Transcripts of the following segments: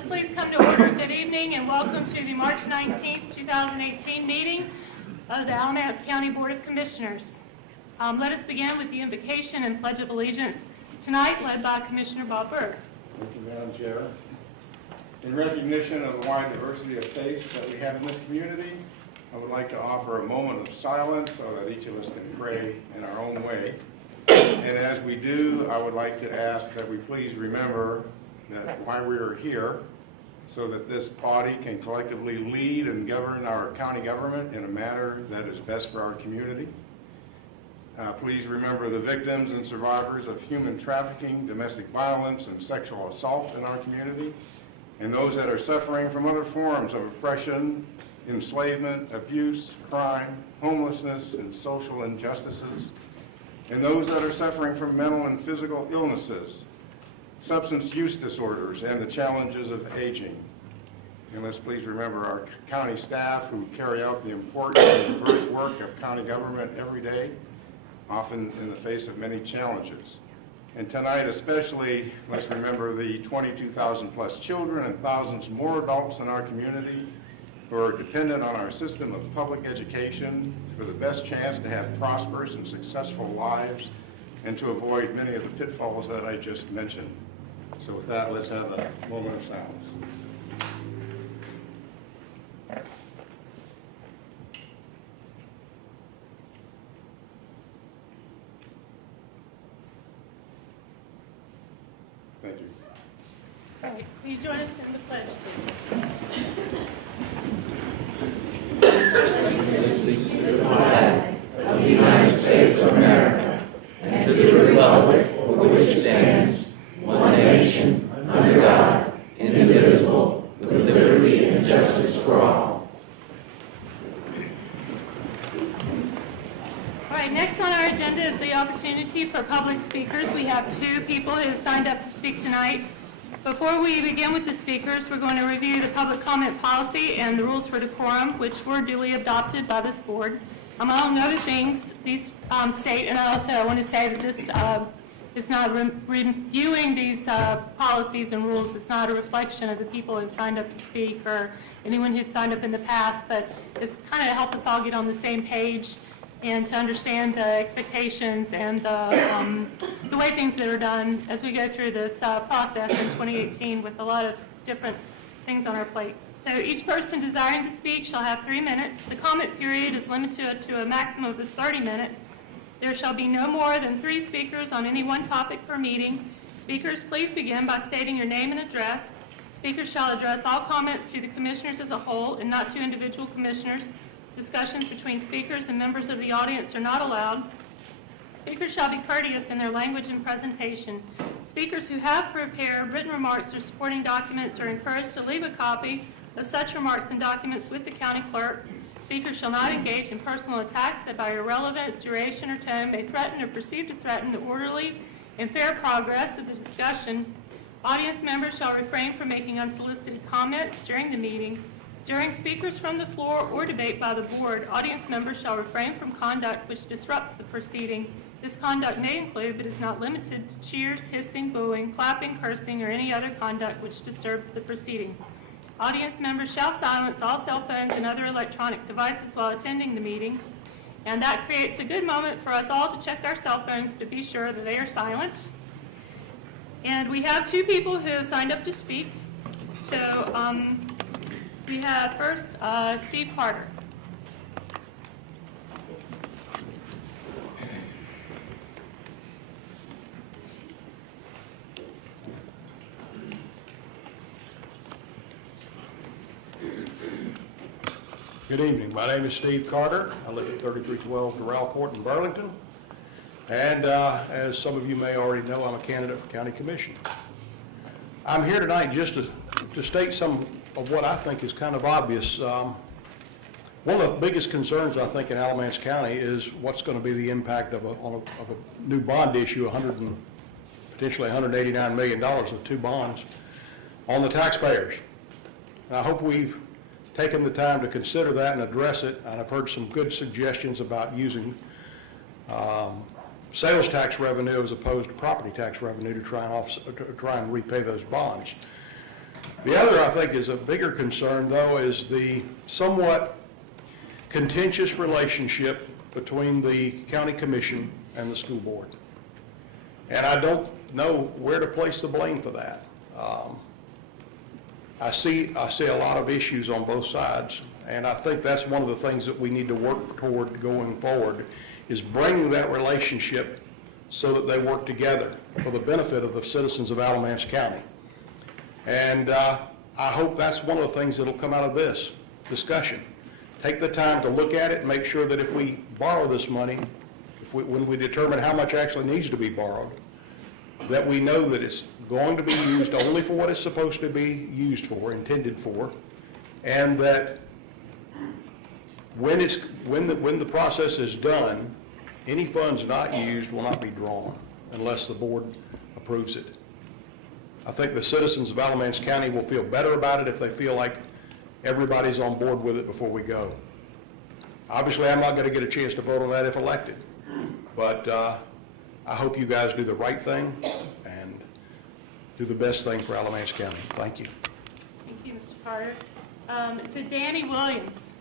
Let's please come to order. Good evening and welcome to the March 19th, 2018 meeting of the Alamance County Board of Commissioners. Let us begin with the invocation and Pledge of Allegiance, tonight led by Commissioner Bob Berg. Thank you, Madam Chair. In recognition of the wide diversity of faiths that we have in this community, I would like to offer a moment of silence so that each of us can pray in our own way. And as we do, I would like to ask that we please remember that why we are here, so that this body can collectively lead and govern our county government in a manner that is best for our community. Please remember the victims and survivors of human trafficking, domestic violence, and sexual assault in our community, and those that are suffering from other forms of oppression, enslavement, abuse, crime, homelessness, and social injustices, and those that are suffering from mental and physical illnesses, substance use disorders, and the challenges of aging. And let's please remember our county staff who carry out the important and diverse work of county government every day, often in the face of many challenges. And tonight especially, let's remember the 22,000 plus children and thousands more adults in our community who are dependent on our system of public education for the best chance to have prosperous and successful lives and to avoid many of the pitfalls that I just mentioned. So with that, let's have a moment of silence. Thank you. All right, will you join us in the pledge, please? To the flag of the United States of America and to the republic for which it stands, one nation, under God, indivisible, with liberty and justice for all. All right, next on our agenda is the opportunity for public speakers. We have two people who have signed up to speak tonight. Before we begin with the speakers, we're going to review the public comment policy and the rules for decorum, which were duly adopted by this board. Among other things, these state, and I want to say that this is not reviewing these policies and rules. It's not a reflection of the people who signed up to speak or anyone who's signed up in the past, but it's kind of to help us all get on the same page and to understand the expectations and the way things that are done as we go through this process in 2018 with a lot of different things on our plate. So each person desiring to speak shall have 3 minutes. The comment period is limited to a maximum of 30 minutes. There shall be no more than 3 speakers on any one topic per meeting. Speakers, please begin by stating your name and address. Speakers shall address all comments to the commissioners as a whole and not to individual commissioners. Discussions between speakers and members of the audience are not allowed. Speakers shall be courteous in their language and presentation. Speakers who have prepared written remarks or supporting documents are encouraged to leave a copy of such remarks and documents with the county clerk. Speakers shall not engage in personal attacks that by irrelevance, duration, or tone may threaten or perceive to threaten the orderly and fair progress of the discussion. Audience members shall refrain from making unsolicited comments during the meeting. During speakers from the floor or debate by the board, audience members shall refrain from conduct which disrupts the proceeding. This conduct may include, but is not limited to, cheers, hissing, booing, clapping, cursing, or any other conduct which disturbs the proceedings. Audience members shall silence all cell phones and other electronic devices while attending the meeting. And that creates a good moment for us all to check our cell phones to be sure that they are silent. And we have 2 people who have signed up to speak. So we have first Steve Carter. Good evening. My name is Steve Carter. I live at 3312 Doral Court in Burlington. And as some of you may already know, I'm a candidate for county commission. I'm here tonight just to state some of what I think is kind of obvious. One of the biggest concerns, I think, in Alamance County is what's going to be the impact of a new bond issue, potentially $189 million of 2 bonds on the taxpayers. And I hope we've taken the time to consider that and address it. And I've heard some good suggestions about using sales tax revenue as opposed to property tax revenue to try and repay those bonds. The other, I think, is a bigger concern, though, is the somewhat contentious relationship between the county commission and the school board. And I don't know where to place the blame for that. I see a lot of issues on both sides, and I think that's one of the things that we need to work toward going forward, is bringing that relationship so that they work together for the benefit of the citizens of Alamance County. And I hope that's one of the things that'll come out of this discussion. Take the time to look at it and make sure that if we borrow this money, when we determine how much actually needs to be borrowed, that we know that it's going to be used only for what it's supposed to be used for, intended for, and that when the process is done, any funds not used will not be drawn unless the board approves it. I think the citizens of Alamance County will feel better about it if they feel like everybody's on board with it before we go. Obviously, I'm not going to get a chance to vote on that if elected, but I hope you guys do the right thing and do the best thing for Alamance County. Thank you. Thank you, Mr. Carter. So Danny Williams.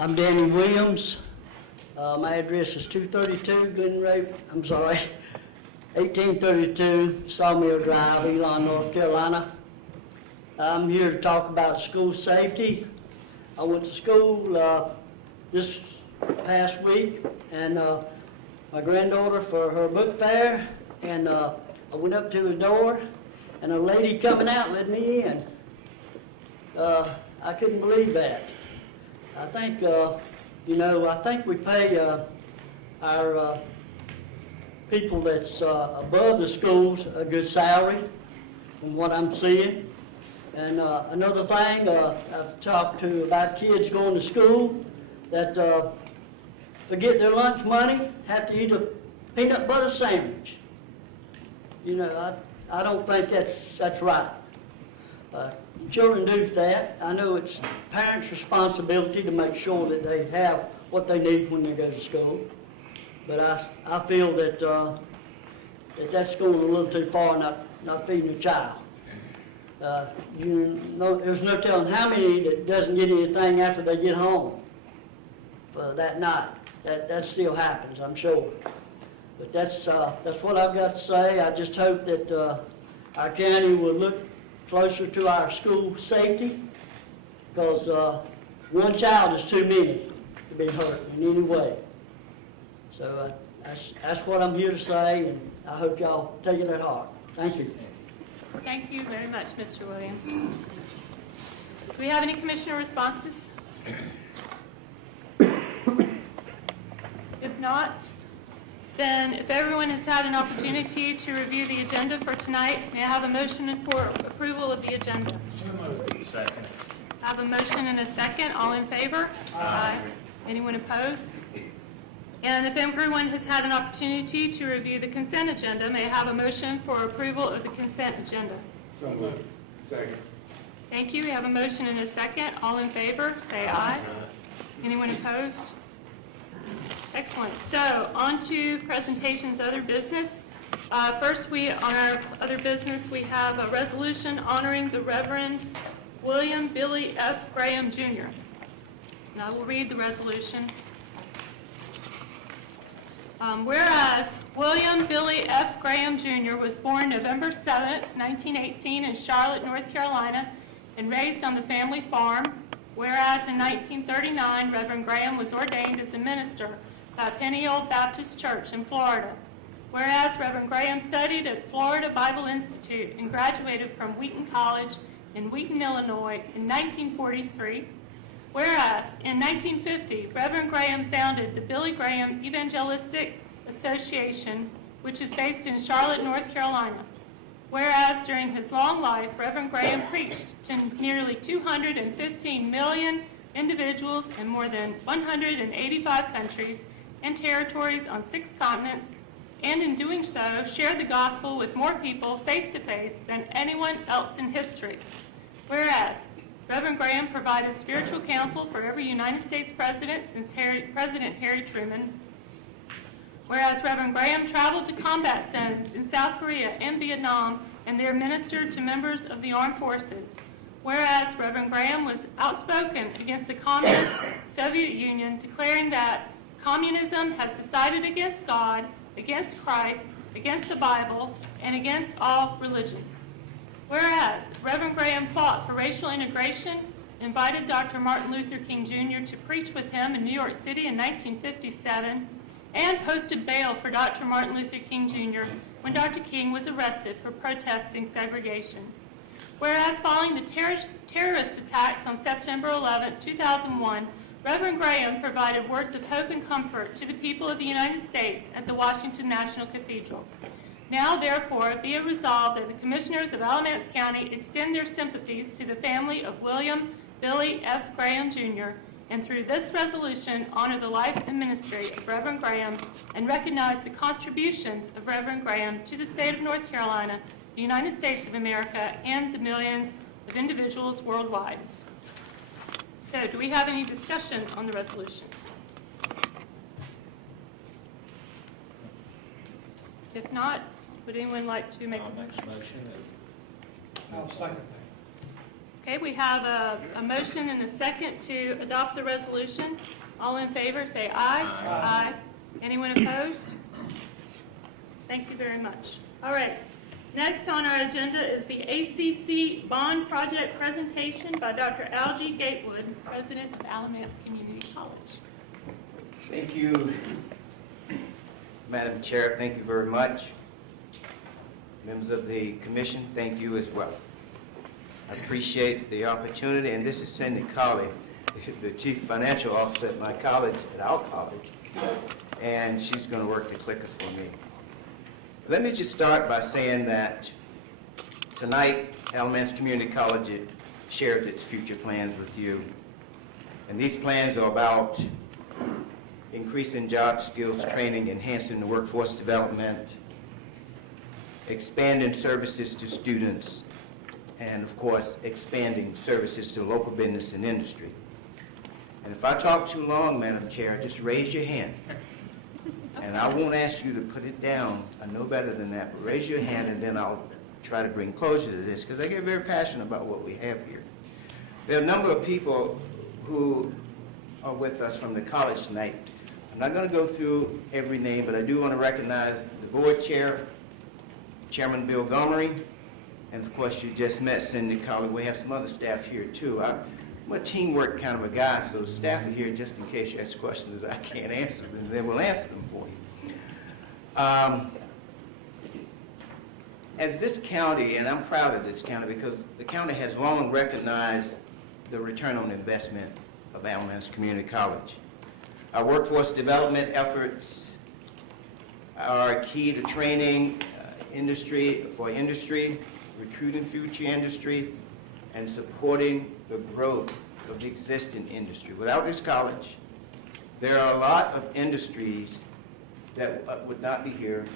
I'm Danny Williams. My address is 1832 Sawmill Drive, Elon, North Carolina. I'm here to talk about school safety. I went to school this past week, and my granddaughter for her book fair, and I went up to the door, and a lady coming out let me in. I couldn't believe that. I think, I think we pay our people that's above the schools a good salary, from what I'm seeing. And another thing, I've talked to about kids going to school that forget their lunch money, have to eat a peanut butter sandwich. I don't think that's right. Children do that. I know it's parents' responsibility to make sure that they have what they need when they go to school. But I feel that that's going a little too far, not feeding a child. There's no telling how many that doesn't get anything after they get home for that night. That still happens, I'm sure. But that's what I've got to say. I just hope that our county will look closer to our school safety, because one child is too many to be hurt in any way. So that's what I'm here to say, and I hope y'all take it at heart. Thank you. Thank you very much, Mr. Williams. Do we have any commissioner responses? If not, then if everyone has had an opportunity to review the agenda for tonight, may I have a motion for approval of the agenda? Second. I have a motion and a second. All in favor? Aye. Anyone opposed? And if everyone has had an opportunity to review the consent agenda, may I have a motion for approval of the consent agenda? So moved. Second. Thank you. We have a motion and a second. All in favor, say aye. Anyone opposed? Excellent. So on to presentations, other business. First, on our other business, we have a resolution honoring the Reverend William Billy F. Graham, Jr. And I will read the resolution. Whereas William Billy F. Graham, Jr. was born November 7th, 1918 in Charlotte, North Carolina, and raised on the family farm. Whereas in 1939, Reverend Graham was ordained as a minister by Peniel Baptist Church in Florida. Whereas Reverend Graham studied at Florida Bible Institute and graduated from Wheaton College in Wheaton, Illinois in 1943. Whereas in 1950, Reverend Graham founded the Billy Graham Evangelistic Association, which is based in Charlotte, North Carolina. Whereas during his long life, Reverend Graham preached to nearly 215 million individuals in more than 185 countries and territories on 6 continents, and in doing so, shared the gospel with more people face to face than anyone else in history. Whereas, Reverend Graham provided spiritual counsel for every United States president since President Harry Truman. Whereas Reverend Graham traveled to combat zones in South Korea and Vietnam and there ministered to members of the armed forces. Whereas Reverend Graham was outspoken against the communist Soviet Union, declaring that communism has decided against God, against Christ, against the Bible, and against all religion. Whereas Reverend Graham fought for racial integration, invited Dr. Martin Luther King Jr. to preach with him in New York City in 1957, and posted bail for Dr. Martin Luther King Jr. when Dr. King was arrested for protesting segregation. Whereas following the terrorist attacks on September 11, 2001, Reverend Graham provided words of hope and comfort to the people of the United States at the Washington National Cathedral. Now, therefore, be it resolved that the Commissioners of Alamance County extend their sympathies to the family of William Billy F. Graham, Jr., and through this resolution, honor the life and ministry of Reverend Graham and recognize the contributions of Reverend Graham to the state of North Carolina, the United States of America, and the millions of individuals worldwide. So, do we have any discussion on the resolution? If not, would anyone like to make I'll make a motion. I'll second that. Okay, we have a motion and a second to adopt the resolution. All in favor, say aye. Aye. Anyone opposed? Thank you very much. All right. Next on our agenda is the ACC Bond Project presentation by Dr. Algie Gatewood, President of Alamance Community College. Thank you, Madam Chair. Thank you very much. Members of the commission, thank you as well. I appreciate the opportunity, and this is Cindy Colley, the Chief Financial Officer at my college, at our college, and she's going to work the clicker for me. Let me just start by saying that tonight, Alamance Community College shared its future plans with you, and these plans are about increasing job skills training, enhancing the workforce development, expanding services to students, and of course, expanding services to local business and industry. And if I talk too long, Madam Chair, just raise your hand. And I won't ask you to put it down. I know better than that, but raise your hand and then I'll try to bring closure to this because I get very passionate about what we have here. There are a number of people who are with us from the college tonight. I'm not going to go through every name, but I do want to recognize the board chair, Chairman Bill Gomery, and of course you just met Cindy Colley. We have some other staff here too. I'm a teamwork kind of a guy, so the staff are here just in case you ask questions that I can't answer, and then we'll answer them for you. As this county, and I'm proud of this county because the county has long recognized the return on investment of Alamance Community College. Our workforce development efforts are key to training industry, recruiting future industry, and supporting the growth of the existing industry. Without this college, there are a lot of industries that would not be here.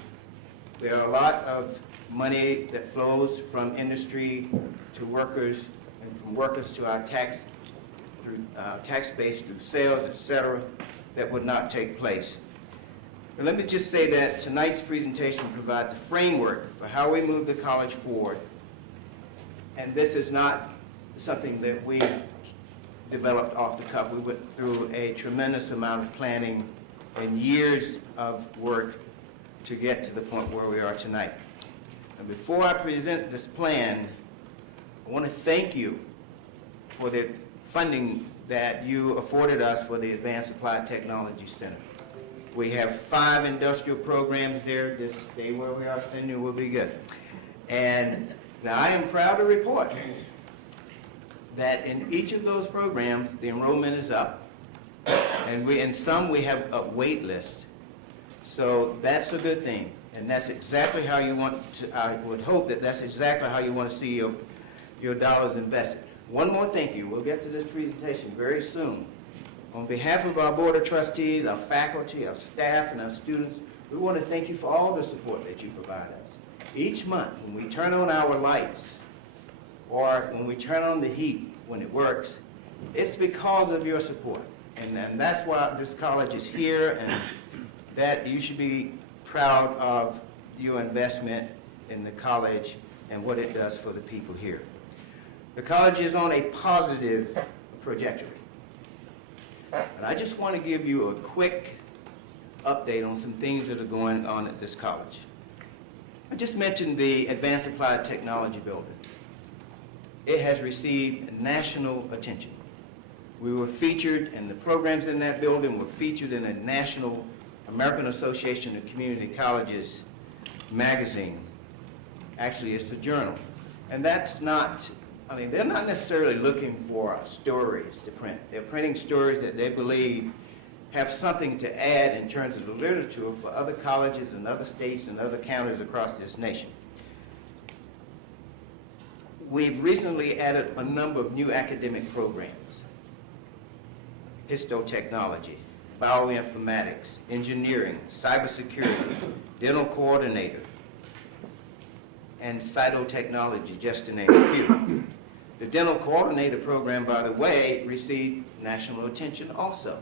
There are a lot of money that flows from industry to workers, and from workers to our tax base through sales, etc., that would not take place. And let me just say that tonight's presentation provides the framework for how we move the college forward. And this is not something that we developed off the cuff. We went through a tremendous amount of planning and years of work to get to the point where we are tonight. And before I present this plan, I want to thank you for the funding that you afforded us for the Advanced Applied Technology Center. We have 5 industrial programs there. Just stay where we are, Cindy, we'll be good. And now I am proud to report that in each of those programs, the enrollment is up. And in some, we have a wait list. So that's a good thing. And that's exactly how you want to, I would hope that that's exactly how you want to see your dollars invested. One more thank you. We'll get to this presentation very soon. On behalf of our Board of Trustees, our faculty, our staff, and our students, we want to thank you for all the support that you provide us. Each month, when we turn on our lights, or when we turn on the heat when it works, it's because of your support. And that's why this college is here, and that you should be proud of your investment in the college and what it does for the people here. The college is on a positive trajectory. And I just want to give you a quick update on some things that are going on at this college. I just mentioned the Advanced Applied Technology building. It has received national attention. We were featured, and the programs in that building were featured in a national American Association of Community Colleges magazine. Actually, it's a journal. And that's not, I mean, they're not necessarily looking for stories to print. They're printing stories that they believe have something to add in terms of the literature for other colleges and other states and other counties across this nation. We've recently added a number of new academic programs: histotechnology, bioinformatics, engineering, cybersecurity, dental coordinator, and cytotechnology, just to name a few. The dental coordinator program, by the way, received national attention also.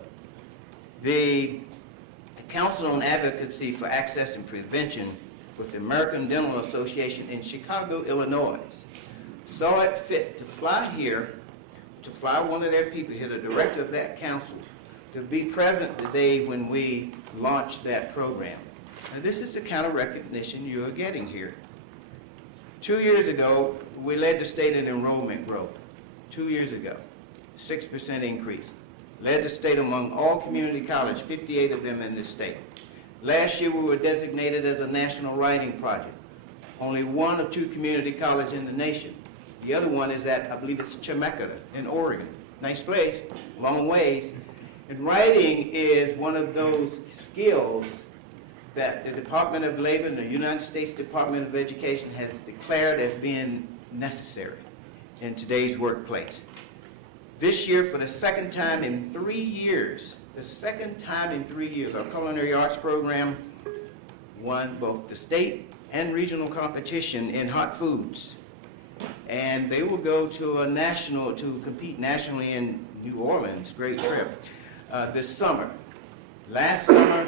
The Council on Advocacy for Access and Prevention with the American Dental Association in Chicago, Illinois, saw it fit to fly here, to fly one of their people here, the director of that council, to be present the day when we launched that program. And this is the kind of recognition you are getting here. 2 years ago, we led the state in enrollment growth. 2 years ago, 6% increase. Led the state among all community colleges, 58 of them in this state. Last year, we were designated as a national writing project. Only one of two community colleges in the nation. The other one is at, I believe it's Chemeketa in Oregon. Nice place, long ways. And writing is one of those skills that the Department of Labor and the United States Department of Education has declared as being necessary in today's workplace. This year, for the second time in 3 years, our culinary arts program won both the state and regional competition in hot foods. And they will go to to compete nationally in New Orleans, great trip, this summer. Last summer,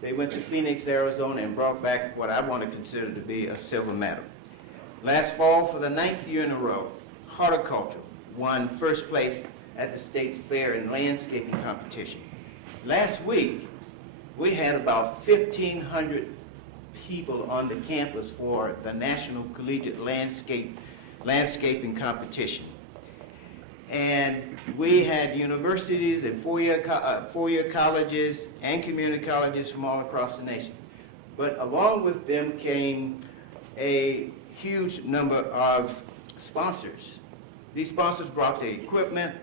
they went to Phoenix, Arizona, and brought back what I want to consider to be a silver medal. Last fall, for the 9th year in a row, horticulture won first place at the state fair in landscaping competition. Last week, we had about 1,500 people on the campus for the National Collegiate Landscaping Competition. And we had universities and four-year colleges and community colleges from all across the nation. But along with them came a huge number of sponsors. These sponsors brought the equipment,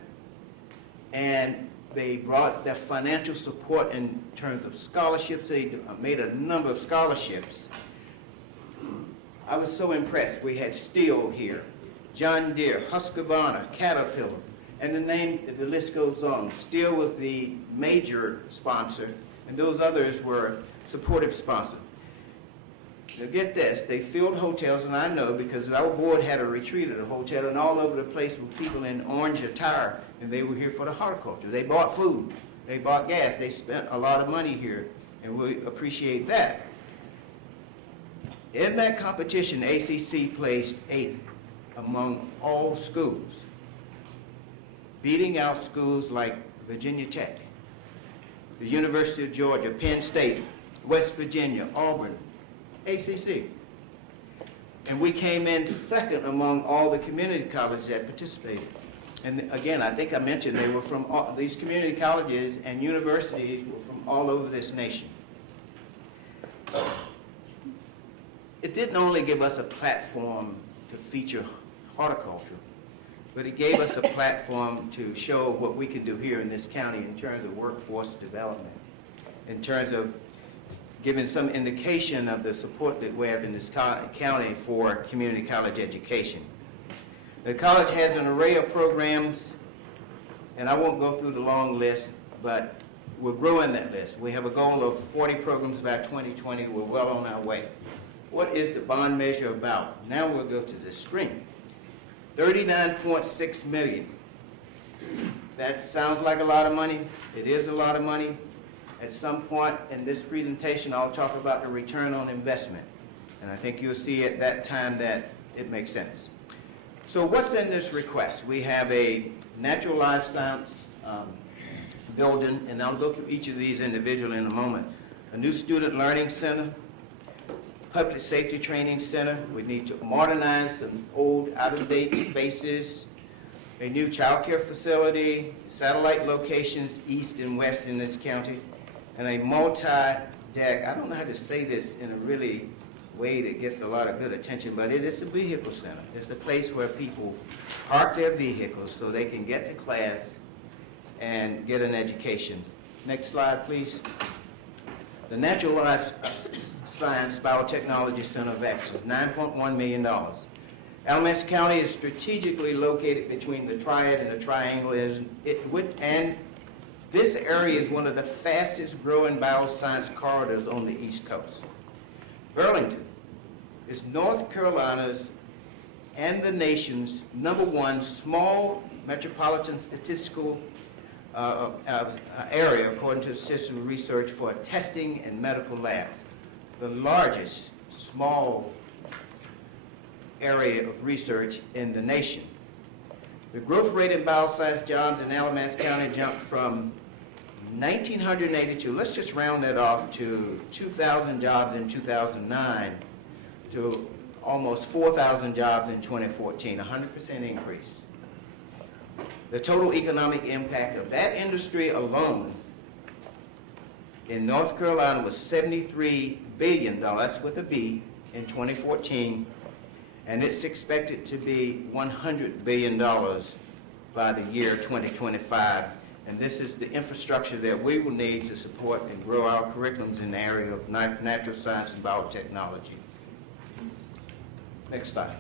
and they brought their financial support in terms of scholarships. They made a number of scholarships. I was so impressed. We had Steel here, John Deere, Husqvarna, Caterpillar, and the list goes on. Steel was the major sponsor, and those others were supportive sponsors. Now get this, they filled hotels, and I know because our board had a retreat at a hotel, and all over the place were people in orange attire, and they were here for the horticulture. They bought food, they bought gas, they spent a lot of money here, and we appreciate that. In that competition, ACC placed 8th among all schools, beating out schools like Virginia Tech, the University of Georgia, Penn State, West Virginia, Auburn, ACC. And we came in 2nd among all the community colleges that participated. And again, I think I mentioned they were from all, these community colleges and universities were from all over this nation. It didn't only give us a platform to feature horticulture, but it gave us a platform to show what we can do here in this county in terms of workforce development, in terms of giving some indication of the support that we have in this county for community college education. The college has an array of programs, and I won't go through the long list, but we're growing that list. We have a goal of 40 programs by 2020. We're well on our way. What is the bond measure about? Now we'll go to the screen. 39.6 million. That sounds like a lot of money. It is a lot of money. At some point in this presentation, I'll talk about the return on investment. And I think you'll see at that time that it makes sense. So what's in this request? We have a natural life science building, and I'll go through each of these individually in a moment. A new student learning center, public safety training center. We need to modernize some old, out-of-date spaces, a new child care facility, satellite locations east and west in this county, and a multi-deck, I don't know how to say this in a really way that gets a lot of good attention, but it is a vehicle center. It's a place where people park their vehicles so they can get to class and get an education. Next slide, please. The Natural Life Science Biotechnology Center of Excellence, $9.1 million. Alamance County is strategically located between the Triad and the Triangle, and this area is one of the fastest growing bioscience corridors on the East Coast. Burlington is North Carolina's and the nation's #1 small metropolitan statistical area, according to the Statistical Research for Testing and Medical Labs, the largest small area of research in the nation. The growth rate in bioscience jobs in Alamance County jumped from 1,982, let's just round that off to 2,000 jobs in 2009 to almost 4,000 jobs in 2014, 100% increase. The total economic impact of that industry alone in North Carolina was $73 billion, that's with a B, in 2014, and it's expected to be $100 billion by the year 2025. And this is the infrastructure that we will need to support and grow our curriculums in the area of natural science and biotechnology. Next slide.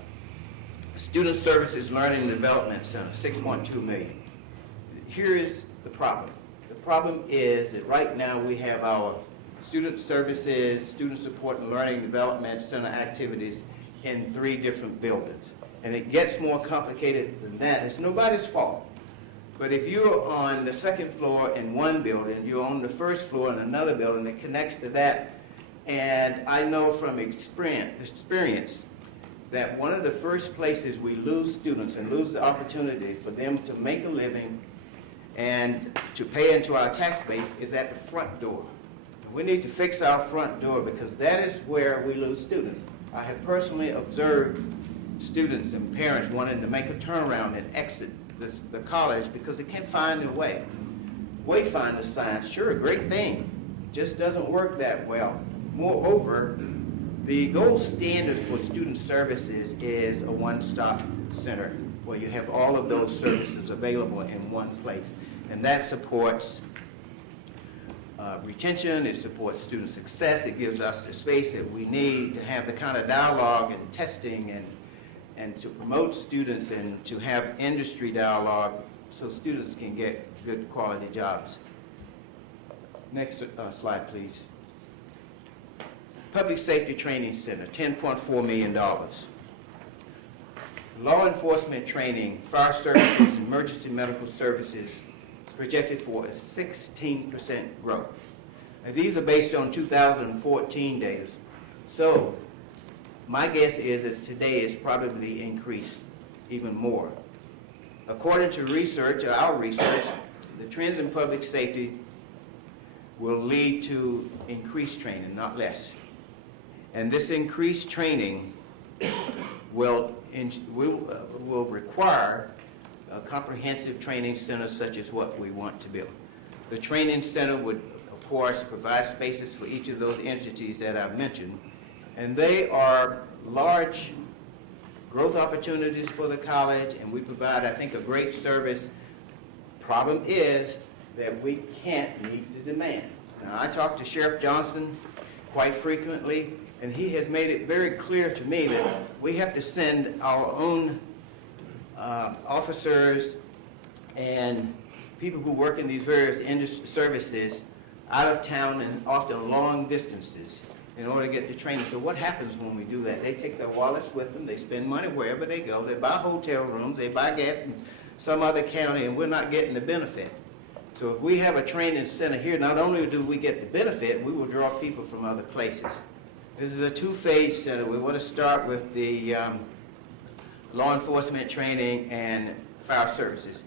Student Services Learning and Development Center, $6.2 million. Here is the problem. The problem is that right now we have our Student Services, Student Support and Learning and Development Center activities in 3 different buildings. And it gets more complicated than that. It's nobody's fault. But if you're on the 2nd floor in one building, you're on the 1st floor in another building that connects to that. And I know from experience that one of the first places we lose students and lose the opportunity for them to make a living and to pay into our tax base is at the front door. We need to fix our front door because that is where we lose students. I have personally observed students and parents wanting to make a turnaround and exit the college because they can't find their way. Wayfinder science, sure, a great thing, just doesn't work that well. Moreover, the gold standard for student services is a one-stop center where you have all of those services available in one place. And that supports retention, it supports student success, it gives us the space that we need to have the kind of dialogue and testing and to promote students and to have industry dialogue so students can get good quality jobs. Next slide, please. Public Safety Training Center, $10.4 million. Law enforcement training, fire services, emergency medical services is projected for a 16% growth. Now, these are based on 2014 data. So my guess is today it's probably increased even more. According to research, our research, the trends in public safety will lead to increased training, not less. And this increased training will require a comprehensive training center such as what we want to build. The training center would, of course, provide spaces for each of those entities that I've mentioned, and they are large growth opportunities for the college, and we provide, I think, a great service. Problem is that we can't meet the demand. Now, I talk to Sheriff Johnson quite frequently, and he has made it very clear to me that we have to send our own officers and people who work in these various services out of town and often long distances in order to get the training. So what happens when we do that? They take their wallets with them, they spend money wherever they go, they buy hotel rooms, they buy gas in some other county, and we're not getting the benefit. So if we have a training center here, not only do we get the benefit, we will draw people from other places. This is a two-phase center. We want to start with the law enforcement training and fire services.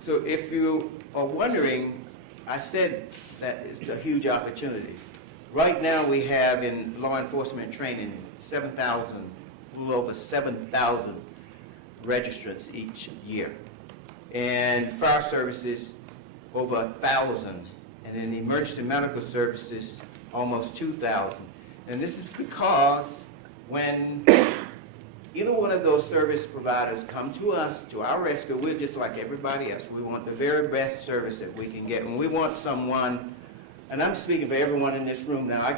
So if you are wondering, I said that it's a huge opportunity. Right now we have in law enforcement training 7,000, a little over 7,000 registrants each year. And fire services, over 1,000. And in emergency medical services, almost 2,000. And this is because when either one of those service providers come to us, to our rescue, we're just like everybody else. We want the very best service that we can get. And we want someone, and I'm speaking for everyone in this room now,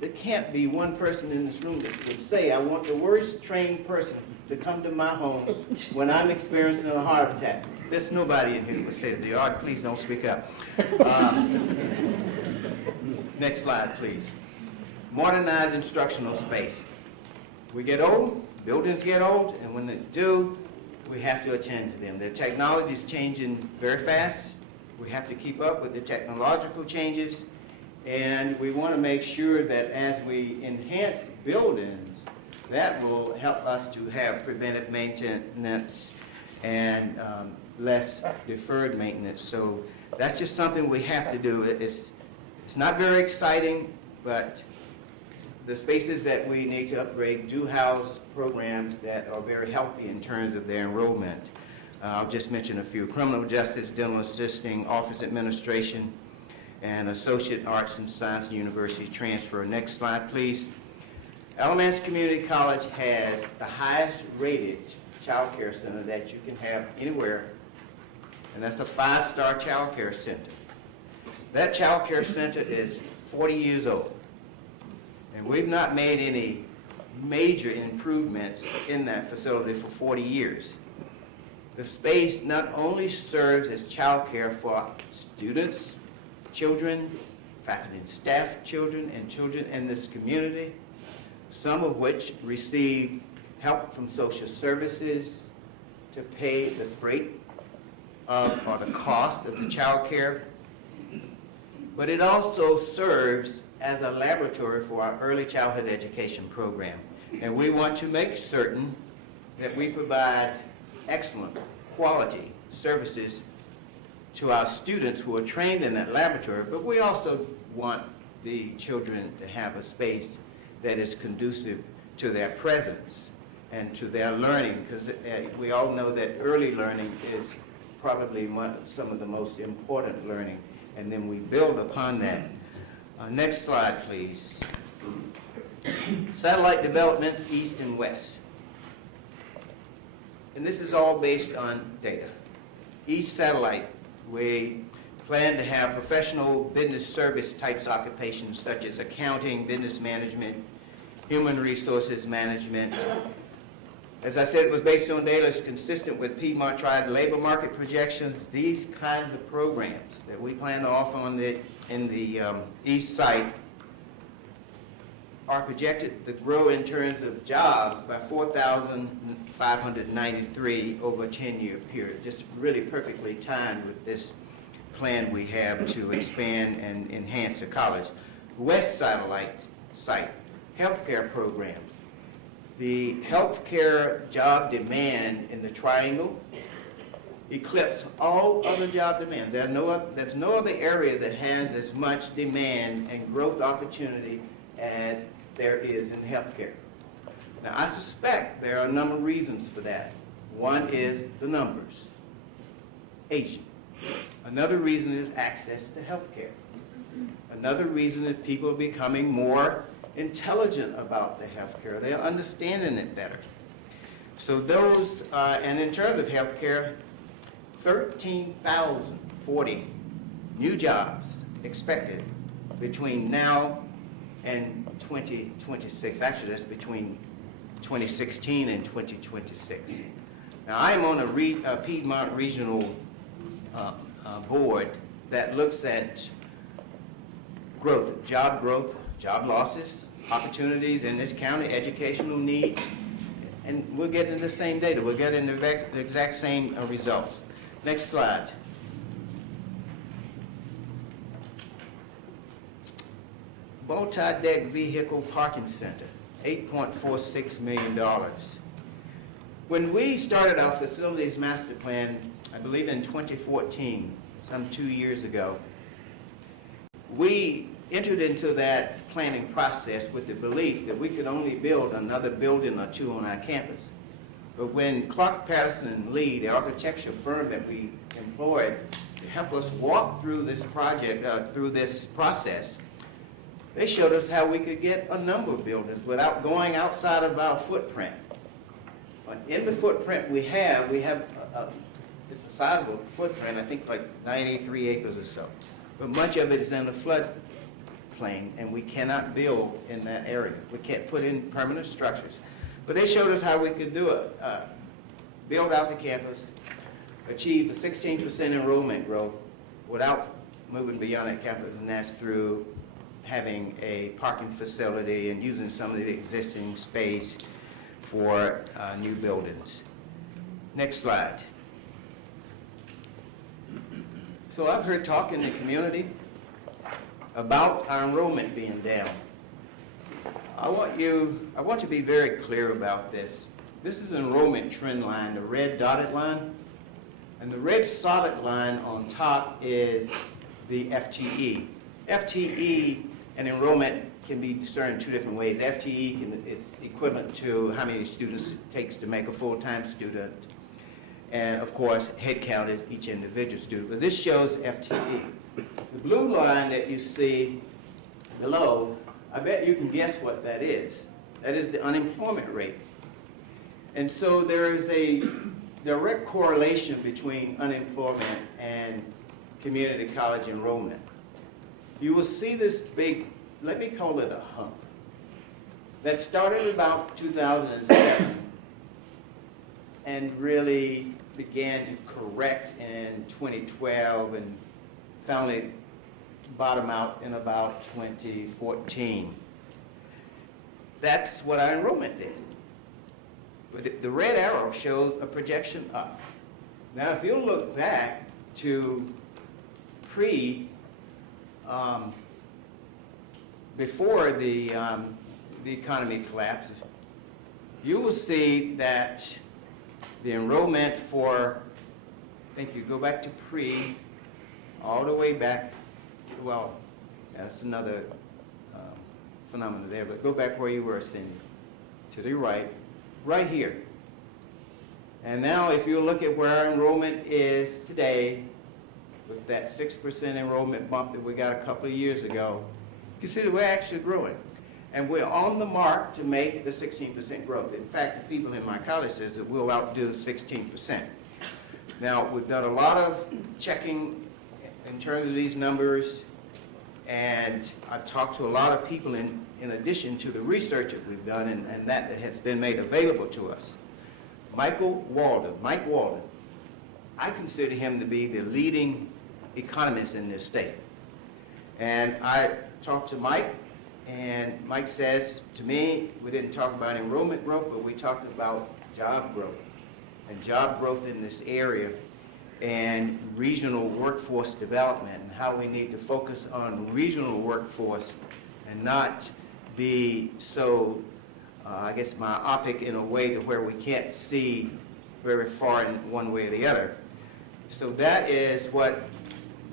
there can't be one person in this room that would say, I want the worst trained person to come to my home when I'm experiencing a heart attack. There's nobody in here who would say that. Art, please don't speak up. Next slide, please. Modernized instructional space. We get old, buildings get old, and when they do, we have to attend to them. The technology is changing very fast. We have to keep up with the technological changes, and we want to make sure that as we enhance buildings, that will help us to have preventive maintenance and less deferred maintenance. So that's just something we have to do. It's not very exciting, but the spaces that we need to upgrade do house programs that are very healthy in terms of their enrollment. I'll just mention a few: criminal justice, dental assisting, office administration, and associate arts and science university transfer. Next slide, please. Alamance Community College has the highest rated child care center that you can have anywhere, and that's a 5-star child care center. That child care center is 40 years old, and we've not made any major improvements in that facility for 40 years. The space not only serves as child care for students, children, faculty and staff, children, and children in this community, some of which receive help from social services to pay the freight or the cost of the child care. But it also serves as a laboratory for our early childhood education program. And we want to make certain that we provide excellent quality services to our students who are trained in that laboratory, but we also want the children to have a space that is conducive to their presence and to their learning, because we all know that early learning is probably some of the most important learning, and then we build upon that. Next slide, please. Satellite developments east and west. And this is all based on data. East Satellite, we plan to have professional business service types occupations such as accounting, business management, human resources management. As I said, it was based on data that's consistent with Piedmont Triad labor market projections. These kinds of programs that we plan to offer in the east side are projected to grow in terms of jobs by 4,593 over a 10-year period. Just really perfectly timed with this plan we have to expand and enhance the college. West Satellite site, healthcare programs. The healthcare job demand in the triangle eclipses all other job demands. There's no other area that has as much demand and growth opportunity as there is in healthcare. Now, I suspect there are a number of reasons for that. One is the numbers, aging. Another reason is access to healthcare. Another reason is people are becoming more intelligent about the healthcare. They're understanding it better. So those, and in terms of healthcare, 13,040 new jobs expected between now and 2026. Actually, that's between 2016 and 2026. Now, I am on a Piedmont Regional board that looks at growth, job losses, opportunities in this county, educational needs, and we're getting the same data. We're getting the exact same results. Next slide. Multi-deck vehicle parking center, $8.46 million. When we started our facilities master plan, I believe in 2014, some 2 years ago, we entered into that planning process with the belief that we could only build another building or two on our campus. But when Clark Patterson and Lee, the architecture firm that we employed to help us walk through this project, through this process, they showed us how we could get a number of buildings without going outside of our footprint. But in the footprint we have it's a sizable footprint, I think like 93 acres or so. But much of it is in the floodplain, and we cannot build in that area. We can't put in permanent structures. But they showed us how we could do it. Build out the campus, achieve a 16% enrollment growth without moving beyond that campus, and that's through having a parking facility and using some of the existing space for new buildings. Next slide. So I've heard talk in the community about our enrollment being down. I want to be very clear about this. This is an enrollment trend line, the red dotted line, and the red solid line on top is the FTE. FTE and enrollment can be discerned two different ways. FTE is equivalent to how many students it takes to make a full-time student. And of course, head count is each individual student. But this shows FTE. The blue line that you see below, I bet you can guess what that is. That is the unemployment rate. And so there is a direct correlation between unemployment and community college enrollment. You will see this big, let me call it a hump, that started about 2007 and really began to correct in 2012 and finally bottom out in about 2014. That's what our enrollment did. But the red arrow shows a projection up. Now, if you look back to before the economy collapsed, you will see that the enrollment for, I think you go back to all the way back, well, that's another phenomenon there, but go back where you were, Cindy, to the right here. And now if you look at where our enrollment is today, with that 6% enrollment bump that we got a couple of years ago, you can see that we're actually growing. And we're on the mark to make the 16% growth. In fact, the people in my college says that we'll outdo 16%. Now, we've done a lot of checking in terms of these numbers, and I've talked to a lot of people in addition to the research that we've done and that has been made available to us. Mike Walden, I consider him to be the leading economist in this state. And I talked to Mike, and Mike says to me, we didn't talk about enrollment growth, but we talked about job growth, and job growth in this area, and regional workforce development, and how we need to focus on regional workforce and not be so, I guess, myopic in a way to where we can't see very far in one way or the other. So that is what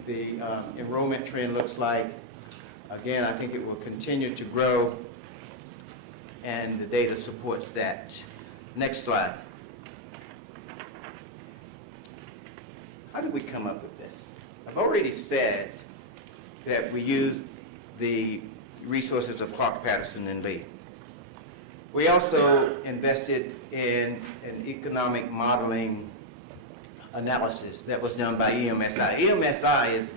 the enrollment trend looks like. Again, I think it will continue to grow, and the data supports that. Next slide. How did we come up with this? I've already said that we used the resources of Clark Patterson and Lee. We also invested in an economic modeling analysis that was done by EMSI. EMSI is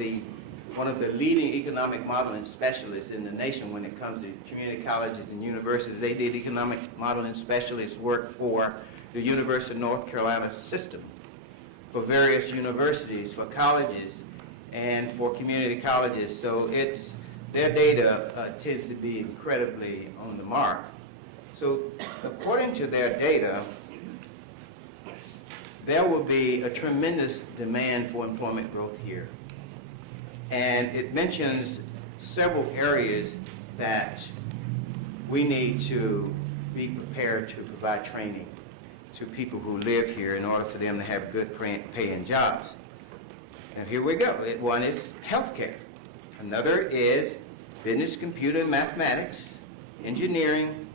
one of the leading economic modeling specialists in the nation when it comes to community colleges and universities. They did economic modeling specialist work for the University of North Carolina system. for various universities, for colleges, and for community colleges. So their data tends to be incredibly on the mark. So according to their data, there will be a tremendous demand for employment growth here. And it mentions several areas that we need to be prepared to provide training to people who live here in order for them to have good paying jobs. And here we go. One is healthcare. Another is business, computer, and mathematics, engineering,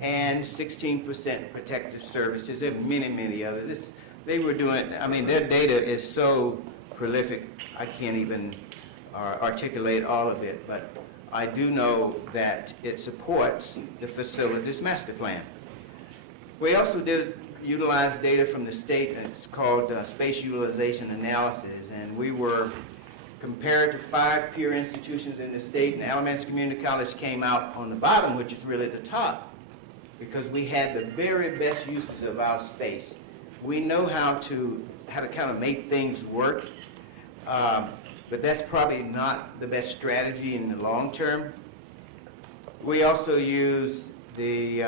and 16% protective services. There are many, many others. They were doing, I mean, their data is so prolific, I can't even articulate all of it, but I do know that it supports the facilities master plan. We also did utilize data from the state, and it's called space utilization analysis, and we were compared to 5 peer institutions in the state, and Alamance Community College came out on the bottom, which is really the top, because we had the very best uses of our space. We know how to kind of make things work, but that's probably not the best strategy in the long term. We also use the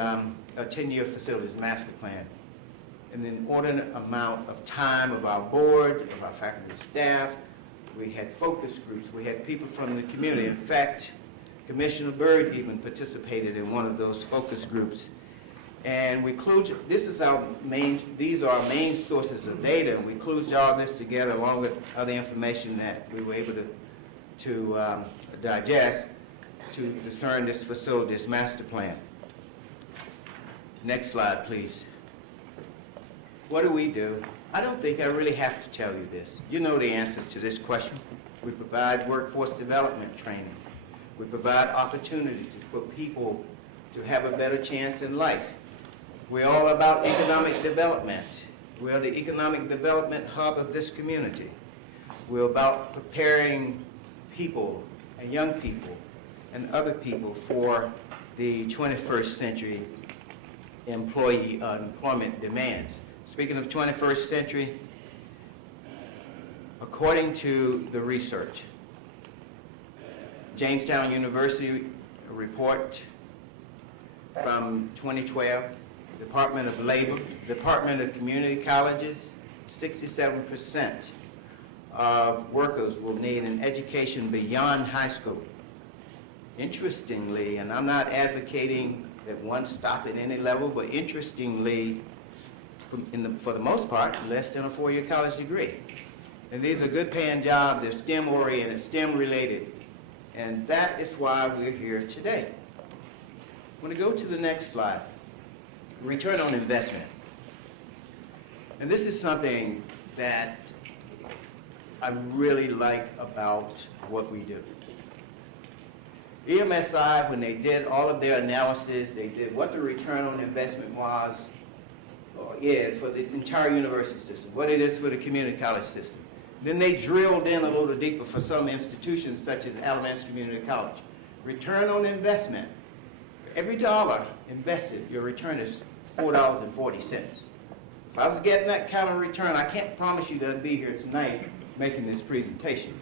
10-year facilities master plan, and the inordinate amount of time of our board, of our faculty staff. We had focus groups. We had people from the community. In fact, Commissioner Byrd even participated in one of those focus groups. And we include, these are our main sources of data. We include all this together along with other information that we were able to digest to discern this facilities master plan. Next slide, please. What do? I don't think I really have to tell you this. You know the answers to this question. We provide workforce development training. We provide opportunities for people to have a better chance in life. We're all about economic development. We are the economic development hub of this community. We're about preparing people and young people and other people for the 21st century employment demands. Speaking of 21st century, according to the research, Jamestown University report from 2012, Department of Labor, Department of Community Colleges, 67% of workers will need an education beyond high school. Interestingly, and I'm not advocating that one stop at any level, but interestingly, for the most part, less than a 4-year college degree. And these are good paying jobs, they're STEM oriented, STEM related, and that is why we're here today. I'm going to go to the next slide. Return on investment. And this is something that I really like about what we do. EMSI, when they did all of their analysis, they did what the return on investment was, or is, for the entire university system, what it is for the community college system. Then they drilled in a little deeper for some institutions such as Alamance Community College. Return on investment. For every dollar invested, your return is $4.40. If I was getting that kind of return, I can't promise you that I'd be here tonight making this presentation.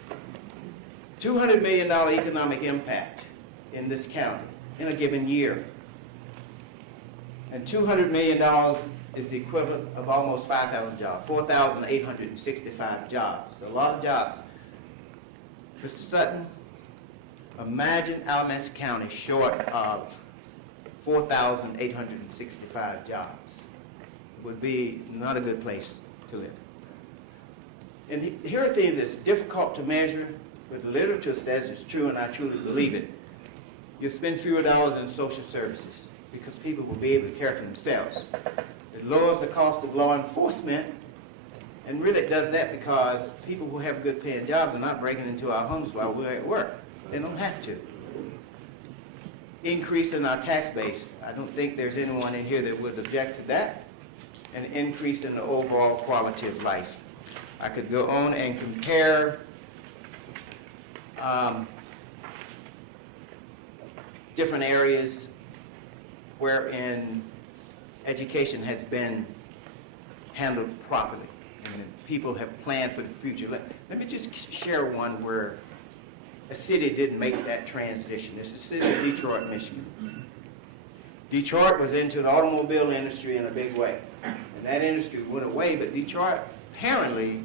$200 million economic impact in this county in a given year. And $200 million is the equivalent of almost 5,000 jobs, 4,865 jobs. A lot of jobs. Mr. Sutton, imagine Alamance County short of 4,865 jobs. It would be not a good place to live. And here are things that's difficult to measure, but the literature says it's true, and I truly believe it. You'll spend fewer dollars in social services because people will be able to care for themselves. It lowers the cost of law enforcement, and really it does that because people who have good paying jobs are not breaking into our homes while we're at work. They don't have to. Increase in our tax base. I don't think there's anyone in here that would object to that. An increase in the overall quality of life. I could go on and compare different areas wherein education has been handled properly. and people have planned for the future. Let me just share one where a city didn't make that transition. It's the city of Detroit, Michigan. Detroit was into the automobile industry in a big way, and that industry went away, but Detroit apparently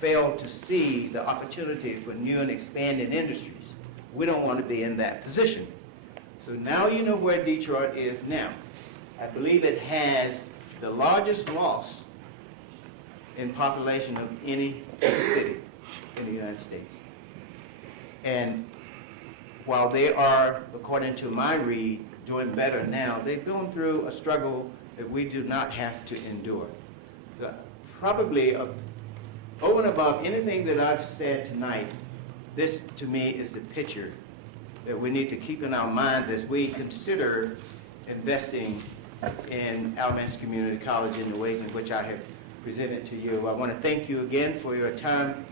failed to see the opportunity for new and expanding industries. We don't want to be in that position. So now you know where Detroit is now. I believe it has the largest loss in population of any city in the United States. And while they are, according to my read, doing better now, they've gone through a struggle that we do not have to endure. So probably over and above anything that I've said tonight, this to me is the picture that we need to keep in our minds as we consider investing in Alamance Community College in the ways in which I have presented to you. I want to thank you again for your time,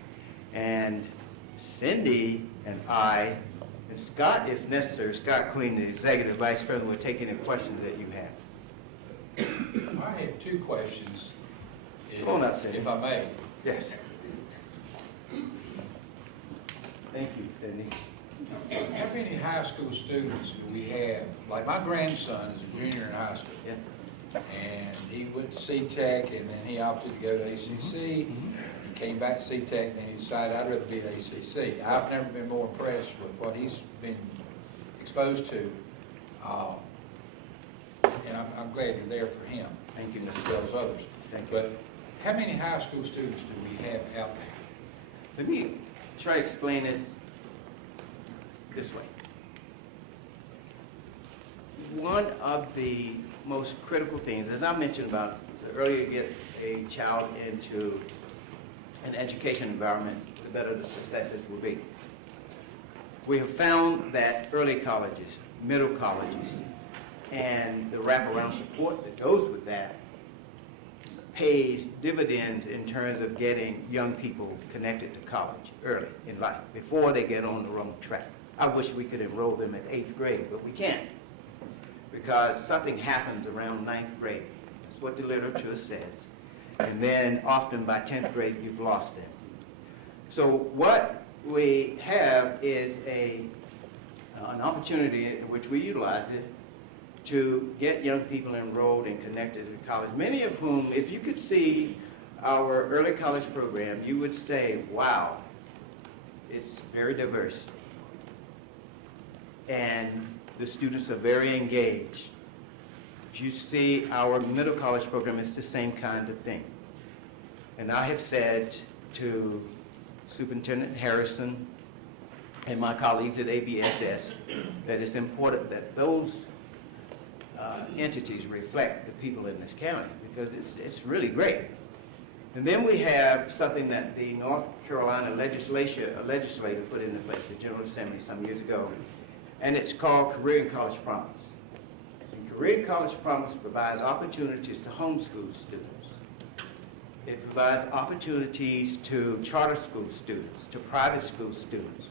and Cindy and I, and Scott, if necessary, Scott Queen, the Executive Vice President, will take any questions that you have. I have two questions. Come on up, Cindy. If I may. Yes. Thank you, Cindy. How many high school students do we have? Like, my grandson is a junior in high school. Yeah. And he went to C-Tech, and then he opted to go to ACC. He came back to C-Tech, and then he decided, I'd rather be at ACC. I've never been more impressed with what he's been exposed to. And I'm glad you're there for him. Thank you, As Mr. well as others. Thank you. But how many high school students do we have out there? Let me try to explain this way. One of the most critical things, as I mentioned about, the earlier you get a child into an education environment, the better the successes will be. We have found that early colleges, middle colleges, and the wraparound support that goes with that pays dividends in terms of getting young people connected to college early in life, before they get on the wrong track. I wish we could enroll them at 8th grade, but we can't, because something happens around 9th grade. That's what the literature says. And then often by 10th grade, you've lost them. So what we have is an opportunity in which we utilize it to get young people enrolled and connected to college, many of whom, if you could see our early college program, you would say, wow, it's very diverse. And the students are very engaged. If you see our middle college program, it's the same kind of thing. And I have said to Superintendent Harrison and my colleagues at ABSS that it's important that those entities reflect the people in this county, because it's really great. And then we have something that the North Carolina legislator put into place, the General Assembly some years ago, and it's called Career and College Promise. And Career and College Promise provides opportunities to homeschool students. It provides opportunities to charter school students, to private school students,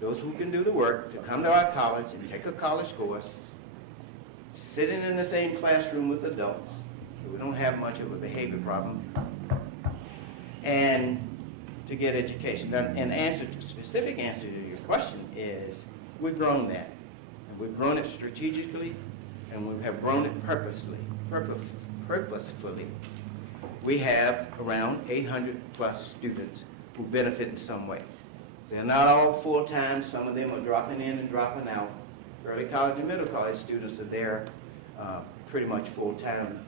those who can do the work to come to our college and take a college course, sitting in the same classroom with adults, so we don't have much of a behavior problem, and to get education. Now, specific answer to your question is, we've grown that. And we've grown it strategically, and we have grown it purposefully. We have around 800 plus students who benefit in some way. They're not all full-time. Some of them are dropping in and dropping out. Early college and middle college students are there pretty much full-time.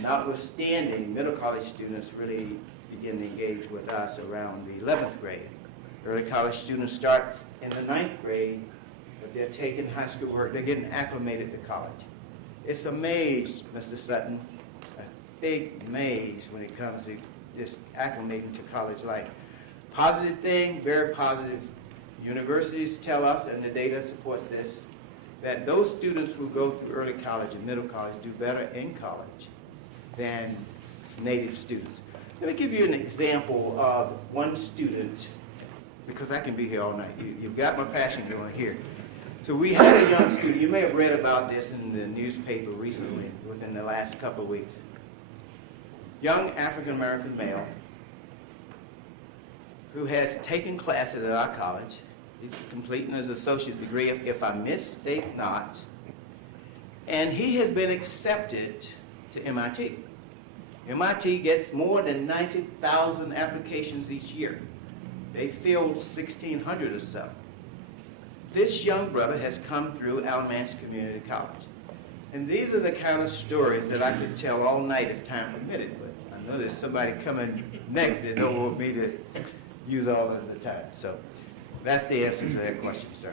Notwithstanding, middle college students really begin to engage with us around the 11th grade. Early college students start in the 9th grade, but they're taking high school work. They're getting acclimated to college. It's a maze, Mr. Sutton, a big maze when it comes to just acclimating to college life. Positive thing, very positive. Universities tell us, and the data supports this, that those students who go through early college and middle college do better in college than native students. Let me give you an example of one student, because I can be here all night. You've got my passion going here. So we had a young student, you may have read about this in the newspaper recently, within the last couple of weeks. young African-American male who has taken classes at our college. He's completing his associate degree, if I mistake not, and he has been accepted to MIT. MIT gets more than 90,000 applications each year. They filled 1,600 or so. This young brother has come through Alamance Community College. And these are the kind of stories that I could tell all night if time permitted, but I know there's somebody coming next that don't want me to use all of the time. So that's the answer to that question, sir.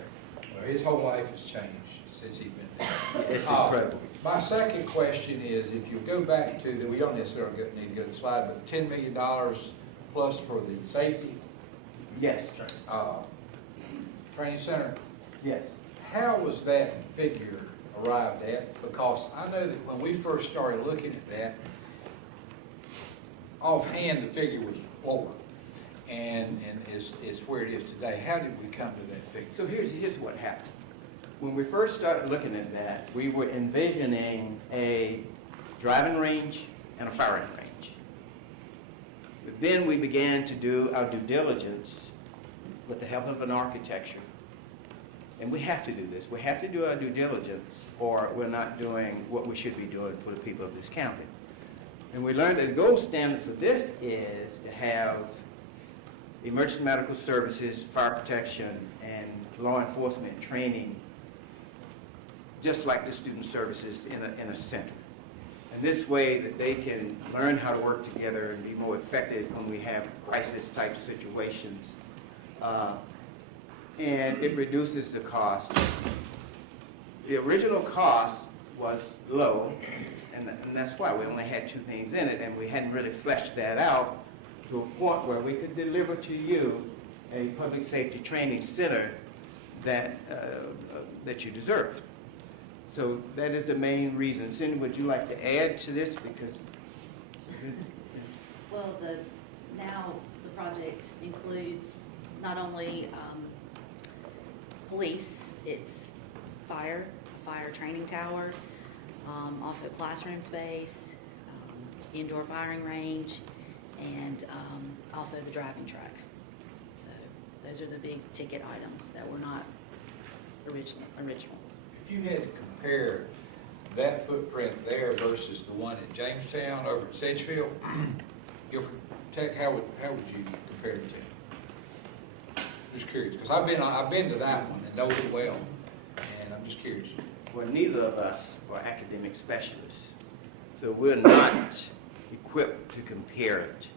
Well, his whole life has changed since he's been there. It's incredible. My second question is, if you go back to, we don't necessarily need to go to the slide, but the $10 million plus for the safety Yes, training center, yes. how was that figure arrived at? Because I know that when we first started looking at that, offhand, the figure was lower, and it's where it is today. How did we come to that figure? So here's what happened. When we first started looking at that, we were envisioning a driving range and a firing range. But then we began to do our due diligence with the help of an architecture. And we have to do this. We have to do our due diligence, or we're not doing what we should be doing for the people of this county. And we learned that the gold standard for this is to have emergency medical services, fire protection, and law enforcement training, just like the student services in a center. And this way that they can learn how to work together and be more effective when we have crisis-type situations. And it reduces the cost. The original cost was low, and that's why we only had 2 things in it, and we hadn't really fleshed that out to a point where we could deliver to you a public safety training center that you deserve. So that is the main reason. Cindy, would you like to add to this? Because Well, now the project includes not only police, it's a fire training tower, also classroom space, indoor firing range, and also the driving truck. So those are the big ticket items that were not original. If you had to compare that footprint there versus the one at Jamestown over at Sedgefield, Guilford Tech, how would you compare the two? Just curious, because I've been to that one and know it well, and I'm just curious. well, neither of us are academic specialists, so we're not equipped to compare it.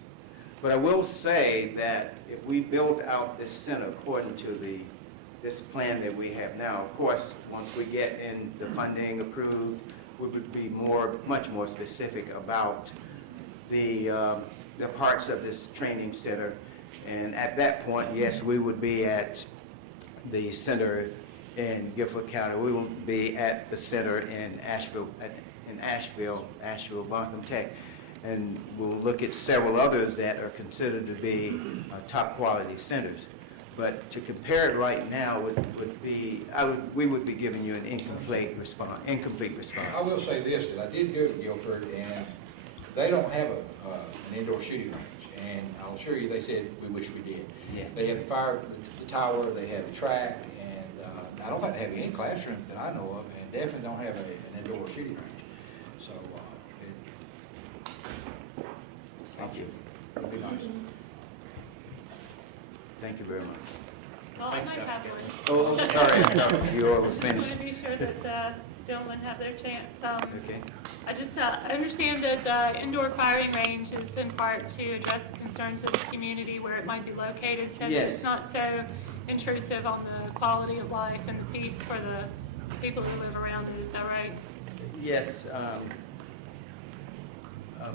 But I will say that if we build out this center according to this plan that we have now, of course, once we get in the funding approved, we would be much more specific about the parts of this training center. And at that point, yes, we would be at the center in Guilford County. We will be at the center in Asheville, Buncombe Tech. And we'll look at several others that are considered to be top quality centers. But to compare it right now we would be giving you an incomplete response. I will say this, that I did go to Guilford, and they don't have an indoor shooting range, and I'll assure you, they said, we wish we did. Yeah. They have the tower, they have the track, and I don't think they have any classrooms that I know of, and definitely don't have an indoor shooting range. So, Thank you. it'd be nice. Thank you very much. Well, I might have one. Oh, sorry, no, yours was Just finished. want to be sure that the gentlemen have their chance. Okay. I understand that the indoor firing range is in part to address the concerns of the community where it might be located, so that Yes. it's not so intrusive on the quality of life and the peace for the people who live around it. Is that right? Yes,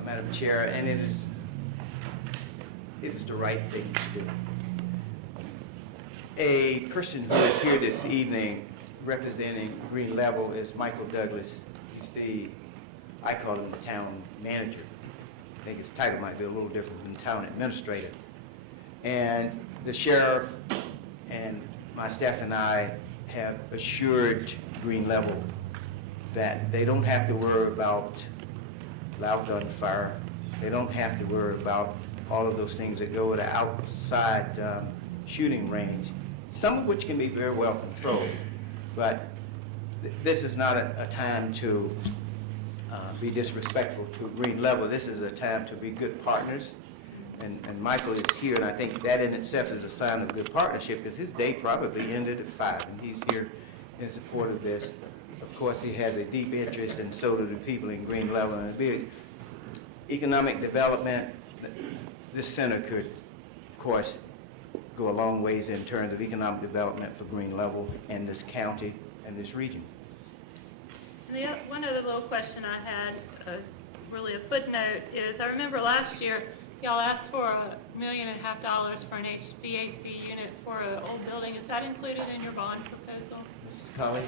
Madam Chair, and it is the right thing to do. A person who is here this evening representing Green Level is Michael Douglas. He's I call him the town manager. I think his title might be a little different than town administrator. And the sheriff and my staff and I have assured Green Level that they don't have to worry about loud gunfire, They don't have to worry about all of those things that go with the outside shooting range, some of which can be very well controlled. But this is not a time to be disrespectful to Green Level. This is a time to be good partners. And Michael is here, and I think that in itself is a sign of good partnership, because his day probably ended at 5, and he's here in support of this. Of course, he has a deep interest, and so do the people in Green Level. And big economic development, this center could, of course, go a long ways in terms of economic development for Green Level and this county and this region. One other little question I had, really a footnote, is I remember last year y'all asked for $1.5 million for an HVAC unit for an old building. Is that included in your bond proposal? Mrs. Colley?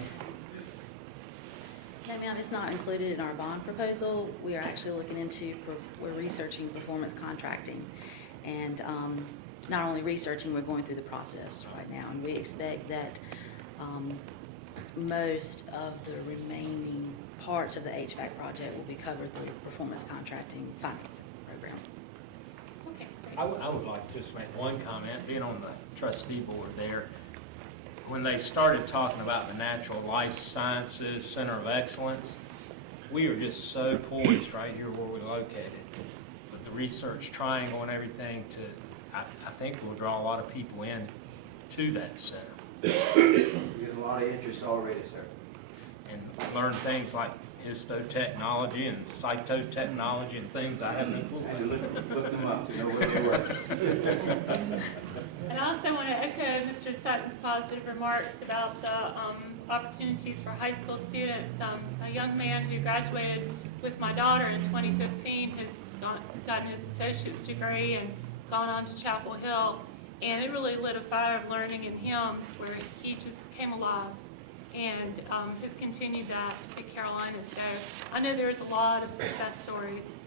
No, ma'am, it's not included in our bond proposal. We are actually looking into, we're researching performance contracting. And not only researching, we're going through the process right now. And we expect that most of the remaining parts of the HVAC project will be covered through the performance contracting financing program. Okay. I would like to just make one comment, being on the trustee board there. When they started talking about the Natural Life Sciences Center of Excellence, we are just so poised right here where we're located. With the research triangle and everything I think will draw a lot of people in to that center. We get a lot of interest already, sir. And learn things like histotechnology and cytotechnology and things I haven't included. Look them up to know where they were. And I also want to echo Mr. Sutton's positive remarks about the opportunities for high school students. A young man who graduated with my daughter in 2015 has gotten his associate's degree and gone on to Chapel Hill, and it really lit a fire of learning in him where he just came alive and has continued that at Carolina. So I know there's a lot of success stories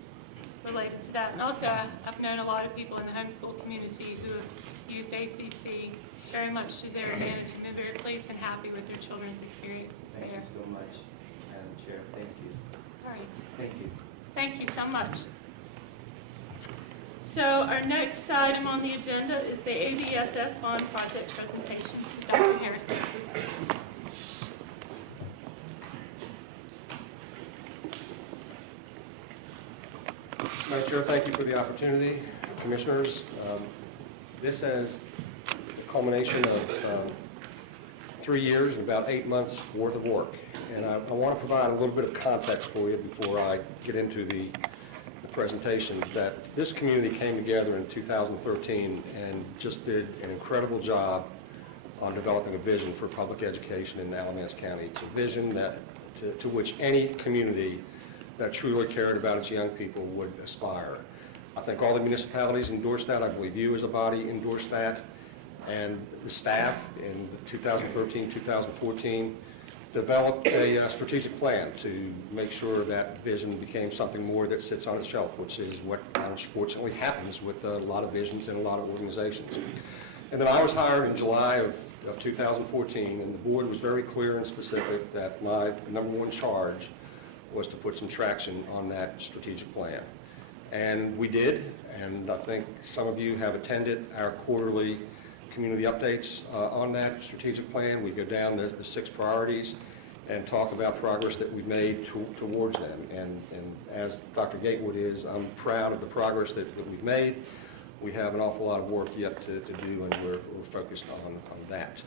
related to that. And also, I've known a lot of people in the homeschool community who have used ACC very much to their advantage and been very pleased and happy with their children's experiences there. Thank you so much, Madam Chair. Thank you. All right. Thank you. Thank you so much. So our next item on the agenda is the ABSS bond project presentation. Dr. Harris, thank you. Madam Chair, thank you for the opportunity. Commissioners, this is the culmination of 3 years and about 8 months worth of work. And I want to provide a little bit of context for you before I get into the presentation, that this community came together in 2013 and just did an incredible job on developing a vision for public education in Alamance County. It's a vision that to which any community that truly cared about its young people would aspire. I think all the municipalities endorsed that. I believe you as a body endorsed that. And the staff in 2013-2014 developed a strategic plan to make sure that vision became something more that sits on its shelf, which is what unfortunately happens with a lot of visions in a lot of organizations. And then I was hired in July of 2014, and the board was very clear and specific that my number one charge was to put some traction on that strategic plan. And we did, and I think some of you have attended our quarterly community updates on that strategic plan. We go down the 6 priorities and talk about progress that we've made towards them. And as Dr. Gatewood is, I'm proud of the progress that we've made. We have an awful lot of work yet to do, and we're focused on that.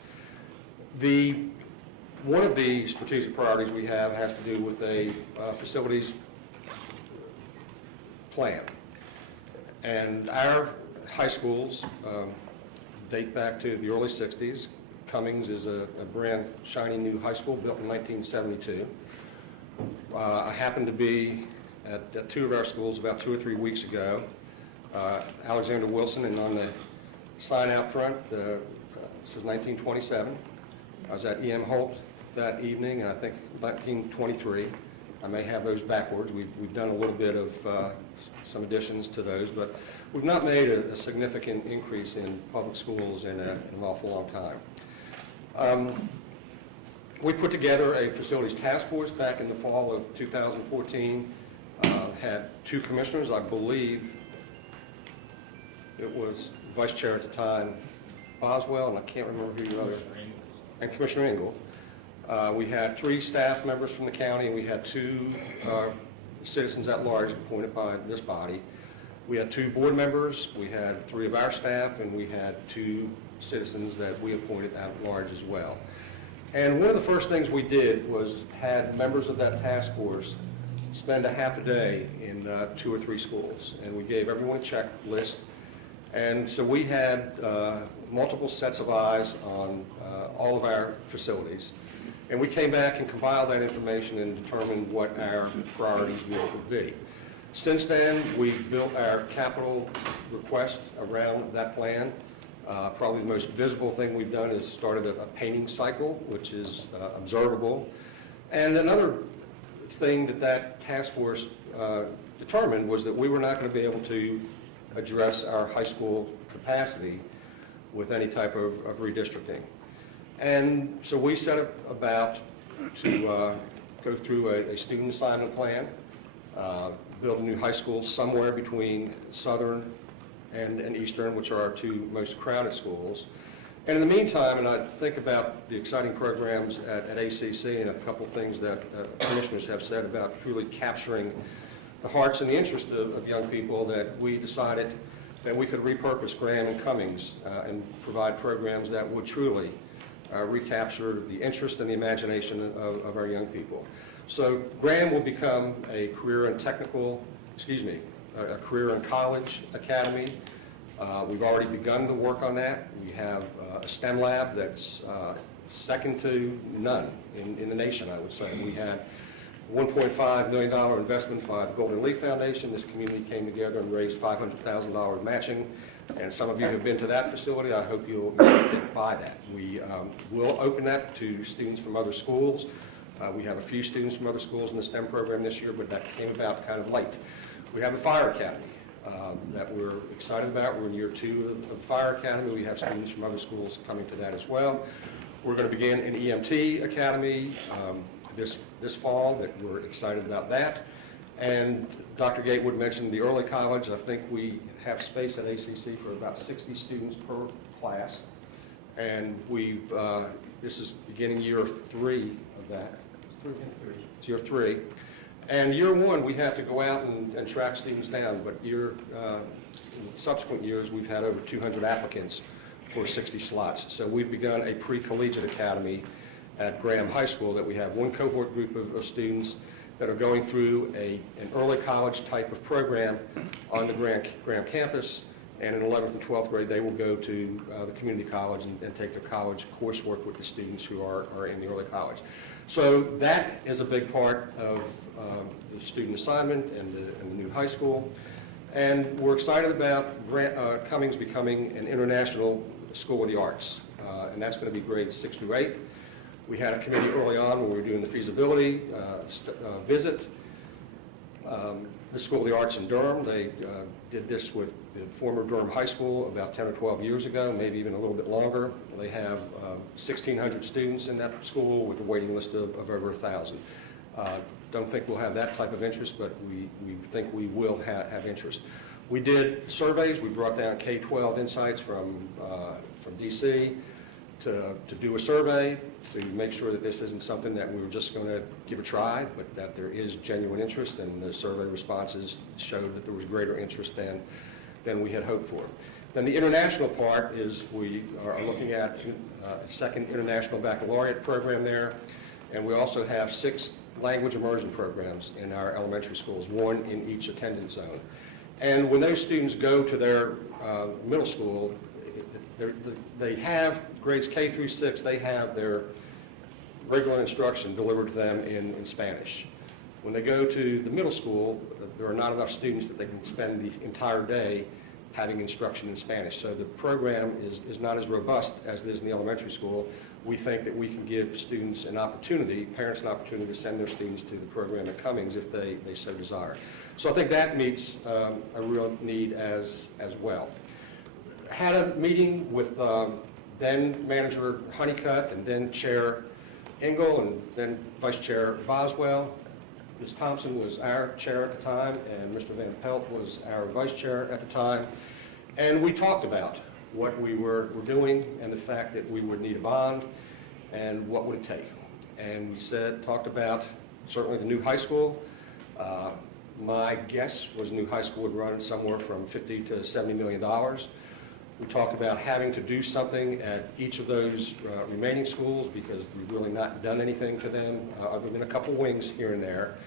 One of the strategic priorities we have has to do with a facilities plan. And our high schools date back to the early 60s. Cummings is a brand shiny new high school built in 1972. I happened to be at 2 of our schools about 2 or 3 weeks ago. Alexander Wilson, and on the sign out front, says 1927. I was at E.M. Holt that evening, and I think 1923. I may have those backwards. We've done a little bit of some additions to those, but we've not made a significant increase in public schools in an awful long time. We put together a facilities task force back in the fall of 2014. had 2 commissioners, I believe it was Vice Chair at the time, Boswell, and I can't remember who the other, and Commissioner Engel. We had 3 staff members from the county, and we had 2 citizens at large appointed by this body. We had 2 board members, we had 3 of our staff, and we had 2 citizens that we appointed at large as well. And one of the first things we did was had members of that task force spend a half a day in 2 or 3 schools, and we gave everyone a checklist. And so we had multiple sets of eyes on all of our facilities. And we came back and compiled that information and determined what our priorities would be. Since then, we've built our capital request around that plan. Probably the most visible thing we've done is started a painting cycle, which is observable. And another thing that task force determined was that we were not going to be able to address our high school capacity with any type of redistricting. And so we set about to go through a student assignment plan, build a new high school somewhere between Southern and Eastern, which are our 2 most crowded schools. And in the meantime, and I think about the exciting programs at ACC and a couple things that commissioners have said about truly capturing the hearts and the interest of young people, that we decided that we could repurpose Graham and Cummings and provide programs that would truly recapture the interest and the imagination of our young people. So Graham will become a career and college academy. We've already begun the work on that. We have a STEM lab that's second to none in the nation, I would say. We had $1.5 million investment by the Golden Leaf Foundation. This community came together and raised $500,000 matching. And some of you have been to that facility. I hope you'll get by that. We will open that to students from other schools. We have a few students from other schools in the STEM program this year, but that came about kind of late. We have a fire academy that we're excited about. We're in year 2 of the fire academy. We have students from other schools coming to that as well. We're going to begin an EMT academy this fall, that we're excited about that. And Dr. Gatewood mentioned the early college. I think we have space at ACC for about 60 students per class. And this is beginning year 3 of that. It's year 3. And year 1, we have to go out and track students down, but in subsequent years, we've had over 200 applicants for 60 slots. So we've begun a pre-collegiate academy at Graham High School that we have 1 cohort group of students that are going through an early college type of program on the Graham campus, and in 11th and 12th grade, they will go to the community college and take their college coursework with the students who are in the early college. So that is a big part of the student assignment and the new high school. And we're excited about Cummings becoming an international school of the arts, and that's going to be grades 6 through 8. We had a committee early on where we were doing the feasibility visit. The School of the Arts in Durham, they did this with the former Durham High School about 10 or 12 years ago, maybe even a little bit longer. They have 1,600 students in that school with a waiting list of over 1,000. Don't think we'll have that type of interest, but we think we will have interest. We did surveys. We brought down K-12 insights from DC to do a survey to make sure that this isn't something that we were just going to give a try, but that there is genuine interest, and the survey responses showed that there was greater interest than we had hoped for. Then the international part is we are looking at a second international baccalaureate program there, and we also have 6 language immersion programs in our elementary schools, 1 in each attendance zone. And when those students go to their middle school, they have grades K through 6, they have their regular instruction delivered to them in Spanish. When they go to the middle school, there are not enough students that they can spend the entire day having instruction in Spanish. So the program is not as robust as it is in the elementary school. We think that we can give students an opportunity, parents an opportunity to send their students to the program at Cummings if they so desire. So I think that meets a real need as well. Had a meeting with then Manager Honeycutt and then Chair Engel and then Vice Chair Boswell. Ms. Thompson was our chair at the time, and Mr. Van Pelt was our vice chair at the time. And we talked about what we were doing and the fact that we would need a bond and what would it take. And we talked about certainly the new high school. My guess was new high school would run somewhere from $50 to $70 million. We talked about having to do something at each of those remaining schools because we've really not done anything to them other than a couple wings here and there.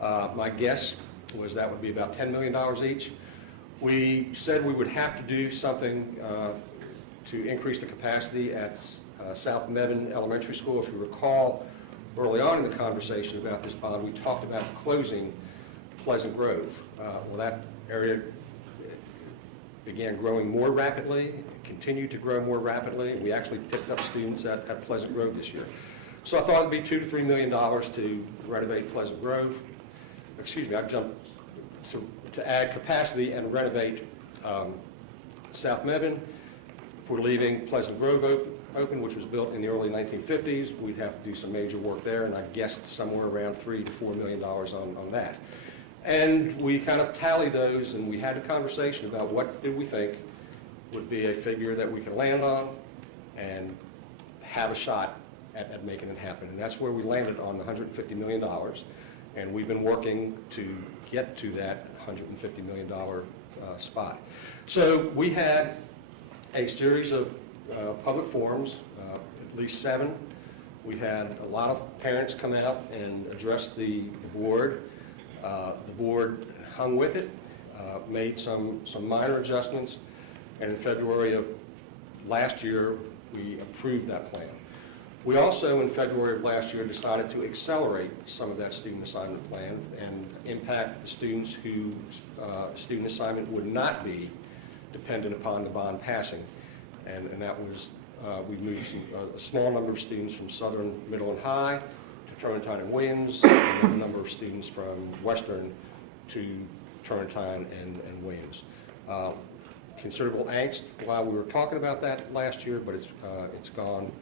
My guess was that would be about $10 million each. We said we would have to do something to increase the capacity at South Mebane Elementary School. If you recall, early on in the conversation about this bond, we talked about closing Pleasant Grove. Well, that area began growing more rapidly, continued to grow more rapidly. We actually picked up students at Pleasant Grove this year. So I thought it'd be $2 to $3 million to renovate Pleasant Grove. Excuse me, I've jumped to add capacity and renovate South Mebane. If we're leaving Pleasant Grove open, which was built in the early 1950s, we'd have to do some major work there, and I guessed somewhere around $3 to $4 million on that. And we kind of tallied those, and we had a conversation about what did we think would be a figure that we could land on and have a shot at making it happen. And that's where we landed on the $150 million. And we've been working to get to that $150 million spot. So we had a series of public forums, at least 7. We had a lot of parents come out and address the board. The board hung with it, made some minor adjustments, and in February of last year, we approved that plan. We also, in February of last year, decided to accelerate some of that student assignment plan and impact the students whose student assignment would not be dependent upon the bond passing. And that was, we moved a small number of students from Southern Middle and High to Turrentine and Williams, and a number of students from Western to Turrentine and Williams. Considerable angst while we were talking about that last year, but it's gone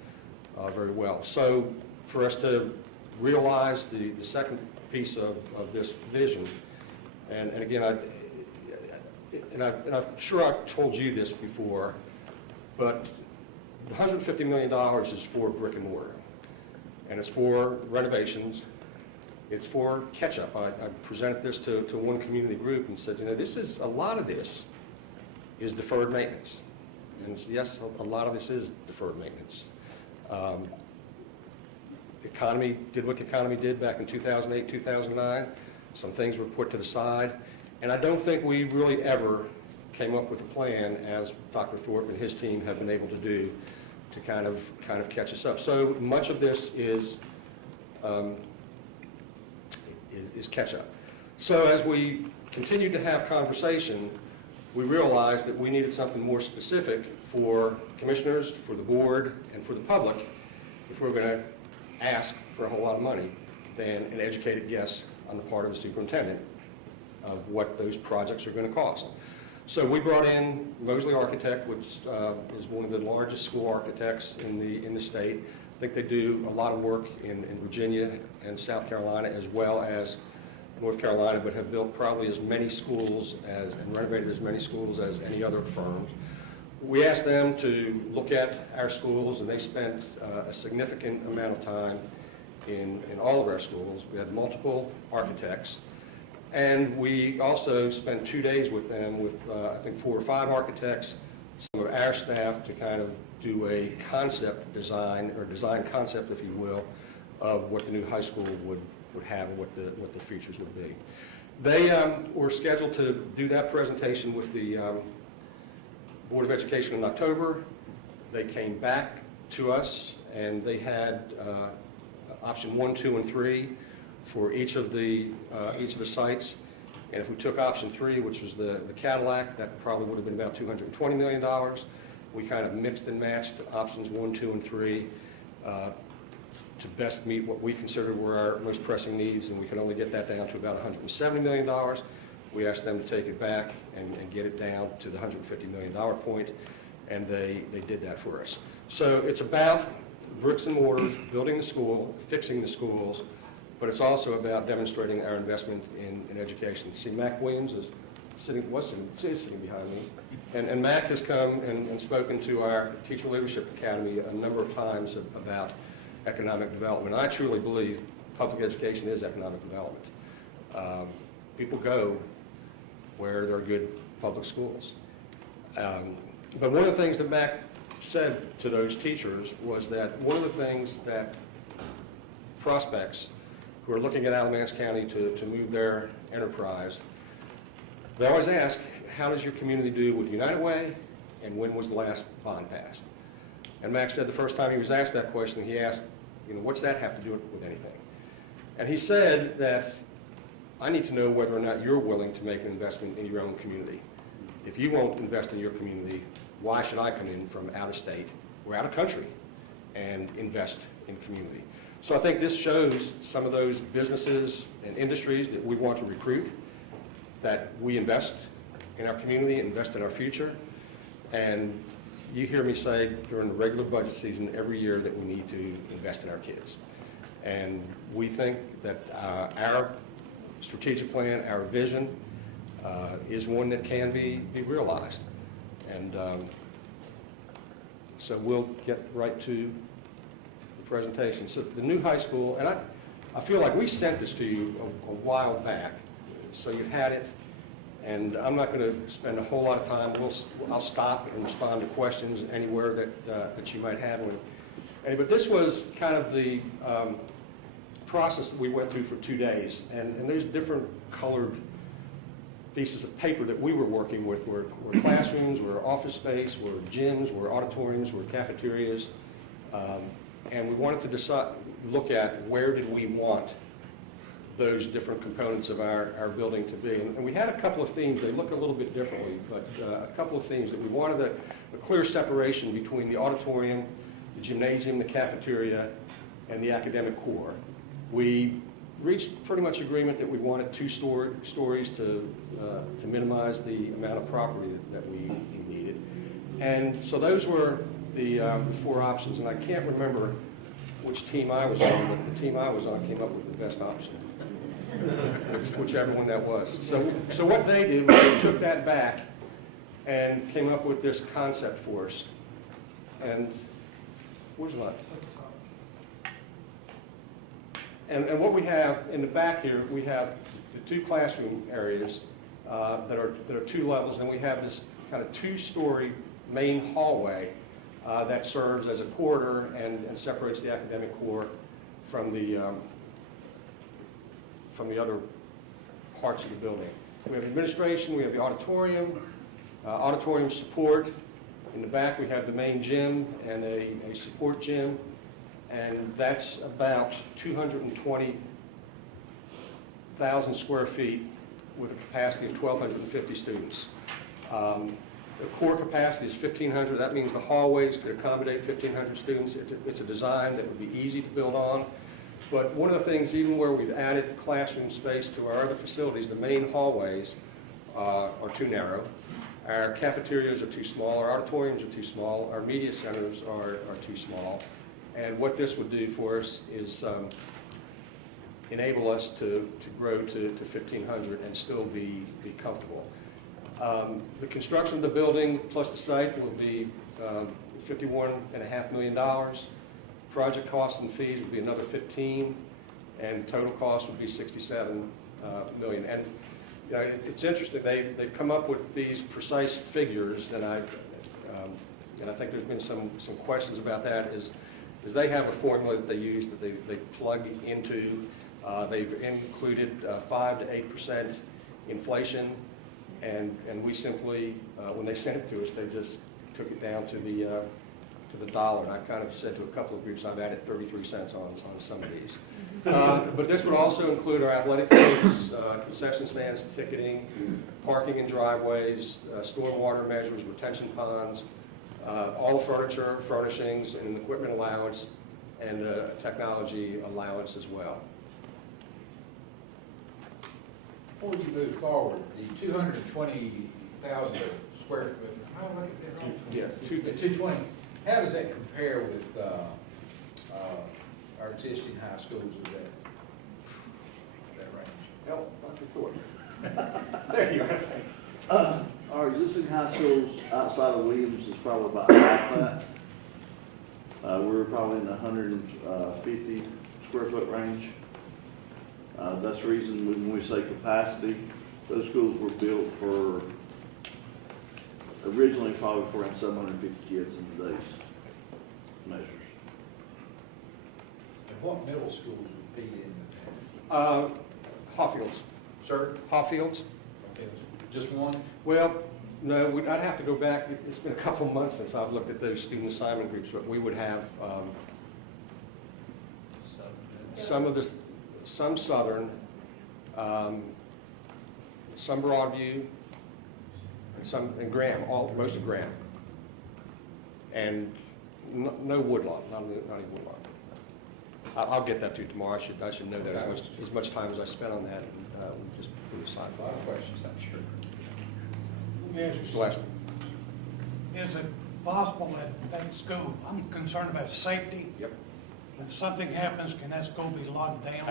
very well. So for us to realize the second piece of this vision, and again, I'm sure I've told you this before, but the $150 million is for brick and mortar, and it's for renovations. It's for catch-up. I presented this to one community group and said, this is, a lot of this is deferred maintenance. And yes, a lot of this is deferred maintenance. The economy did what the economy did back in 2008, 2009. Some things were put to the side. And I don't think we really ever came up with a plan, as Dr. Thorpe and his team have been able to do, to kind of catch us up. So much of this is catch-up. So as we continued to have conversation, we realized that we needed something more specific for commissioners, for the board, and for the public if we're going to ask for a whole lot of money than an educated guess on the part of the superintendent of what those projects are going to cost. So we brought in Mosley Architect, which is one of the largest school architects in the state. I think they do a lot of work in Virginia and South Carolina as well as North Carolina, but have built probably as many schools and renovated as many schools as any other firm. We asked them to look at our schools, and they spent a significant amount of time in all of our schools. We had multiple architects. And we also spent 2 days with them with, I think, 4 or 5 architects, some of our staff, to kind of do a concept design, or design concept, if you will, of what the new high school would have and what the features would be. They were scheduled to do that presentation with the Board of Education in October. They came back to us, and they had option 1, 2, and 3 for each of the sites. And if we took option 3, which was the Cadillac, that probably would have been about $220 million. We kind of mixed and matched options 1, 2, and 3 to best meet what we considered were our most pressing needs, and we could only get that down to about $170 million. We asked them to take it back and get it down to the $150 million point, and they did that for us. So it's about bricks and mortar, building the school, fixing the schools, but it's also about demonstrating our investment in education. See, Mac Williams is sitting behind me, and Mac has come and spoken to our Teacher Leadership Academy a number of times about economic development. I truly believe public education is economic development. People go where there are good public schools. But one of the things that Mac said to those teachers was that one of the things that prospects who are looking at Alamance County to move their enterprise, they always ask, how does your community do with United Way, and when was the last bond passed? And Mac said the first time he was asked that question, he asked, what's that have to do with anything? And he said that, I need to know whether or not you're willing to make an investment in your own community. If you won't invest in your community, why should I come in from out of state or out of country and invest in community? So I think this shows some of those businesses and industries that we want to recruit, that we invest in our community, invest in our future. And you hear me say during the regular budget season every year that we need to invest in our kids. And we think that our strategic plan, our vision, is one that can be realized. And so we'll get right to the presentation. So the new high school, and I feel like we sent this to you a while back, so you've had it, and I'm not going to spend a whole lot of time. I'll stop and respond to questions anywhere that you might have. But this was kind of the process that we went through for 2 days, and there's different colored pieces of paper that we were working with, were classrooms, were office space, were gyms, were auditoriums, were cafeterias, and we wanted to look at where did we want those different components of our building to be. And we had a couple of themes. They look a little bit differently, but a couple of themes that we wanted a clear separation between the auditorium, the gymnasium, the cafeteria, and the academic core. We reached pretty much agreement that we wanted 2 stories to minimize the amount of property that we needed. And so those were the 4 options, and I can't remember which team I was on, but the team I was on came up with the best option, whichever one that was. So what they did was they took that back and came up with this concept for us. And where's mine? And what we have in the back here, we have the 2 classroom areas that are 2 levels, and we have this kind of 2-story main hallway that serves as a corridor and separates the academic core from the other parts of the building. We have administration, we have the auditorium, auditorium support. In the back, we have the main gym and a support gym. And that's about 220,000 square feet with a capacity of 1,250 students. The core capacity is 1,500. That means the hallways could accommodate 1,500 students. It's a design that would be easy to build on. But one of the things, even where we've added classroom space to our other facilities, the main hallways are too narrow. Our cafeterias are too small. Our auditoriums are too small. Our media centers are too small. And what this would do for us is enable us to grow to 1,500 and still be comfortable. The construction of the building plus the site will be $51.5 million. Project costs and fees would be another 15, and total cost would be $67 million. And it's interesting, they've come up with these precise figures, and I think there's been some questions about that. Is they have a formula that they use that they plug into. They've included 5 to 8% inflation, and we simply, when they sent it to us, they just took it down to the dollar. And I kind of said to a couple of groups, I've added 33 cents on some of these. But this would also include our athletic fields, concession stands, ticketing, parking in driveways, stormwater measures, retention ponds, all furniture, furnishings, and equipment allowance, and technology allowance as well. Before you move forward, the 220,000 square foot, how do I get that wrong? Yes, The 220, how does that compare with our existing high schools? Is that Well, not report. There you are. Our existing high schools outside of Williams is probably about half that. We're probably in the 150 square foot range. That's the reason when we say capacity, those schools were built for, originally probably for around 750 kids in today's measures. And what middle schools would feed into that? Hawfields. Sir? Hawfields? Okay, just one? Well, no, I'd have to go back. It's been a couple of months since I've looked at those student assignment groups, but we would have some Southern, some Broadview, and Graham, most of Graham. And no Woodlawn, not any Woodlawn. I'll get that to you tomorrow. I should know that as much time as I spent on that, and we just put it aside. A lot of questions, I'm sure. Mr. Lester. Is it possible at that school, I'm concerned about safety. Yep. If something happens, can that school be locked down?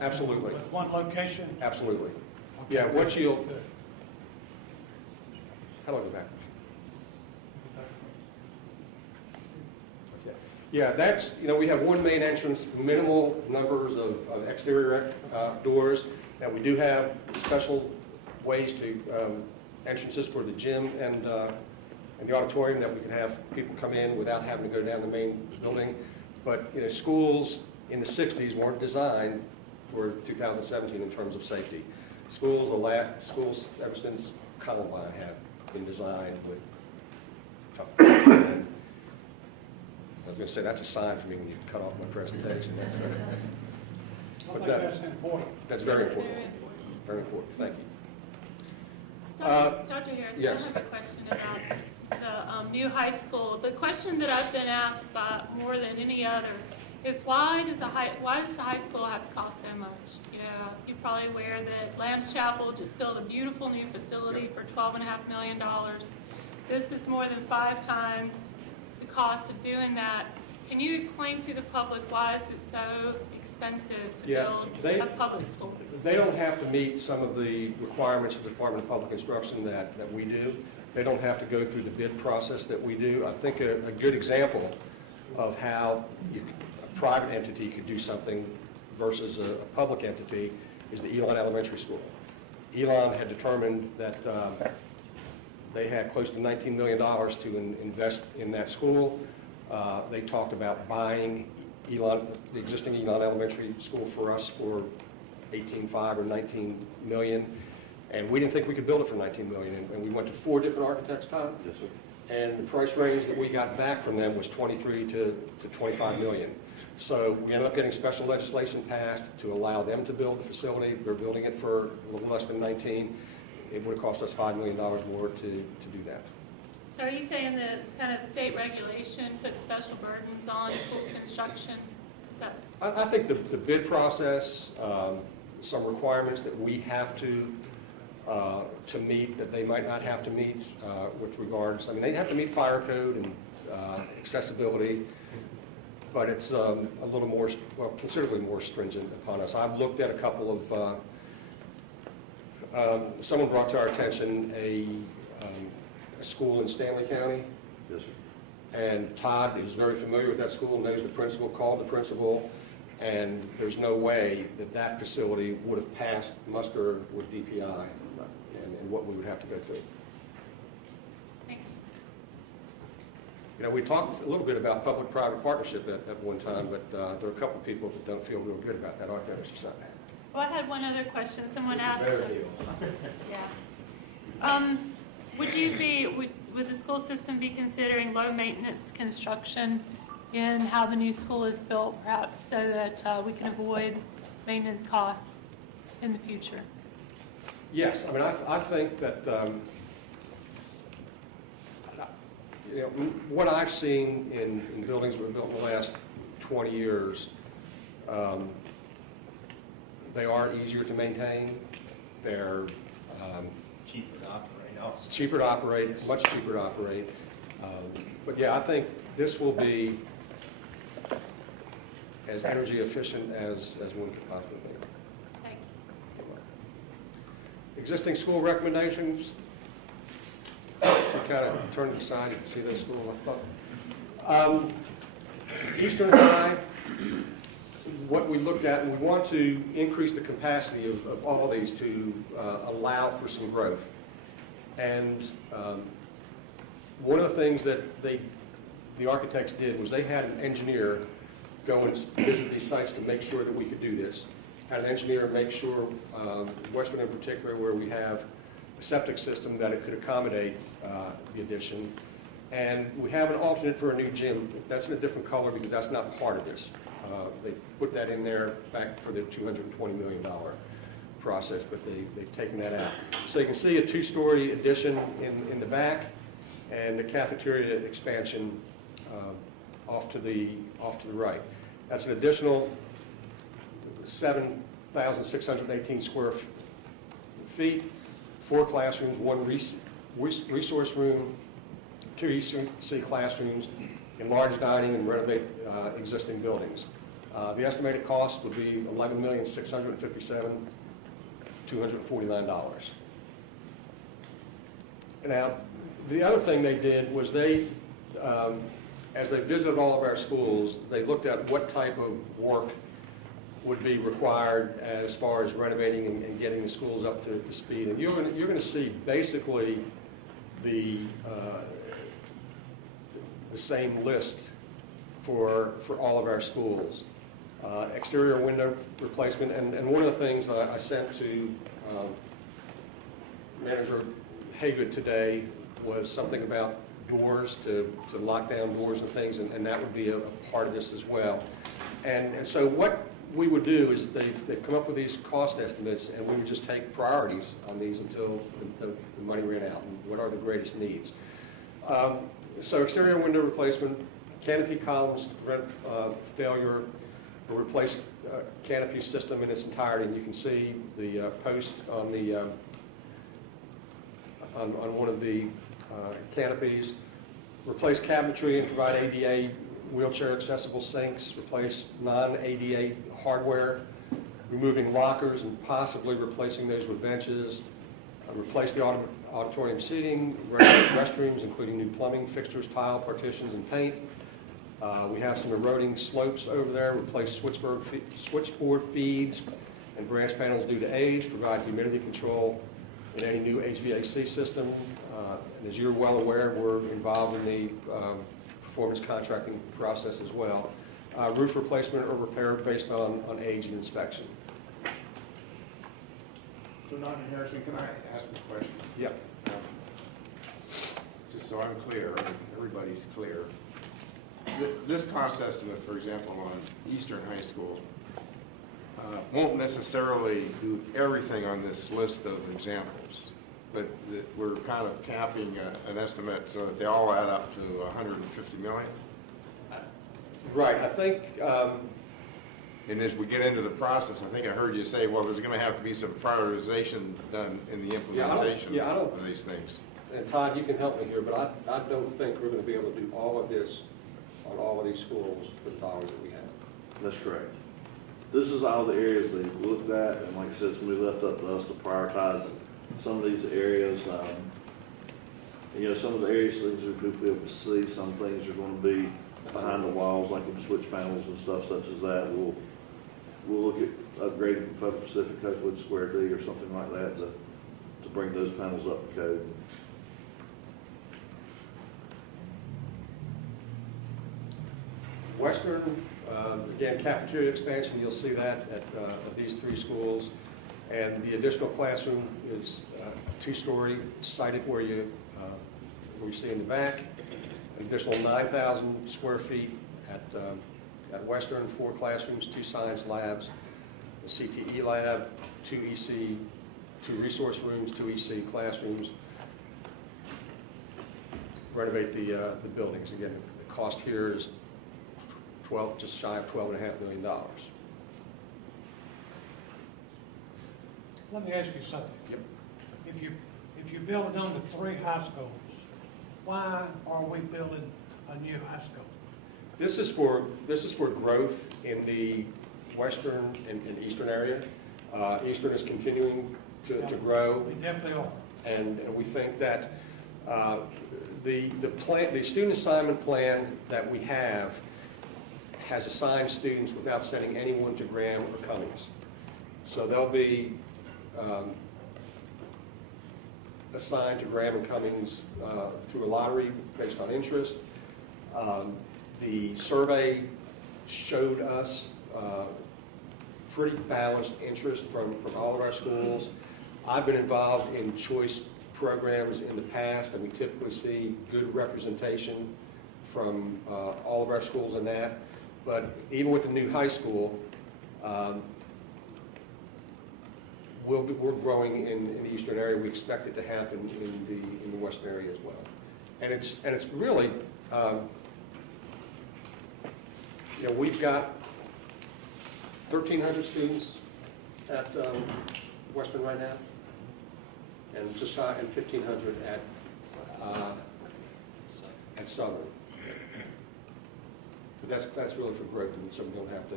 Absolutely. With one location? Absolutely. Okay, Yeah, what good, you'll, good. how do I go back? Yeah, that's, we have one main entrance, minimal numbers of exterior doors. Now, we do have special ways to, entrances for the gym and the auditorium that we can have people come in without having to go down the main building. But, schools in the 60s weren't designed for 2017 in terms of safety. Schools ever since Columbine have been designed with tough. And I was going to say, that's a sign for me when you cut off my presentation. I think But that's important. that's very important. Very important. Thank you. Dr. Harris, yes. I have a question about the new high school. The question that I've been asked by more than any other is why does the high school have to cost so much? You're probably aware that Lamb's Chapel just built a beautiful new facility for $12.5 million. This is more than 5 times the cost of doing that. Can you explain to the public why is it so expensive to build a public school? They don't have to meet some of the requirements of the Department of Public Instruction that we do. They don't have to go through the bid process that we do. I think a good example of how a private entity could do something versus a public entity is the Elon Elementary School. Elon had determined that they had close to $19 million to invest in that school. They talked about buying the existing Elon Elementary School for us for $18.5 or $19 million, and we didn't think we could build it for $19 million. And we went to 4 different architects, Todd. Yes, sir. And the price range that we got back from them was 23 to 25 million. So we ended up getting special legislation passed to allow them to build the facility. They're building it for a little less than 19. It would have cost us $5 million more to do that. So are you saying that it's kind of state regulation puts special burdens on school construction? Is that? I think the bid process, some requirements that we have to meet that they might not have to meet with regards, they have to meet fire code and accessibility, but it's a little more, considerably more stringent upon us. I've looked at a couple of, someone brought to our attention a school in Stanley County. Yes, sir. And Todd is very familiar with that school, knows the principal, called the principal, and there's no way that that facility would have passed muster with DPI and what we would have to go through. Thank We talked a little bit about public-private partnership at one time, but there are a couple of people that don't feel real good about that, aren't there, Mr. Sutton? Well, I had one other question. Someone asked. Yeah. Would the school system be considering low-maintenance construction in how the new school is built, perhaps, so that we can avoid maintenance costs in the future? Yes, I think that what I've seen in buildings that were built in the last 20 years, they are easier to maintain. They're Cheaper to operate also. cheaper to operate, much cheaper to operate. But yeah, I think this will be as energy efficient as one could possibly be. Thank Existing school recommendations. If you kind of turn to the side, you can see those schools. Eastern High, what we looked at, and we want to increase the capacity of all these to allow for some growth. And one of the things that the architects did was they had an engineer go and visit these sites to make sure that we could do this. Had an engineer make sure, Western in particular, where we have a septic system, that it could accommodate the addition. And we have an alternate for a new gym. That's in a different color because that's not part of this. They put that in there back for the $220 million process, but they've taken that out. So you can see a 2-story addition in the back and the cafeteria expansion off to the right. That's an additional 7,618 square feet, 4 classrooms, 1 resource room, 2 EC classrooms, enlarge dining, and renovate existing buildings. The estimated cost would be $11,657,249. Now, the other thing they did was they, as they visited all of our schools, they looked at what type of work would be required as far as renovating and getting the schools up to speed. And you're going to see basically the same list for all of our schools. Exterior window replacement, and one of the things that I sent to Manager Haygood today was something about doors, to lock down doors and things, and that would be a part of this as well. And so what we would do is they've come up with these cost estimates, and we would just take priorities on these until the money ran out, and what are the greatest needs. So exterior window replacement, canopy columns to prevent failure, we'll replace canopy system in its entirety, and you can see the post on the on one of the canopies. Replace cabinetry and provide ADA wheelchair accessible sinks, replace non-ADA hardware, removing lockers and possibly replacing those with benches, replace the auditorium seating, restrooms, including new plumbing, fixtures, tile, partitions, and paint. We have some eroding slopes over there, replace switchboard feeds and branch panels due to age, provide humidity control in any new HVAC system. And as you're well aware, we're involved in the performance contracting process as well. Roof replacement or repair based on age and inspection. So Dr. Harrison, can I ask a question? Yep. Just so I'm clear, and everybody's clear. This cost estimate, for example, on Eastern High School, won't necessarily do everything on this list of examples, but we're kind of capping an estimate so that they all add up to $150 million. Right, I think, and as we get into the process, I think I heard you say, well, there's going to have to be some prioritization done in the implementation of these things. and Todd, you can help me here, but I don't think we're going to be able to do all of this on all of these schools for the dollars that we have. That's correct. This is all the areas they looked at, and like I said, it's going to be left up to us to prioritize some of these areas. You know, some of the areas things are going to be able to see, some things are going to be behind the walls, like in switch panels and stuff such as that. We'll look at upgrading from Federal Pacific Cokewood Square D or something like that to bring those panels up to code. Western, again, cafeteria expansion, you'll see that at these three schools. And the additional classroom is a two-story sited where you see in the back. An additional 9,000 square feet at Western, 4 classrooms, 2 science labs, a CTE lab, 2 EC, 2 resource rooms, 2 EC classrooms. Renovate the buildings. Again, the cost here is just shy of $12.5 million. Let me ask you something. Yep. If you build it on the 3 high schools, why are we building a new high school? This is for growth in the western and eastern area. Eastern is continuing to grow. We definitely are. And we think that the student assignment plan that we have has assigned students without sending anyone to Graham or Cummings. So they'll be assigned to Graham and Cummings through a lottery based on interest. The survey showed us pretty balanced interest from all of our schools. I've been involved in choice programs in the past, and we typically see good representation from all of our schools in that. But even with the new high school, we're growing in the eastern area. We expect it to happen in the western area as well. And it's really, we've got 1,300 students at Western right now, and just shy, and 1,500 at Southern. But that's really for growth, and so we don't have to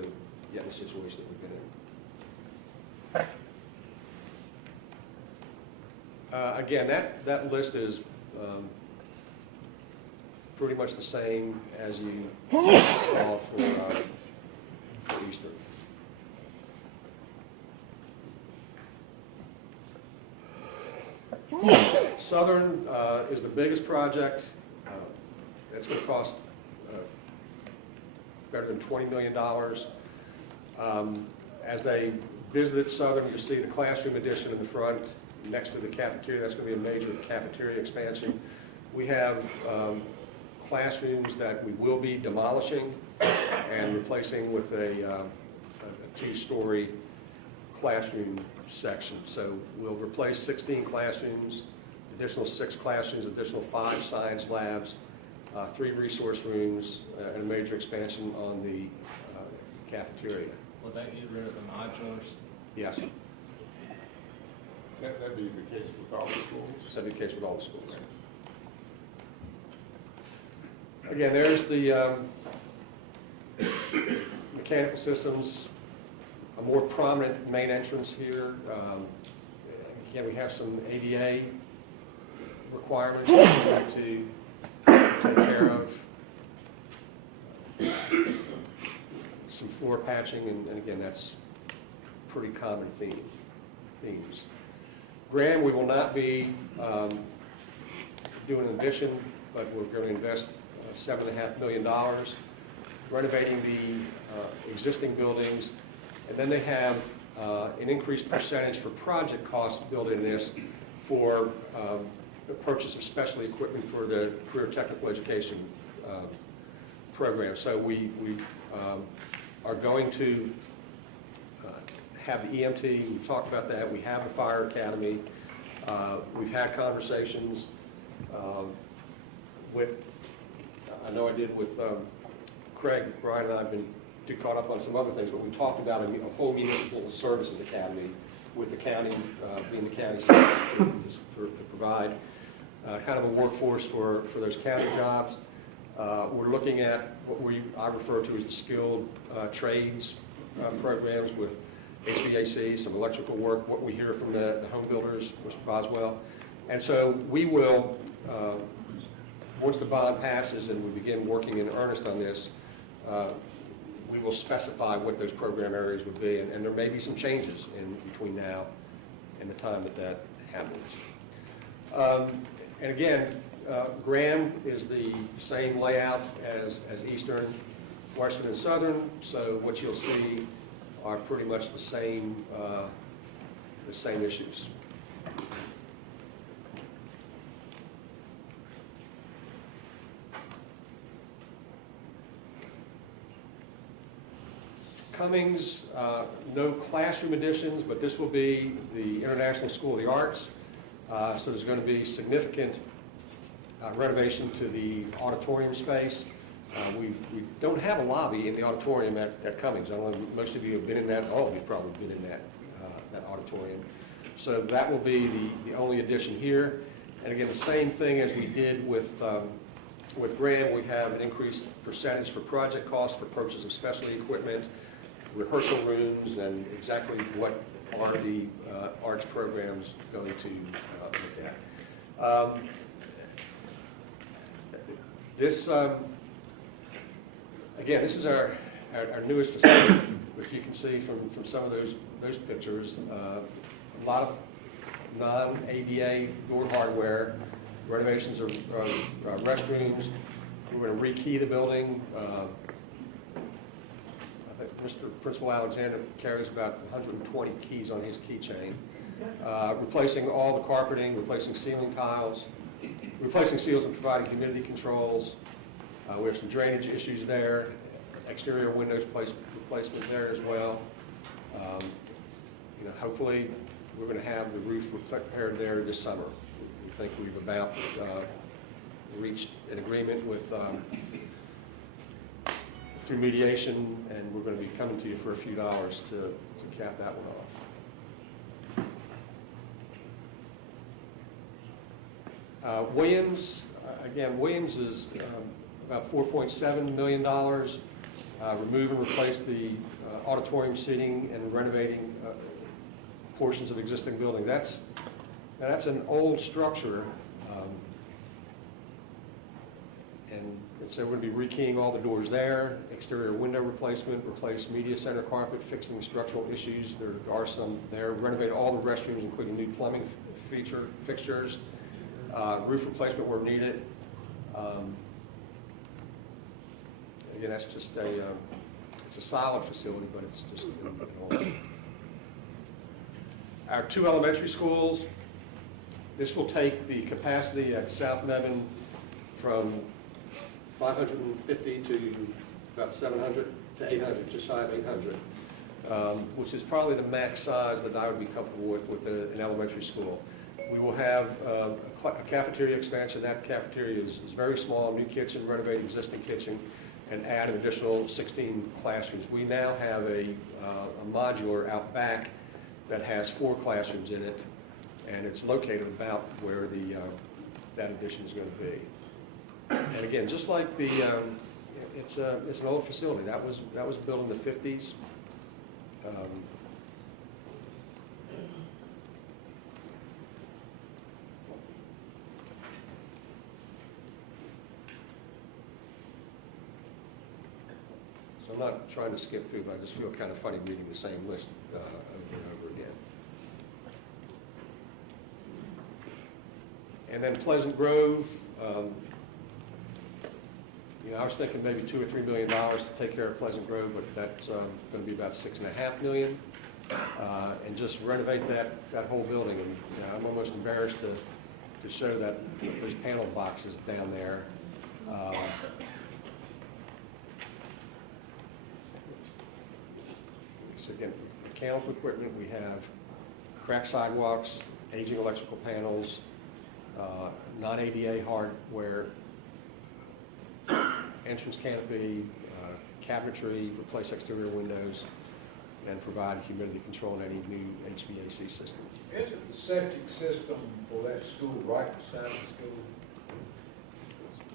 get in the situation that we've been in. Again, that list is pretty much the same as you saw for Eastern. Southern is the biggest project. It's going to cost better than $20 million. As they visited Southern, you'll see the classroom addition in the front next to the cafeteria. That's going to be a major cafeteria expansion. We have classrooms that we will be demolishing and replacing with a two-story classroom section. So we'll replace 16 classrooms, additional 6 classrooms, additional 5 science labs, 3 resource rooms, and a major expansion on the cafeteria. Will that get rid of the modulars? Yes, That'd be the case with all the schools? that'd be the case with all the schools. Again, there's the mechanical systems, a more prominent main entrance here. Again, we have some ADA requirements that we have to take care of. Some floor patching, and again, that's pretty common themes. Graham, we will not be doing an addition, but we're going to invest $7.5 million renovating the existing buildings, and then they have an increased percentage for project costs built in this for the purchase of specialty equipment for the career technical education program. So we are going to have the EMT, we've talked about that, we have a fire academy, we've had conversations with, I know I did with Craig, Brian and I have been too caught up on some other things, but we talked about a whole municipal services academy with the county, being the county to provide kind of a workforce for those county jobs. We're looking at what I refer to as the skilled trades programs with HVAC, some electrical work, what we hear from the home builders, Mr. Boswell. And so we will, once the bond passes and we begin working in earnest on this, we will specify what those program areas would be, and there may be some changes in between now and the time that happens. And again, Graham is the same layout as Eastern, Western, and Southern, so what you'll see are pretty much the same issues. Cummings, no classroom additions, but this will be the International School of the Arts. So there's going to be significant renovation to the auditorium space. We don't have a lobby in the auditorium at Cummings. I don't know, most of you have been in that, all of you have probably been in that auditorium. So that will be the only addition here. And again, the same thing as we did with Graham, we have an increased percentage for project costs for purchase of specialty equipment rehearsal rooms and exactly what are the arts programs going to look at. Again, this is our newest facility, which you can see from some of those pictures. A lot of non-ADA door hardware, renovations of restrooms. We're going to rekey the building. I think Mr. Principal Alexander carries about 120 keys on his keychain. Replacing all the carpeting, replacing ceiling tiles, replacing seals and providing humidity controls. We have some drainage issues there, exterior windows replacement there as well. Hopefully, we're going to have the roof repaired there this summer. We think we've about reached an agreement with through mediation, and we're going to be coming to you for a few dollars to cap that one off. Williams, again, Williams is about $4.7 million. Remove and replace the auditorium seating and renovating portions of existing building. That's an old structure, and so we're going to be rekeying all the doors there, exterior window replacement, replace media center carpet, fixing structural issues. There are some there. Renovate all the restrooms, including new plumbing fixtures, roof replacement where needed. Again, that's just it's a solid facility, but it's just our 2 elementary schools. This will take the capacity at South Mebane from 550 to about 700 to 800, just shy of 800, which is probably the max size that I would be comfortable with an elementary school. We will have a cafeteria expansion. That cafeteria is very small, new kitchen, renovate existing kitchen, and add an additional 16 classrooms. We now have a modular out back that has 4 classrooms in it, and it's located about where that addition is going to be. And again, just like it's an old facility. That was built in the 50s. So I'm not trying to skip through, but I just feel kind of funny reading the same list over and over again. And then Pleasant Grove, I was thinking maybe $2 or $3 million to take care of Pleasant Grove, but that's going to be about $6.5 million, and just renovate that whole building. And I'm almost embarrassed to show those panel boxes down there. So again, mechanical equipment, we have cracked sidewalks, aging electrical panels, non-ADA hardware, entrance canopy, cabinetry, replace exterior windows, and provide humidity control in any new HVAC system. Isn't the septic system for that school right beside the school?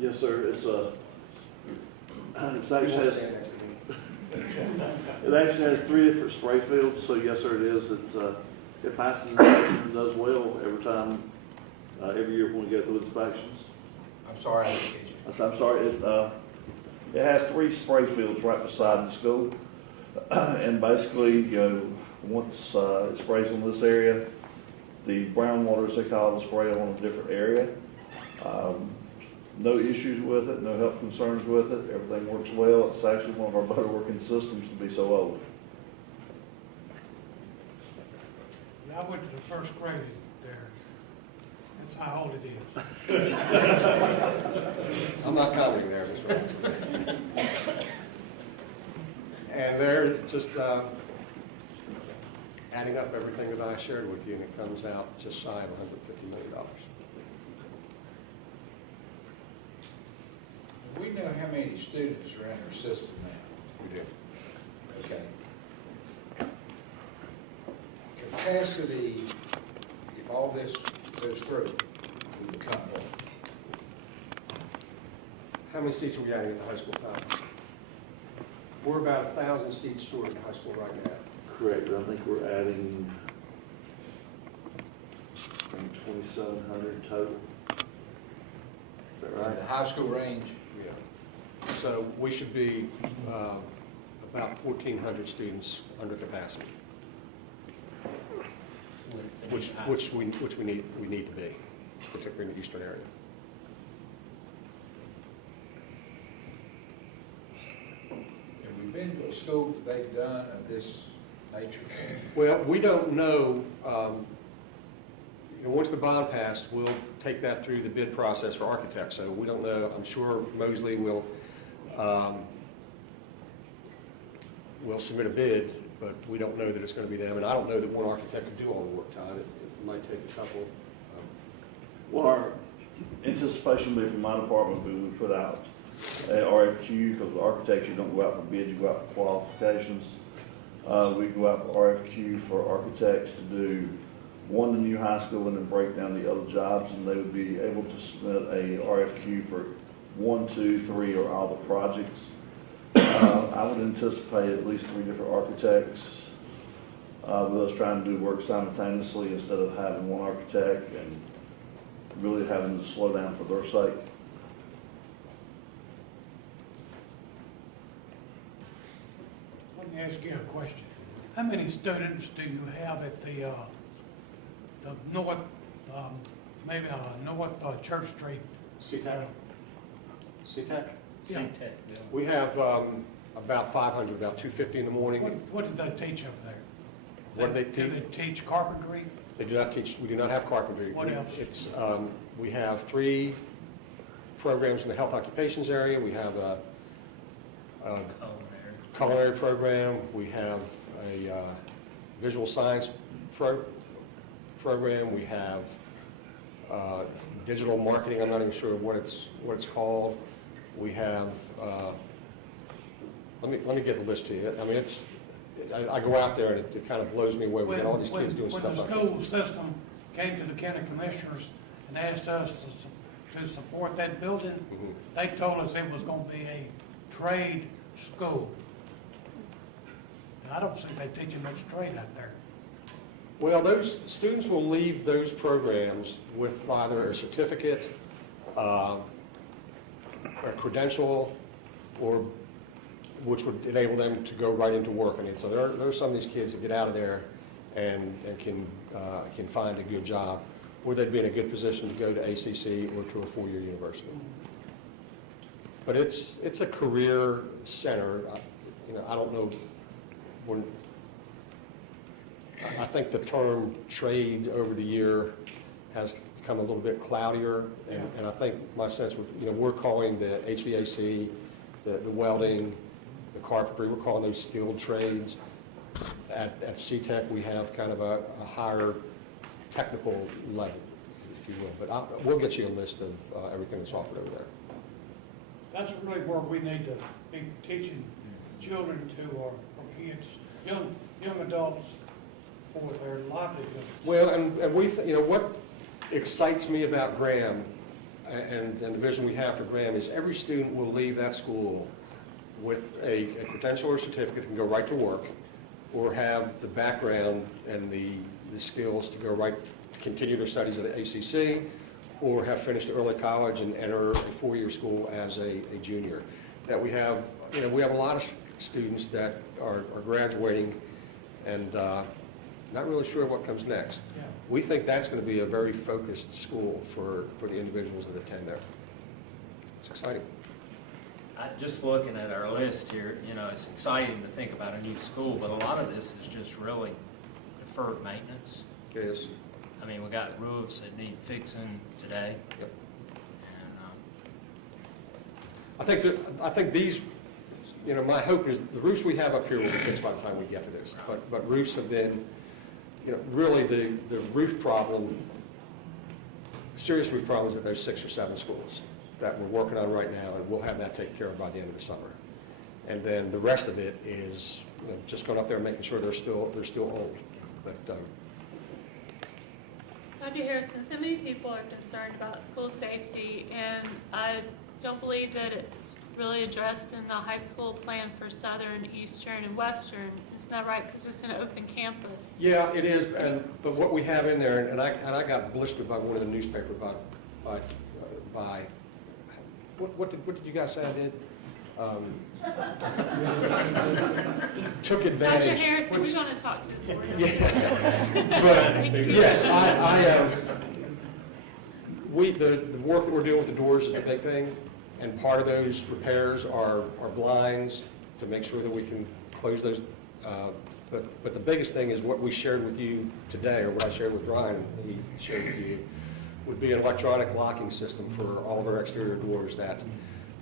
Yes, sir, it's actually has 3 different spray fields, so yes, sir, it is. It passes inspection and does well every time, every year when we go through inspections. I'm sorry, I didn't get you. I'm sorry, it has 3 spray fields right beside the school. And basically, once it sprays on this area, the brown water, as they call it, will spray on a different area. No issues with it, no health concerns with it. Everything works well. It's actually one of our better working systems to be so old. I went to the first grade there. That's how old it is. I'm not commenting there, Mr. Robinson. And they're just adding up everything that I shared with you, and it comes out just shy of $150 million. We know how many students are in our system now. We do. Okay. Capacity, if all this goes through, will become what? How many seats are we adding at the high school, Tom? We're about 1,000 seats short in high school right now. Correct, I think we're adding 2,700 total. Is that right? The high school range, Yeah. So we should be about 1,400 students under capacity, which we need to be, particularly in the eastern area. have we been to a school that they've done of this nature? Well, we don't know, once the bond passed, we'll take that through the bid process for architects, so we don't know. I'm sure Mosley will submit a bid, but we don't know that it's going to be them, and I don't know that one architect could do all the work, Todd. It might take a couple. Well, our anticipation would be from my department, we would put out a RFQ, because architects, you don't go out for bids, you go out for qualifications. We go out for RFQ for architects to do one, the new high school, and then break down the other jobs, and they would be able to submit a RFQ for 1, 2, 3, or all the projects. I would anticipate at least 3 different architects, with us trying to do work simultaneously instead of having one architect and really having to slow down for their sake. Let me ask you a question. How many students do you have at the north, North Church Street? CTEC? CTEC? Yeah. C-Tech, yeah. We have about 500, about 250 in the morning. What do they teach over there? What do they Do teach? they teach carpentry? They do not teach, we do not have carpentry. What else? It's, we have 3 programs in the health occupations area. We have a culinary program. We have a visual science program. We have digital marketing. I'm not even sure what it's called. We have, let me get the list to you. I mean, I go out there and it kind of blows me away. We've got all these kids doing stuff When the like that. school system came to the county commissioners and asked us to support that building, Mhm. they told us it was gonna be a trade school. And I don't think they're teaching much trade out there. Well, those students will leave those programs with either a certificate, a credential, or which would enable them to go right into work. I mean, so there are some of these kids that get out of there and can find a good job, or they'd be in a good position to go to ACC or to a 4-year university. But it's a career center. I don't know when. I think the term trade over the year has become a little bit cloudier, and I think my sense, we're calling the HVAC, the welding, the carpentry, we're calling those skilled trades. At CTEC, we have kind of a higher technical level, if you will. But we'll get you a list of everything that's offered over there. That's really where we need to be teaching children to, or kids, young adults, for their livelihood. Well, and we, what excites me about Graham and the vision we have for Graham is every student will leave that school with a credential or certificate that can go right to work, or have the background and the skills to go right to continue their studies at the ACC, or have finished early college and enter a 4-year school as a junior. That we have a lot of students that are graduating and not really sure what comes next. Yeah. We think that's going to be a very focused school for the individuals that attend there. It's exciting. Just looking at our list here, it's exciting to think about a new school, but a lot of this is just really deferred maintenance. It is. I mean, we got roofs that need fixing today. Yep. And, I think these, my hope is the roofs we have up here will be fixed by the time we get to this. But roofs have been, really the roof problem, serious roof problems at those 6 or 7 schools that we're working on right now, and we'll have that taken care of by the end of the summer. And then the rest of it is just going up there and making sure they're still old. But Dr. Harrison, so many people are concerned about school safety, and I don't believe that it's really addressed in the high school plan for Southern, Eastern, and Western. Isn't that right? Because it's an open campus. Yeah, it is, but what we have in there, and I got blistered by one of the newspaper by what did you guys say I did? Took advantage. Dr. Harrison, we want to talk to the board. But, yes, the work that we're doing with the doors is the big thing, and part of those repairs are blinds to make sure that we can close those. But the biggest thing is what we shared with you today, or what I shared with Brian, and he shared with you, would be an electronic locking system for all of our exterior doors. That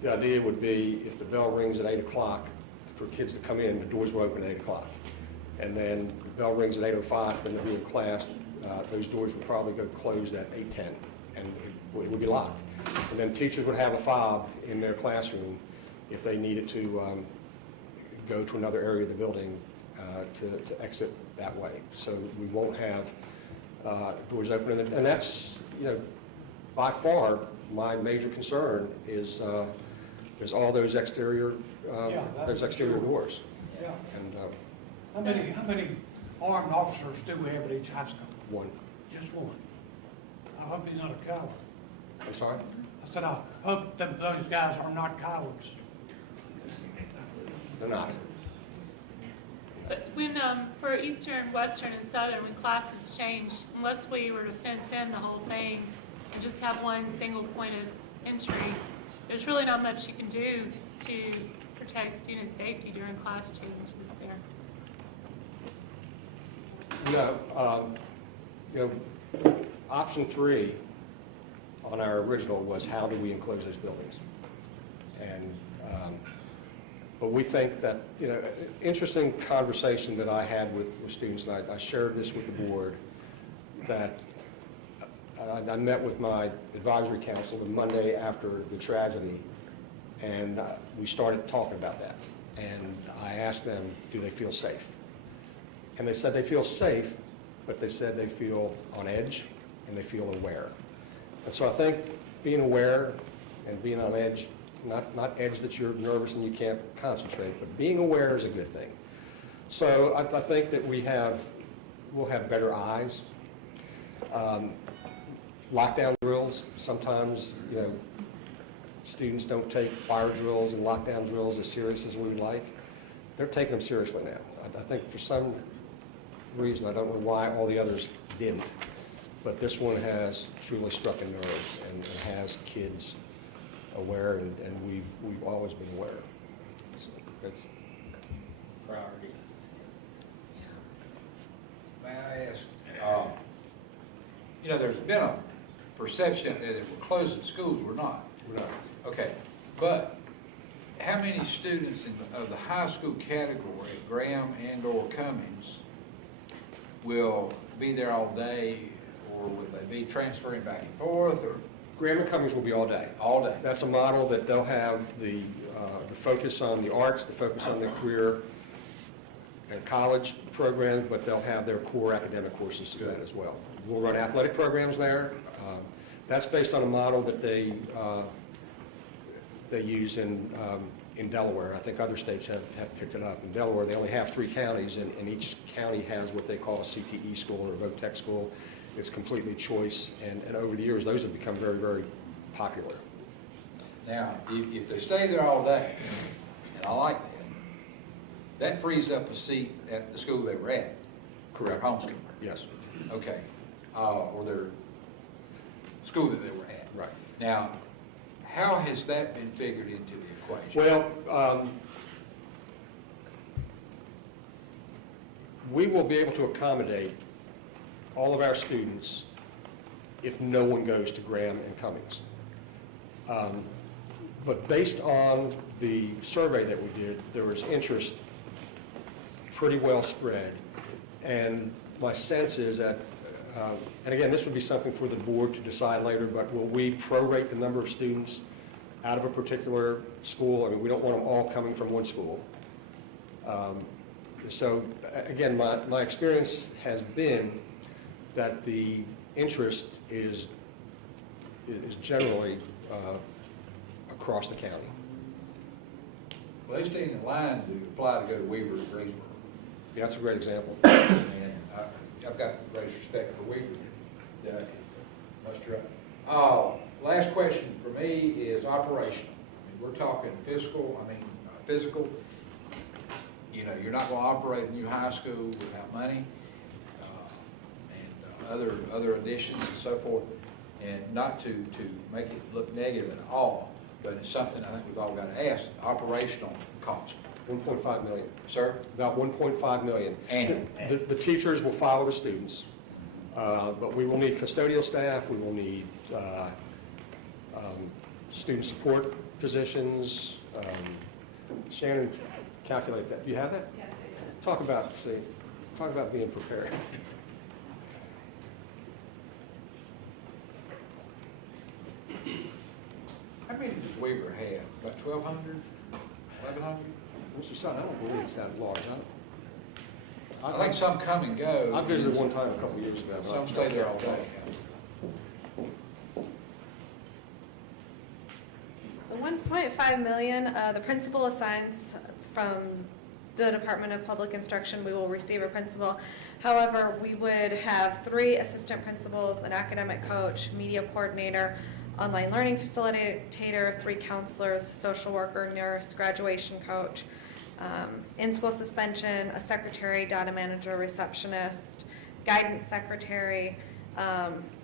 the idea would be if the bell rings at 8 o'clock for kids to come in, the doors will open at 8 o'clock. And then the bell rings at 8:05 for them to be in class, those doors would probably go closed at 8:10, and it would be locked. And then teachers would have a fob in their classroom if they needed to go to another area of the building to exit that way. So we won't have doors open. And that's, by far, my major concern is all those exterior doors. Yeah. And How many armed officers do we have at each high school? one, Just one. I hope he's not a coward. I'm sorry? I said, I hope that those guys are not cowards. They're not. But when, for Eastern, Western, and Southern, when classes change, unless we were to fence in the whole thing and just have one single point of entry, there's really not much you can do to protect student safety during class changes there. No, option 3 on our original was how do we enclose those buildings? And, but we think that, interesting conversation that I had with students, and I shared this with the board, that I met with my advisory council the Monday after the tragedy, and we started talking about that. And I asked them, do they feel safe? And they said they feel safe, but they said they feel on edge and they feel aware. And so I think being aware and being on edge, not edge that you're nervous and you can't concentrate, but being aware is a good thing. So I think that we'll have better eyes. Lockdown drills, sometimes, students don't take fire drills and lockdown drills as serious as we would like. They're taking them seriously now. I think for some reason, I don't know why all the others didn't, but this one has truly struck a nerve and has kids aware, and we've always been aware. So that's priority. May I ask, there's been a perception that we're closing schools, we're not. We're not. Okay, but how many students of the high school category at Graham and/or Cummings will be there all day, or will they be transferring back and forth, or? Graham and Cummings will be all day. All day. That's a model that they'll have the focus on the arts, the focus on the career and college program, but they'll have their core academic courses in that as well. We'll run athletic programs there. That's based on a model that they use in Delaware. I think other states have picked it up. In Delaware, they only have 3 counties, and each county has what they call a CTE school or a VOTEC school. It's completely choice, and over the years, those have become very, very popular. Now, if they stay there all day, and I like that frees up a seat at the school they were at. Correct. Their home school. Yes. Okay. Or their school that they were at. Right. Now, how has that been figured into the equation? Well, we will be able to accommodate all of our students if no one goes to Graham and Cummings. But based on the survey that we did, there was interest pretty well spread. And my sense is that, and again, this would be something for the board to decide later, but will we prorate the number of students out of a particular school? I mean, we don't want them all coming from one school. So again, my experience has been that the interest is generally across the county. Well, they stand in line to apply to go to Weaver or Greensboro. Yeah, that's a great example. And I've got great respect for Weaver. Yeah, must try. Last question for me is operational. I mean, we're talking physical. You know, you're not going to operate a new high school without money and other additions and so forth. And not to make it look negative at all, but it's something I think we've all got to ask, operational cost. 1.5 million. Sir? About 1.5 million. Annual. The teachers will follow the students, but we will need custodial staff, we will need student support positions. Shannon, calculate that. Do you have that? Yes, I do. Talk about being prepared. How many does Weaver have? About 1,200? 1,100? Mr. Sutton, I don't believe it's that large. I think some come and go. I visited one time a couple of years ago. Some stay there all day. The 1.5 million, the principal assigns from the Department of Public Instruction, we will receive a principal. However, we would have 3 assistant principals, an academic coach, media coordinator, online learning facilitator, 3 counselors, a social worker, nurse, graduation coach, in-school suspension, a secretary, data manager, receptionist, guidance secretary,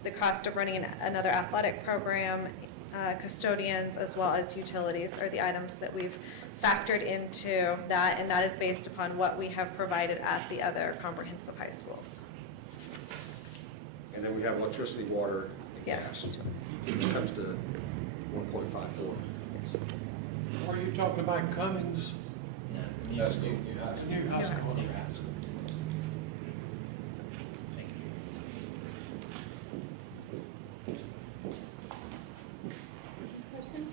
the cost of running another athletic program, custodians, as well as utilities are the items that we've factored into that, and that is based upon what we have provided at the other comprehensive high schools. And then we have electricity, water, and Yeah. gas. It comes to 1.54. Are you talking about Cummings, That's new high school. new high school? Questions?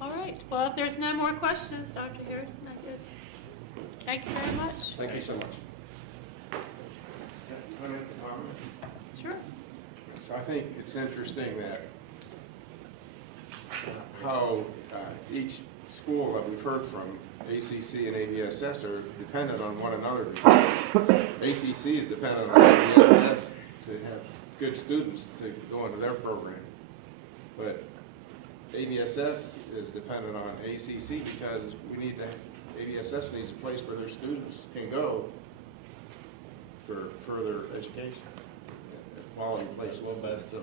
All right, well, if there's no more questions, Dr. Harrison, I guess, thank you very much. Thank you so much. Sure. So I think it's interesting that how each school that we've heard from, ACC and AVSS, are dependent on one another. ACC is dependent on AVSS to have good students to go into their program. But AVSS is dependent on ACC because AVSS needs a place where their students can go for further education. A quality place, well, but so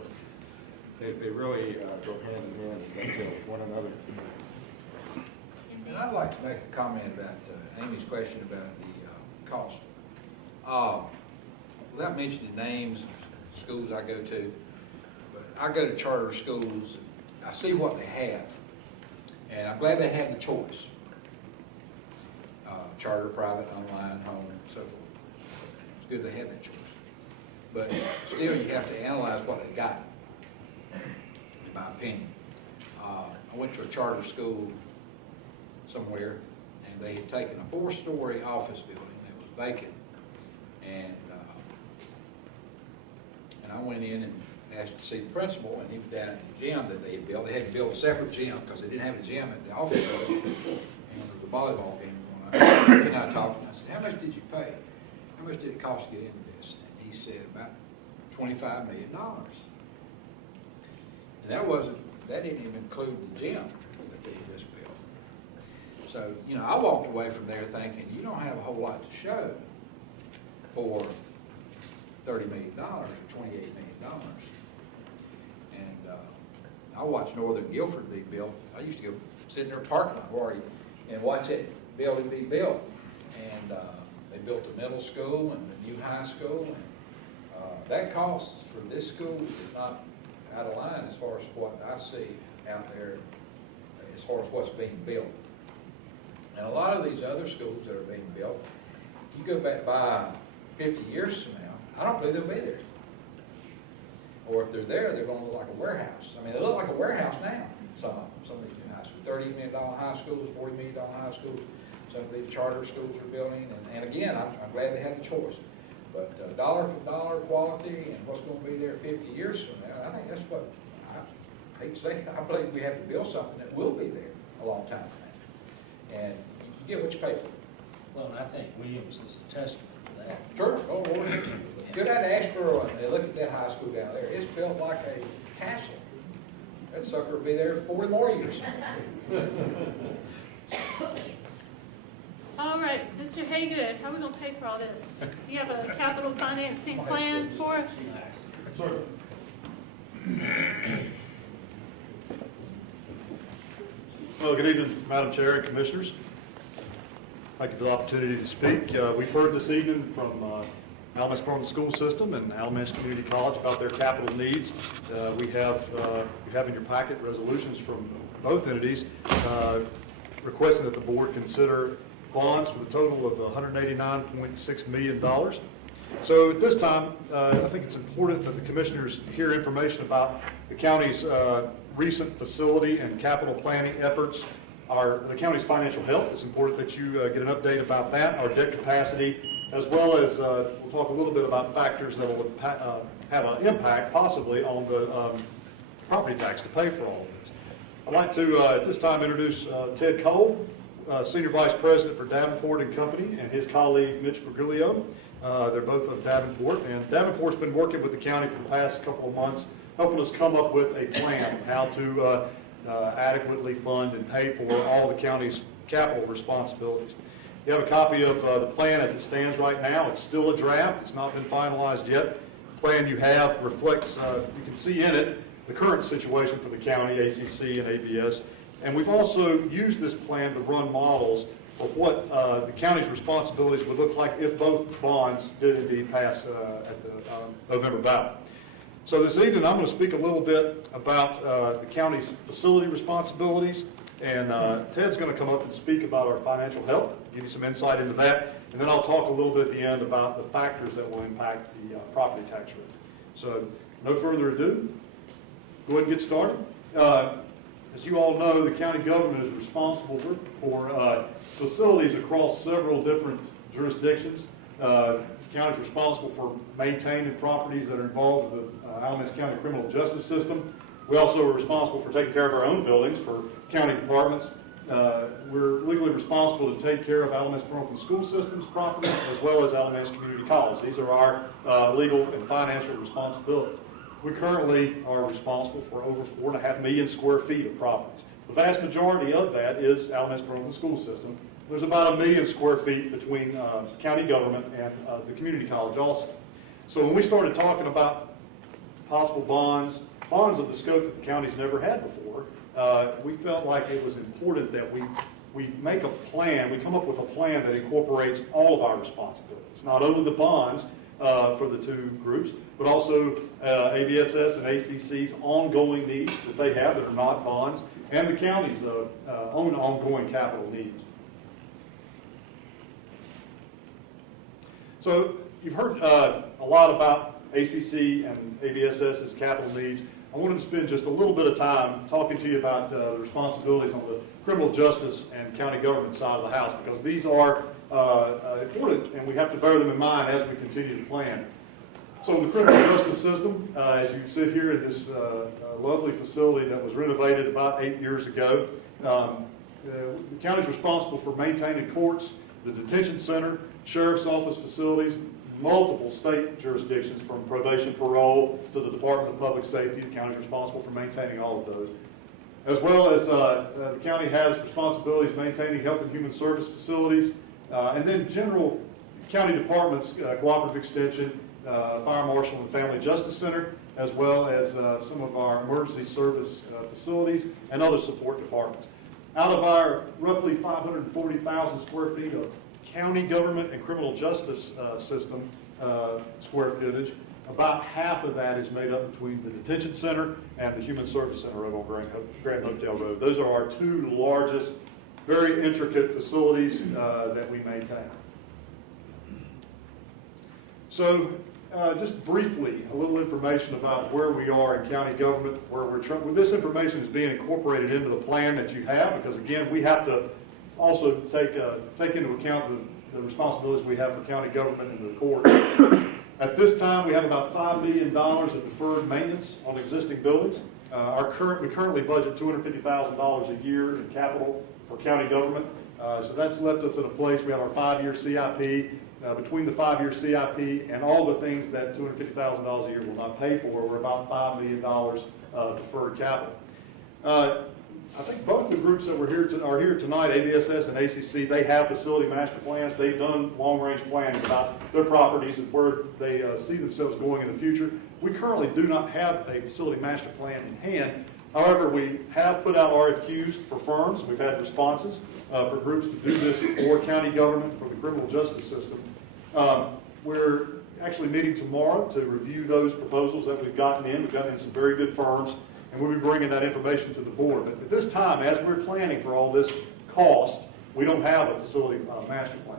they really go hand in hand with one another. And I'd like to make a comment about Amy's question about the cost. Without mentioning names of schools I go to, but I go to charter schools, I see what they have, and I'm glad they have the choice. Charter, private, online, home, and so forth. It's good they have that choice. But still, you have to analyze what they got, in my opinion. I went to a charter school somewhere, and they had taken a 4-story office building that was vacant, and I went in and asked to see the principal, and he was down at the gym that they had built. They had to build a separate gym because they didn't have a gym at the office building, and there was a volleyball game going on. And I talked, and I said, "How much did you pay? How much did it cost to get into this?" And he said, "About $25 million. And that didn't even include the gym that they just built. So, you know, I walked away from there thinking, you don't have a whole lot to show for $30 million or $28 million. And I watched Northern Guilford be built. I used to go sit in their parking lot and watch that building be built. And they built a middle school and a new high school. And that cost for this school is not out of line as far as what I see out there as far as what's being built. And a lot of these other schools that are being built, you go back by 50 years from now, I don't believe they'll be there. Or if they're there, they're going to look like a warehouse. I mean, they look like a warehouse now, some of them. Some of these new high schools, $30 million high schools, $40 million high schools. Some of these charter schools are building. And again, I'm glad they had the choice. But dollar for dollar quality and what's going to be there 50 years from now, I think that's what hate to say it, I believe we have to build something that will be there a long time from now. And you get what you pay for. Well, and I think Williams is a testament to that. Sure, oh, Lord. Go down to Asheboro and look at that high school down there. It's built like a castle. That sucker will be there 40 more years. All right, Mr. Haygood, how are we gonna pay for all this? Do you have a capital financing plan for us? Well, good evening, Madam Chair and Commissioners. Thank you for the opportunity to speak. We've heard this evening from Alamance Burlington School System and Alamance Community College about their capital needs. We have in your packet resolutions from both entities requesting that the board consider bonds for the total of $189.6 million. So at this time, I think it's important that the commissioners hear information about the county's recent facility and capital planning efforts, the county's financial health. It's important that you get an update about that, our debt capacity, as well as we'll talk a little bit about factors that will have an impact possibly on the property tax to pay for all of this. I'd like to at this time introduce Ted Cole, Senior Vice President for Davenport and Company, and his colleague Mitch Bergoglio. They're both of Davenport, and Davenport's been working with the county for the past couple of months, helping us come up with a plan on how to adequately fund and pay for all the county's capital responsibilities. You have a copy of the plan as it stands right now. It's still a draft. It's not been finalized yet. The plan you have reflects, you can see in it, the current situation for the county, ACC and ABS. And we've also used this plan to run models for what the county's responsibilities would look like if both bonds did indeed pass at the November ballot. So this evening, I'm going to speak a little bit about the county's facility responsibilities, and Ted's going to come up and speak about our financial health, give you some insight into that, and then I'll talk a little bit at the end about the factors that will impact the property tax rate. So no further ado, go ahead and get started. As you all know, the county government is responsible for facilities across several different jurisdictions. The county is responsible for maintaining properties that are involved with the Alamance County criminal justice system. We also are responsible for taking care of our own buildings for county departments. We're legally responsible to take care of Alamance Burlington School System's properties as well as Alamance Community College. These are our legal and financial responsibilities. We currently are responsible for over 4.5 million square feet of properties. The vast majority of that is Alamance Burlington School System. There's about 1 million square feet between county government and the community college also. So when we started talking about possible bonds of the scope that the county's never had before, we felt like it was important that we make a plan, we come up with a plan that incorporates all of our responsibilities, not only the bonds for the two groups, but also ABSS and ACC's ongoing needs that they have that are not bonds, and the county's own ongoing capital needs. So you've heard a lot about ACC and ABSS's capital needs. I wanted to spend just a little bit of time talking to you about the responsibilities on the criminal justice and county government side of the house, because these are important and we have to bear them in mind as we continue to plan. So in the criminal justice system, as you sit here in this lovely facility that was renovated about 8 years ago, the county is responsible for maintaining courts, the detention center, sheriff's office facilities, multiple state jurisdictions from probation, parole to the Department of Public Safety. The county is responsible for maintaining all of those. As well as the county has responsibilities maintaining health and human service facilities, and then general county departments, cooperative extension, fire marshal and family justice center, as well as some of our emergency service facilities and other support departments. Out of our roughly 540,000 square feet of county government and criminal justice system square footage, about half of that is made up between the detention center and the human service center over on Grand Hotel Road. Those are our two largest, very intricate facilities that we maintain. So just briefly, a little information about where we are in county government, where we're trying. This information is being incorporated into the plan that you have, because again, we have to also take into account the responsibilities we have for county government and the courts. At this time, we have about $5 million of deferred maintenance on existing buildings. We currently budget $250,000 a year in capital for county government. So that's left us in a place, we have our 5-year CIP. Between the 5-year CIP and all the things that $250,000 a year will not pay for, we're about $5 million of deferred capital. I think both the groups that are here tonight, ABSS and ACC, they have facility master plans. They've done long-range planning about their properties and where they see themselves going in the future. We currently do not have a facility master plan in hand. However, we have put out RFQs for firms. We've had responses for groups to do this for county government, for the criminal justice system. We're actually meeting tomorrow to review those proposals that we've gotten in. We've gotten in some very good firms, and we'll be bringing that information to the board. But at this time, as we're planning for all this cost, we don't have a facility master plan.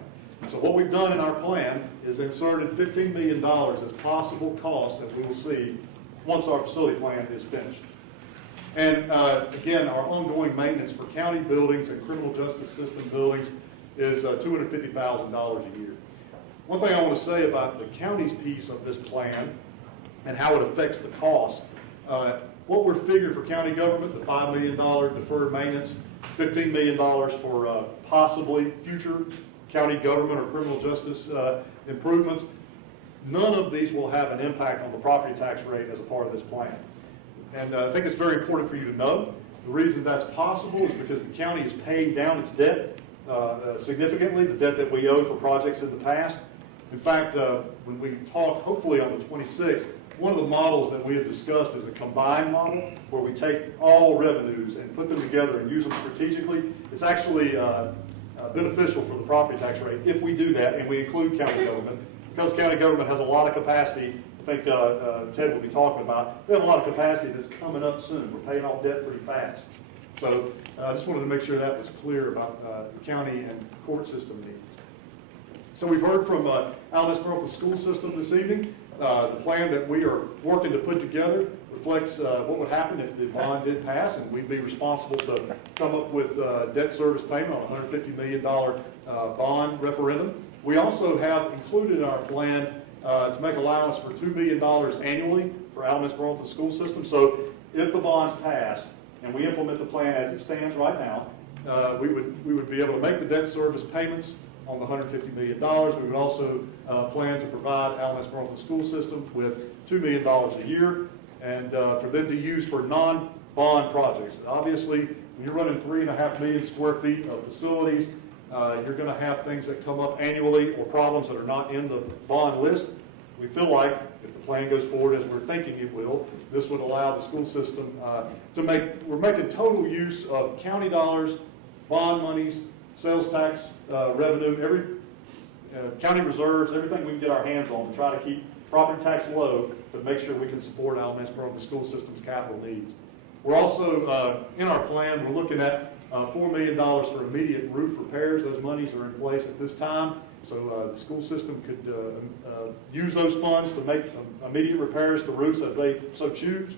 So what we've done in our plan is inserted $15 million as possible costs that we will see once our facility plan is finished. And again, our ongoing maintenance for county buildings and criminal justice system buildings is $250,000 a year. One thing I want to say about the county's piece of this plan and how it affects the cost, what we're figuring for county government, the $5 million deferred maintenance, $15 million for possibly future county government or criminal justice improvements, none of these will have an impact on the property tax rate as a part of this plan. And I think it's very important for you to know. The reason that's possible is because the county is paying down its debt significantly, the debt that we owe for projects in the past. In fact, when we talk, hopefully on the 26th, one of the models that we have discussed is a combined model where we take all revenues and put them together and use them strategically. It's actually beneficial for the property tax rate if we do that and we include county government. Because county government has a lot of capacity, I think Ted will be talking about, we have a lot of capacity that's coming up soon. We're paying off debt pretty fast. So I just wanted to make sure that was clear about the county and court system needs. So we've heard from Alamance-Burlington School System this evening. The plan that we are working to put together reflects what would happen if the bond did pass, and we'd be responsible to come up with debt service payment on a $150 million bond referendum. We also have included in our plan to make allowance for $2 million annually for Alamance-Burlington School System. So if the bonds pass and we implement the plan as it stands right now, we would be able to make the debt service payments on the $150 million. We would also plan to provide Alamance-Burlington School System with $2 million a year, and for them to use for non-bond projects. Obviously, when you're running 3.5 million square feet of facilities, you're going to have things that come up annually or problems that are not in the bond list. We feel like if the plan goes forward as we're thinking it will, this would allow the school system we're making total use of county dollars, bond monies, sales tax revenue, every county reserves, everything we can get our hands on to try to keep property tax low, but make sure we can support Alamance-Burlington School System's capital needs. We're also, in our plan, we're looking at $4 million for immediate roof repairs. Those monies are in place at this time, so the school system could use those funds to make immediate repairs to roofs as they so choose.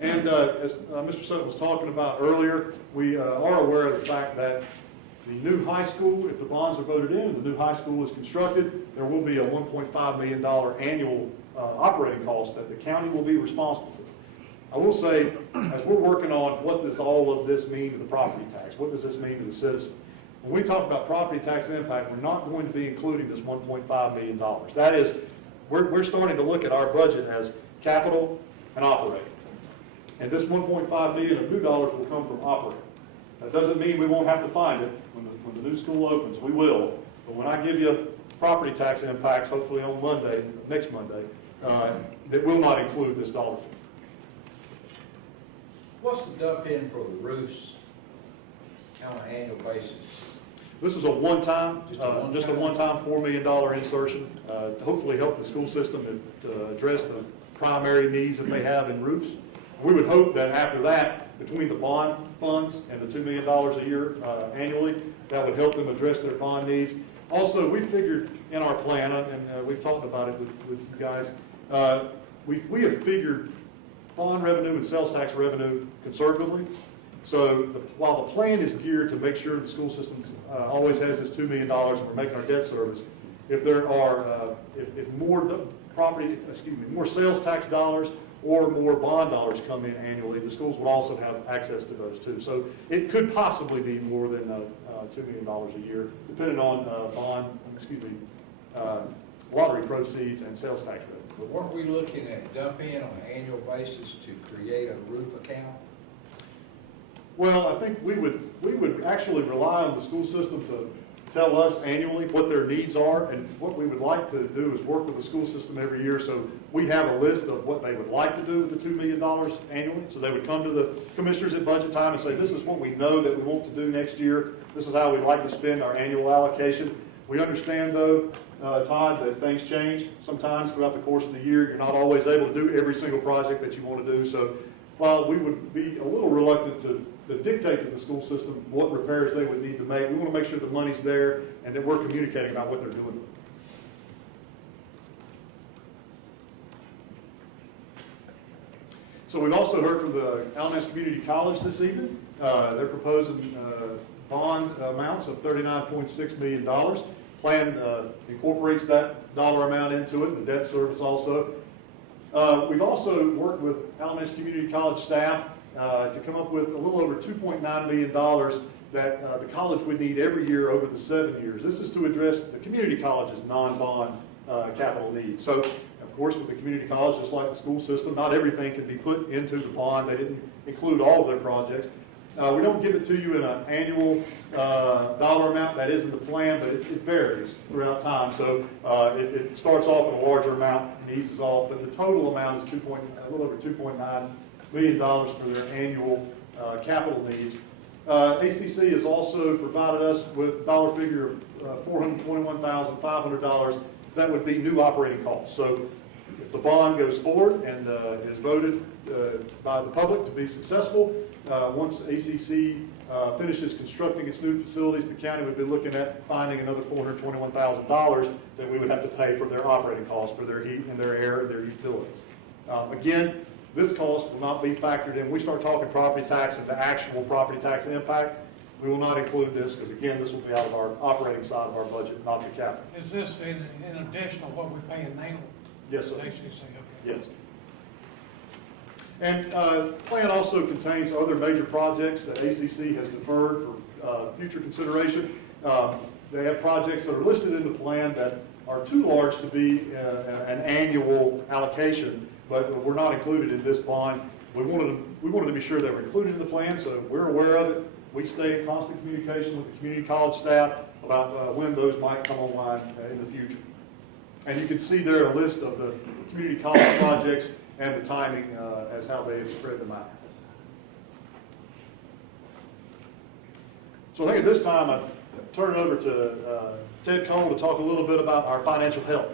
And as Mr. Sutton was talking about earlier, we are aware of the fact that the new high school, if the bonds are voted in, the new high school is constructed, there will be a $1.5 million annual operating cost that the county will be responsible for. I will say, as we're working on what does all of this mean to the property tax, what does this mean to the citizen? When we talk about property tax impact, we're not going to be including this $1.5 million. That is, we're starting to look at our budget as capital and operating. And this $1.5 million of new dollars will come from operating. That doesn't mean we won't have to find it when the new school opens. We will. But when I give you property tax impacts, hopefully on Monday, next Monday, that will not include this dollar figure. What's the dump in for the roofs on an annual basis? This is a one-time, Just a one-time? just a one-time $4 million insertion to hopefully help the school system to address the primary needs that they have in roofs. We would hope that after that, between the bond funds and the $2 million a year annually, that would help them address their bond needs. Also, we figured in our plan, and we've talked about it with you guys, we have figured bond revenue and sales tax revenue conservatively. So while the plan is geared to make sure the school system always has this $2 million and we're making our debt service, if there are, if more more sales tax dollars or more bond dollars come in annually, the schools would also have access to those too. So it could possibly be more than $2 million a year, depending on lottery proceeds and sales tax revenue. But weren't we looking at dump in on an annual basis to create a roof account? Well, I think we would actually rely on the school system to tell us annually what their needs are, and what we would like to do is work with the school system every year, so we have a list of what they would like to do with the $2 million annually. So they would come to the commissioners at budget time and say, this is what we know that we want to do next year. This is how we'd like to spend our annual allocation. We understand, though, Todd, that things change sometimes throughout the course of the year. You're not always able to do every single project that you want to do. So while we would be a little reluctant to dictate to the school system what repairs they would need to make, we want to make sure the money's there and that we're communicating about what they're doing. So we've also heard from the Alamance Community College this evening. They're proposing bond amounts of $39.6 million. Plan incorporates that dollar amount into it, the debt service also. We've also worked with Alamance Community College staff to come up with a little over $2.9 million that the college would need every year over the 7 years. This is to address the community college's non-bond capital needs. So, of course, with the community college, just like the school system, not everything can be put into the bond. They didn't include all of their projects. We don't give it to you in an annual dollar amount. That is in the plan, but it varies throughout time. So it starts off at a larger amount and eases off, but the total amount is a little over $2.9 million for their annual capital needs. ACC has also provided us with a dollar figure of $421,500. That would be new operating costs. So if the bond goes forward and is voted by the public to be successful, once ACC finishes constructing its new facilities, the county would be looking at finding another $421,000 that we would have to pay for their operating costs, for their heat and their air and their utilities. Again, this cost will not be factored in. We start talking property tax and the actual property tax impact. We will not include this because, again, this will be out of our operating side of our budget, not the capital. Is this in addition to what we're paying now? Yes, sir. ACC, okay. Yes. And the plan also contains other major projects that ACC has deferred for future consideration. They have projects that are listed in the plan that are too large to be an annual allocation, but were not included in this bond. We wanted to be sure they were included in the plan, so we're aware of it. We stay in constant communication with the community college staff about when those might come online in the future. And you can see there a list of the community college projects and the timing as how they have spread them out. So I think at this time I turn it over to Ted Cole to talk a little bit about our financial health.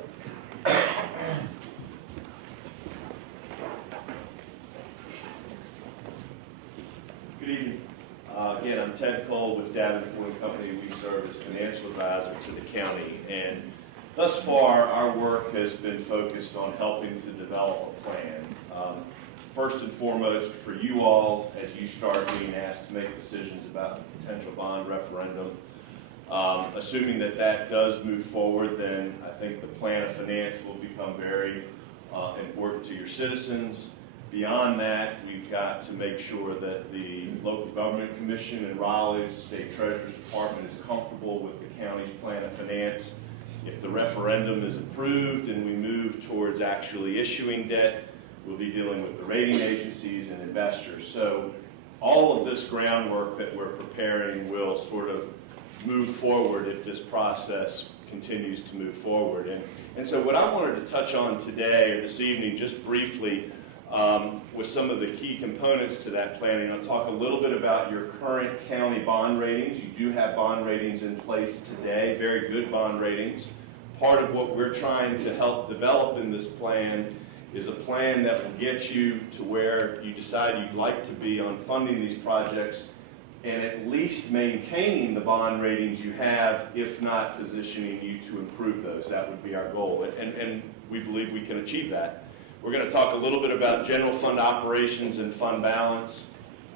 Good evening. Again, I'm Ted Cole with Davenport & Company. We serve as financial advisor to the county. And thus far, our work has been focused on helping to develop a plan. First and foremost, for you all, as you start being asked to make decisions about the potential bond referendum, assuming that that does move forward, then I think the plan of finance will become very important to your citizens. Beyond that, we've got to make sure that the local government commission in Raleigh, the state treasurer's department, is comfortable with the county's plan of finance. If the referendum is approved and we move towards actually issuing debt, we'll be dealing with the rating agencies and investors. So all of this groundwork that we're preparing will sort of move forward if this process continues to move forward. And so what I wanted to touch on today, or this evening, just briefly, with some of the key components to that planning. I'll talk a little bit about your current county bond ratings. You do have bond ratings in place today, very good bond ratings. Part of what we're trying to help develop in this plan is a plan that will get you to where you decide you'd like to be on funding these projects and at least maintaining the bond ratings you have, if not positioning you to improve those. That would be our goal, and we believe we can achieve that. We're going to talk a little bit about general fund operations and fund balance,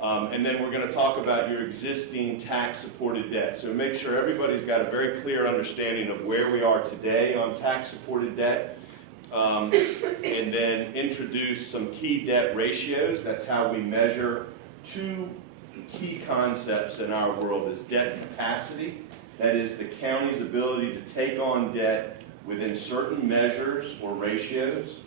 and then we're going to talk about your existing tax-supported debt. So make sure everybody's got a very clear understanding of where we are today on tax-supported debt and then introduce some key debt ratios. That's how we measure two key concepts in our world is debt capacity. That is the county's ability to take on debt within certain measures or ratios.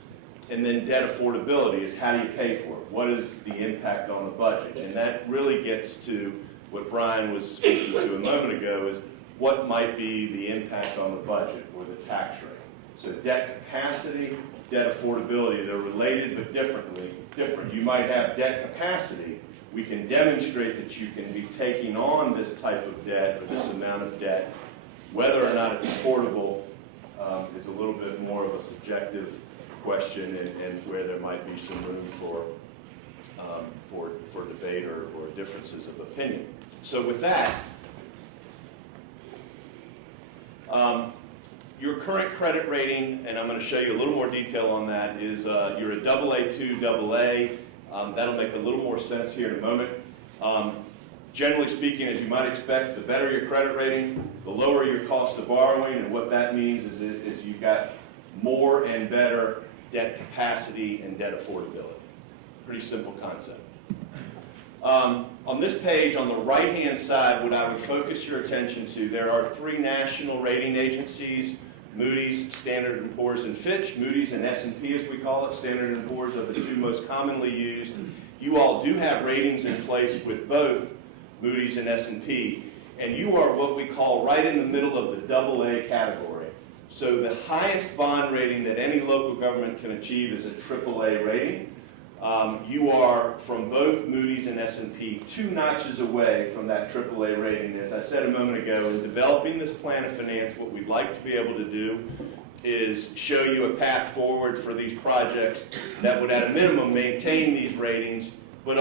And then debt affordability is how do you pay for it? What is the impact on the budget? And that really gets to what Brian was speaking to a moment ago is what might be the impact on the budget or the tax rate. So debt capacity, debt affordability, they're related but different. You might have debt capacity. We can demonstrate that you can be taking on this type of debt or this amount of debt. Whether or not it's affordable is a little bit more of a subjective question and where there might be some room for debate or differences of opinion. So with that, your current credit rating, and I'm going to show you a little more detail on that, is you're a AA2 AA. That'll make a little more sense here in a moment. Generally speaking, as you might expect, the better your credit rating, the lower your cost of borrowing, and what that means is you've got more and better debt capacity and debt affordability. Pretty simple concept. On this page, on the right-hand side, what I would focus your attention to, there are three national rating agencies, Moody's, Standard & Poor's, and Fitch. Moody's and S&P, as we call it. Standard & Poor's are the two most commonly used. You all do have ratings in place with both Moody's and S&P, and you are what we call right in the middle of the AA category. So the highest bond rating that any local government can achieve is a AAA rating. You are, from both Moody's and S&P, 2 notches away from that AAA rating. As I said a moment ago, in developing this plan of finance, what we'd like to be able to do is show you a path forward for these projects that would, at a minimum, maintain these ratings, but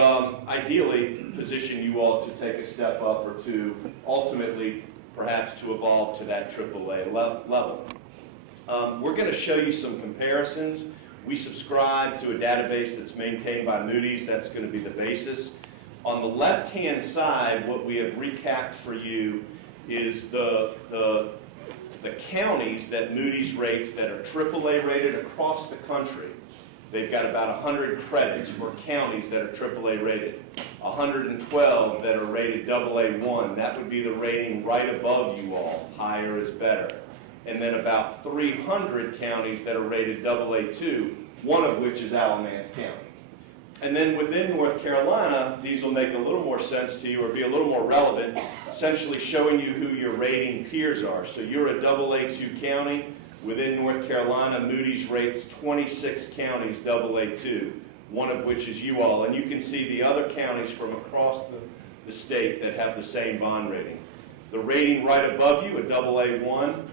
ideally position you all to take a step up or to ultimately, perhaps, to evolve to that AAA level. We're going to show you some comparisons. We subscribe to a database that's maintained by Moody's. That's going to be the basis. On the left-hand side, what we have recapped for you is the counties that Moody's rates that are AAA rated across the country. They've got about 100 credits or counties that are AAA rated, 112 that are rated AA1. That would be the rating right above you all. Higher is better. And then about 300 counties that are rated AA2, one of which is Alamance County. And then within North Carolina, these will make a little more sense to you or be a little more relevant, essentially showing you who your rating peers are. So you're a AA2 county. Within North Carolina, Moody's rates 26 counties AA2, one of which is you all. And you can see the other counties from across the state that have the same bond rating. The rating right above you, a AA1,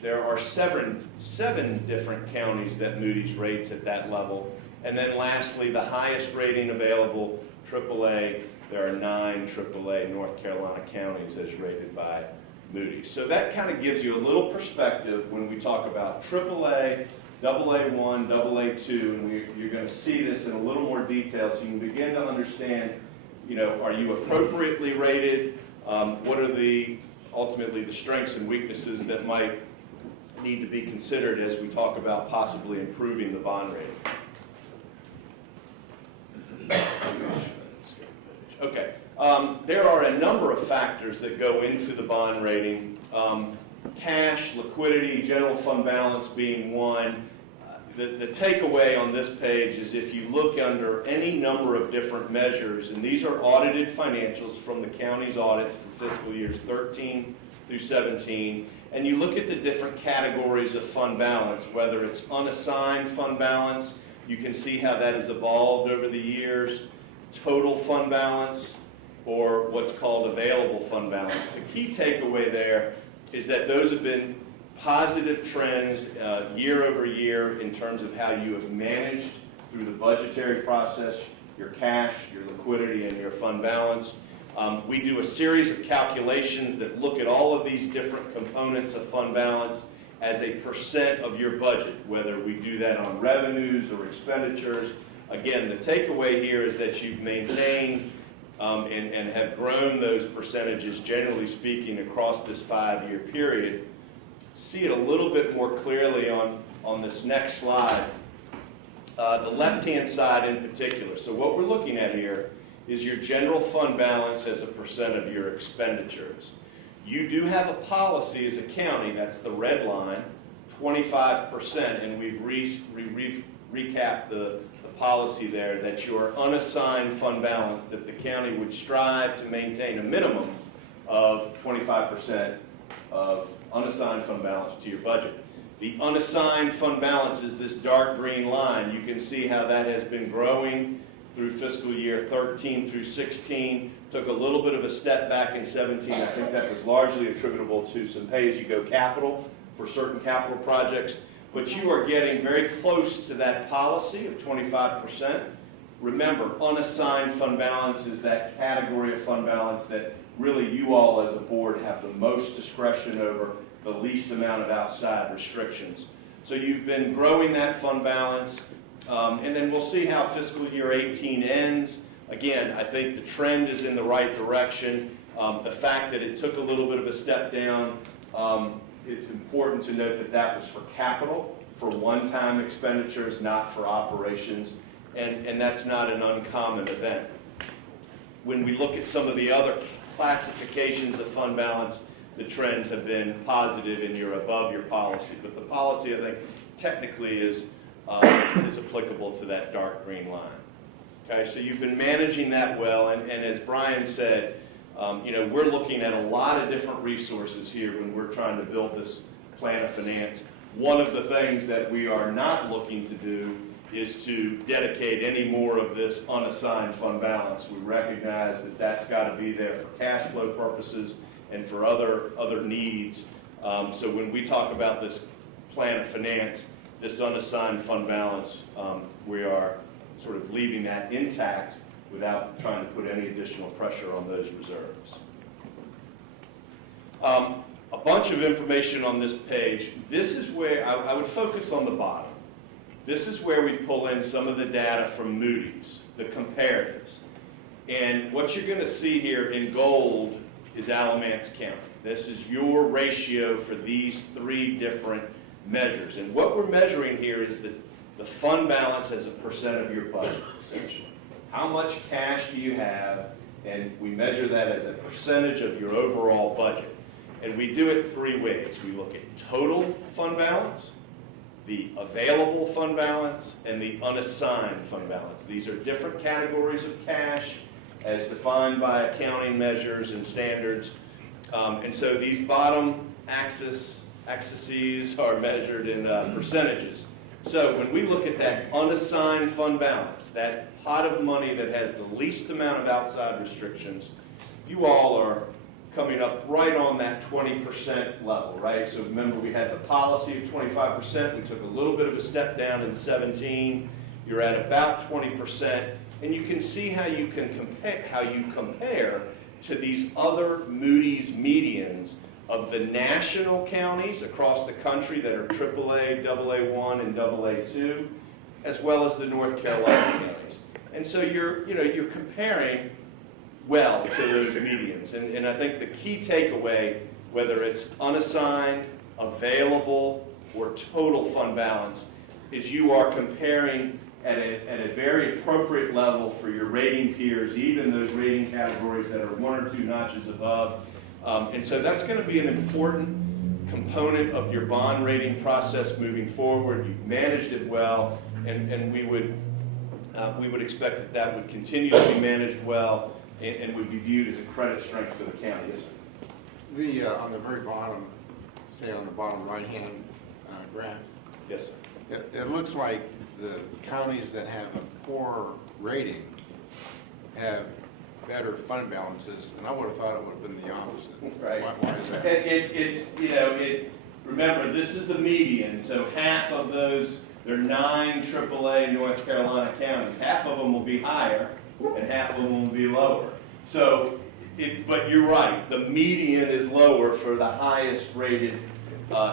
there are seven different counties that Moody's rates at that level. And then lastly, the highest rating available, AAA, there are 9 AAA North Carolina counties as rated by Moody's. So that kind of gives you a little perspective when we talk about AAA, AA1, AA2, and you're going to see this in a little more detail so you can begin to understand, are you appropriately rated? What are ultimately the strengths and weaknesses that might need to be considered as we talk about possibly improving the bond rating? Okay. There are a number of factors that go into the bond rating. Cash, liquidity, general fund balance being one. The takeaway on this page is if you look under any number of different measures, and these are audited financials from the county's audits for fiscal years 13 through 17, and you look at the different categories of fund balance, whether it's unassigned fund balance, you can see how that has evolved over the years, total fund balance, or what's called available fund balance. The key takeaway there is that those have been positive trends year over year in terms of how you have managed through the budgetary process, your cash, your liquidity, and your fund balance. We do a series of calculations that look at all of these different components of fund balance as a percent of your budget, whether we do that on revenues or expenditures. Again, the takeaway here is that you've maintained and have grown those percentages, generally speaking, across this 5-year period. see it a little bit more clearly on this next slide, the left-hand side in particular. So what we're looking at here is your general fund balance as a percent of your expenditures. You do have a policy as a county, that's the red line, 25%, and we've recapped the policy there, that your unassigned fund balance, that the county would strive to maintain a minimum of 25% of unassigned fund balance to your budget. The unassigned fund balance is this dark green line. You can see how that has been growing through fiscal year 13 through 16. Took a little bit of a step back in 17. I think that was largely attributable to some pay-as-you-go capital for certain capital projects. But you are getting very close to that policy of 25%. Remember, unassigned fund balance is that category of fund balance that really you all as a board have the most discretion over, the least amount of outside restrictions. So you've been growing that fund balance, and then we'll see how fiscal year 18 ends. Again, I think the trend is in the right direction. The fact that it took a little bit of a step down, it's important to note that that was for capital, for one-time expenditures, not for operations, and that's not an uncommon event. When we look at some of the other classifications of fund balance, the trends have been positive and you're above your policy. But the policy, I think, technically is applicable to that dark green line. Okay, so you've been managing that well, and as Brian said, we're looking at a lot of different resources here when we're trying to build this plan of finance. One of the things that we are not looking to do is to dedicate any more of this unassigned fund balance. We recognize that that's got to be there for cash flow purposes and for other needs. So when we talk about this plan of finance, this unassigned fund balance, we are sort of leaving that intact without trying to put any additional pressure on those reserves. A bunch of information on this page. This is where I would focus on the bottom. This is where we pull in some of the data from Moody's, the comparatives. And what you're going to see here in gold is Alamance County. This is your ratio for these three different measures. And what we're measuring here is the fund balance as a percent of your budget, essentially. How much cash do you have? And we measure that as a percentage of your overall budget. And we do it three ways. We look at total fund balance, the available fund balance, and the unassigned fund balance. These are different categories of cash as defined by accounting measures and standards. And so these bottom axes are measured in percentages. So when we look at that unassigned fund balance, that pot of money that has the least amount of outside restrictions, you all are coming up right on that 20% level, right? So remember, we had the policy of 25%. We took a little bit of a step down in 17. You're at about 20, and you can see how you compare to these other Moody's medians of the national counties across the country that are AAA, AA1, and AA2, as well as the North Carolina counties. And so you're comparing well to those medians. And I think the key takeaway, whether it's unassigned, available, or total fund balance, is you are comparing at a very appropriate level for your rating peers, even those rating categories that are one or two notches above. And so that's going to be an important component of your bond rating process moving forward. You've managed it well, and we would expect that would continue to be managed well and would be viewed as a credit strength for the county. Yes, sir. On the very bottom, say on the bottom right-hand graph. Yes, sir. It looks like the counties that have a poor rating have better fund balances, and I would have thought it would have been the opposite. Right. Why is that? Remember, this is the median, so half of those, there are 9 AAA North Carolina counties. Half of them will be higher, and half of them will be lower. So, but you're right, the median is lower for the highest rated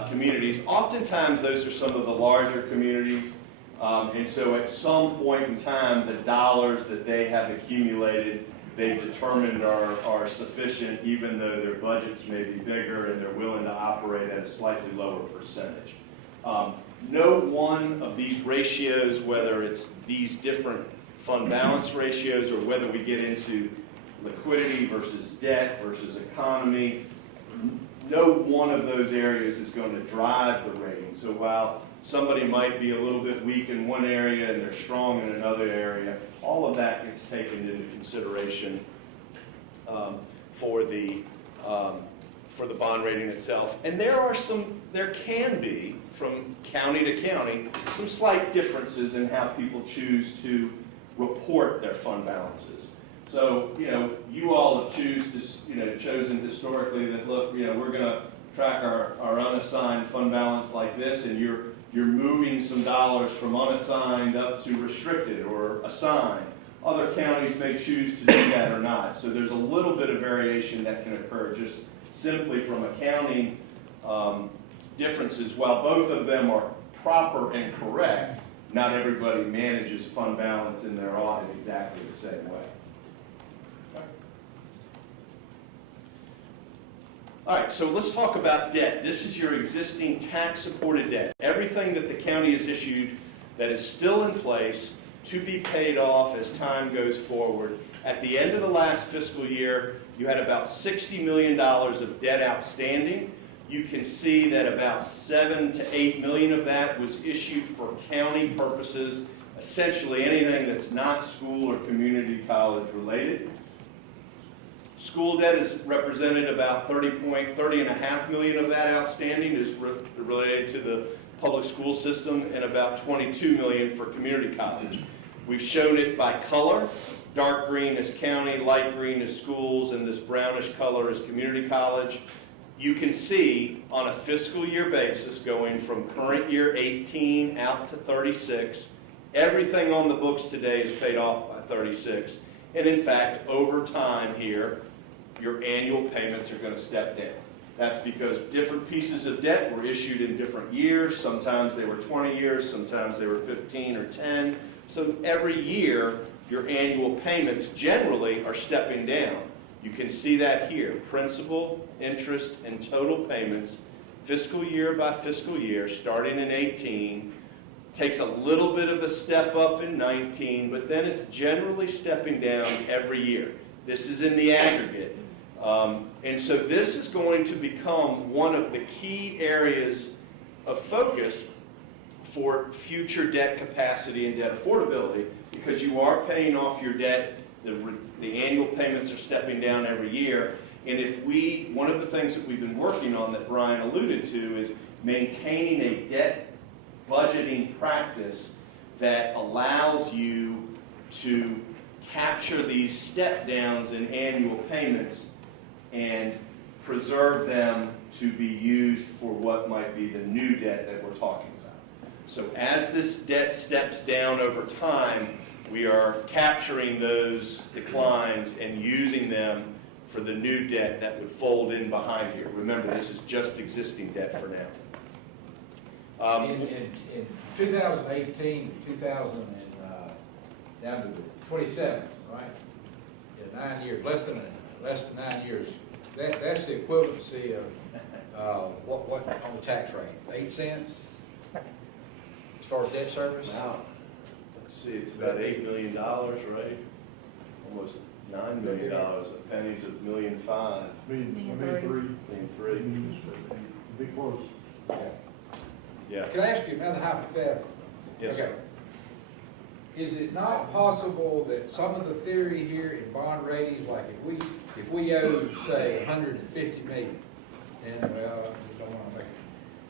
communities. Oftentimes, those are some of the larger communities, and so at some point in time, the dollars that they have accumulated, they've determined are sufficient, even though their budgets may be bigger and they're willing to operate at a slightly lower percentage. No one of these ratios, whether it's these different fund balance ratios or whether we get into liquidity versus debt versus economy, no one of those areas is going to drive the rating. So while somebody might be a little bit weak in one area and they're strong in another area, all of that gets taken into consideration for the bond rating itself. And there can be, from county to county, some slight differences in how people choose to report their fund balances. So, you all have chosen historically that, look, we're going to track our unassigned fund balance like this, and you're moving some dollars from unassigned up to restricted or assigned. Other counties may choose to do that or not. So there's a little bit of variation that can occur just simply from accounting differences. While both of them are proper and correct, not everybody manages fund balance in their audit exactly the same way. All right, so let's talk about debt. This is your existing tax-supported debt. Everything that the county has issued that is still in place to be paid off as time goes forward. At the end of the last fiscal year, you had about $60 million of debt outstanding. You can see that about $7 to $8 million of that was issued for county purposes, essentially anything that's not school or community college related. School debt is represented about $30.5 million of that outstanding is related to the public school system, and about $22 million for community college. We've shown it by color. Dark green is county, light green is schools, and this brownish color is community college. You can see on a fiscal year basis, going from current year 18 out to 36, everything on the books today is paid off by 36. And in fact, over time here, your annual payments are going to step down. That's because different pieces of debt were issued in different years. Sometimes they were 20 years, sometimes they were 15 or 10. So every year, your annual payments generally are stepping down. You can see that here. Principal, interest, and total payments, fiscal year by fiscal year, starting in 18, takes a little bit of a step up in 19, but then it's generally stepping down every year. This is in the aggregate. And so this is going to become one of the key areas of focus for future debt capacity and debt affordability, because you are paying off your debt, the annual payments are stepping down every year, and one of the things that we've been working on that Brian alluded to is maintaining a debt budgeting practice that allows you to capture these step downs in annual payments and preserve them to be used for what might be the new debt that we're talking about. So as this debt steps down over time, we are capturing those declines and using them for the new debt that would fold in behind here. Remember, this is just existing debt for now. In 2018, 2000 and down to the 27th, right? Yeah, 9 years, less than 9 years. That's the equivalency of what on the tax rate? 8 cents as far as debt service. Wow. Let's see, it's about $8 million, right? Almost $9 million. A penny's $1.5 million. $1.3 million. Be close. Yeah. Can I ask you another hypothetical? Yes, Okay. sir. Is it not possible that some of the theory here in bond ratings, like if we owe, say, $150 million, and well, I just don't want to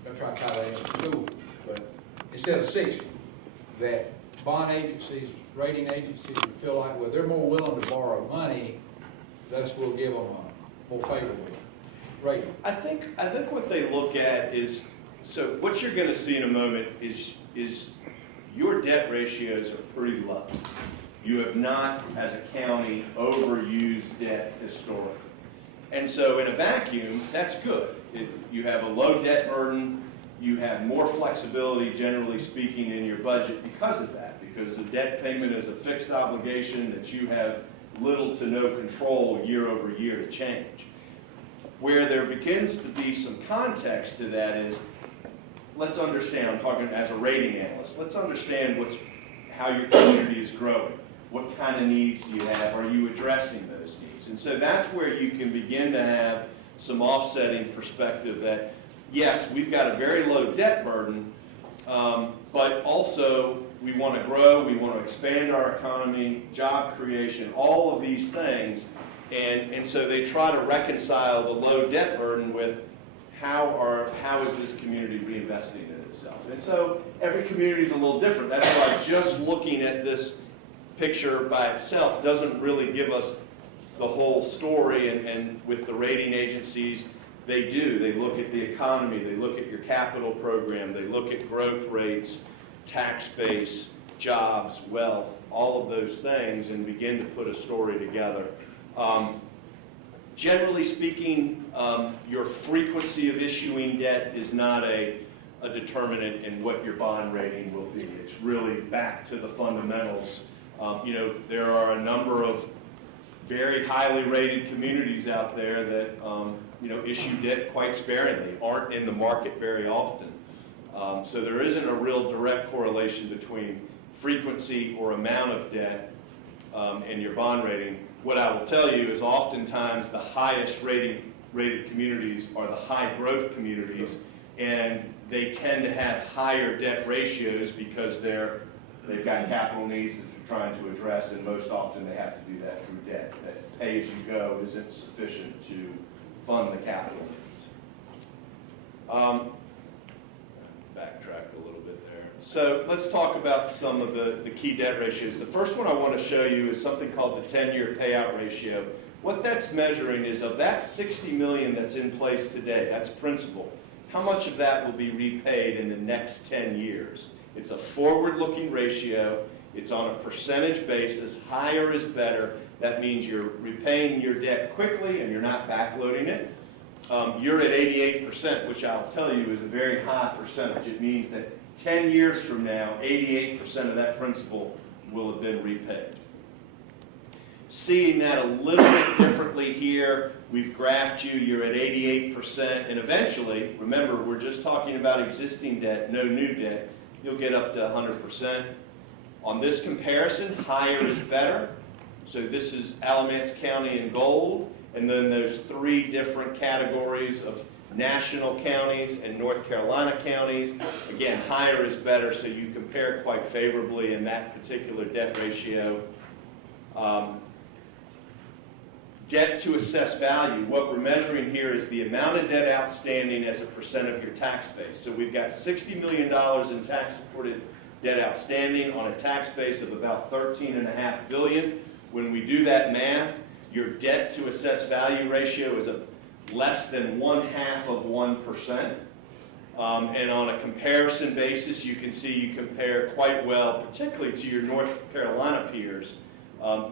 don't try to tie that into school, but instead of 60, that bond agencies, rating agencies would feel like, well, they're more willing to borrow money, thus we'll give them a more favorable rating. I think what they look at is, so what you're going to see in a moment is your debt ratios are pretty low. You have not, as a county, overused debt historically. And so in a vacuum, that's good. You have a low debt burden. You have more flexibility, generally speaking, in your budget because of that, because the debt payment is a fixed obligation that you have little to no control year over year to change. Where there begins to be some context to that is, let's understand, I'm talking as a rating analyst, let's understand how your community is growing. What kind of needs do you have? Are you addressing those needs? And so that's where you can begin to have some offsetting perspective that, yes, we've got a very low debt burden, but also we want to grow, we want to expand our economy, job creation, all of these things. And so they try to reconcile the low debt burden with how is this community reinvesting in itself. And so every community is a little different. That's why just looking at this picture by itself doesn't really give us the whole story. And with the rating agencies, they do. They look at the economy, they look at your capital program, they look at growth rates, tax base, jobs, wealth, all of those things, and begin to put a story together. Generally speaking, your frequency of issuing debt is not a determinant in what your bond rating will be. It's really back to the fundamentals. There are a number of very highly rated communities out there that issue debt quite sparingly, aren't in the market very often. So there isn't a real direct correlation between frequency or amount of debt and your bond rating. What I will tell you is oftentimes the highest rated communities are the high growth communities, and they tend to have higher debt ratios because they've got capital needs that they're trying to address, and most often they have to do that through debt. That pay-as-you-go isn't sufficient to fund the capital needs. Backtrack a little bit there. So let's talk about some of the key debt ratios. The first one I want to show you is something called the 10-year payout ratio. What that's measuring is of that $60 million that's in place today, that's principal, how much of that will be repaid in the next 10 years? It's a forward-looking ratio. It's on a percentage basis. Higher is better. That means you're repaying your debt quickly and you're not backloading it. You're at 88%, which I'll tell you is a very high percentage. It means that 10 years from now, 88% of that principal will have been repaid. Seeing that a little bit differently here, we've graphed you're at 88%, and eventually, remember, we're just talking about existing debt, no new debt, you'll get up to 100%. On this comparison, higher is better. So this is Alamance County in gold, and then there's three different categories of national counties and North Carolina counties. Again, higher is better, so you compare quite favorably in that particular debt ratio. Debt to assessed value, what we're measuring here is the amount of debt outstanding as a percent of your tax base. So we've got $60 million in tax-supported debt outstanding on a tax base of about $13.5 billion. When we do that math, your debt to assessed value ratio is less than 1/2%. And on a comparison basis, you can see you compare quite well, particularly to your North Carolina peers.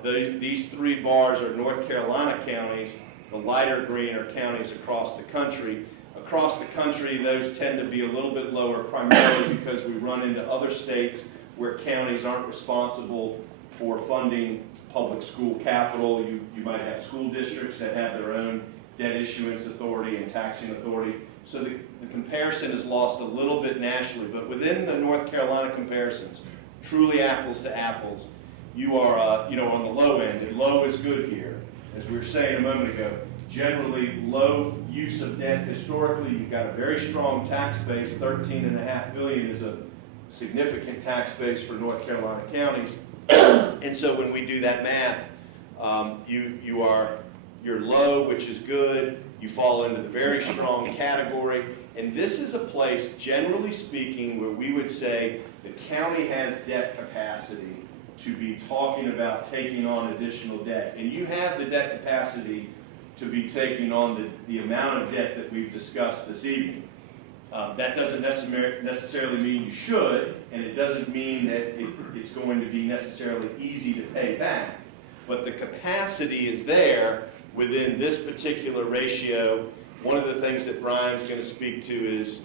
These three bars are North Carolina counties. The lighter green are counties across the country. Across the country, those tend to be a little bit lower, primarily because we run into other states where counties aren't responsible for funding public school capital. You might have school districts that have their own debt issuance authority and taxing authority. So the comparison is lost a little bit nationally, but within the North Carolina comparisons, truly apples to apples, you are on the low end, and low is good here. As we were saying a moment ago, generally low use of debt historically. You've got a very strong tax base. $13.5 billion is a significant tax base for North Carolina counties. And so when we do that math, you're low, which is good. You fall into the very strong category. And this is a place, generally speaking, where we would say the county has debt capacity to be talking about taking on additional debt. And you have the debt capacity to be taking on the amount of debt that we've discussed this evening. That doesn't necessarily mean you should, and it doesn't mean that it's going to be necessarily easy to pay back. But the capacity is there within this particular ratio. One of the things that Brian's going to speak to is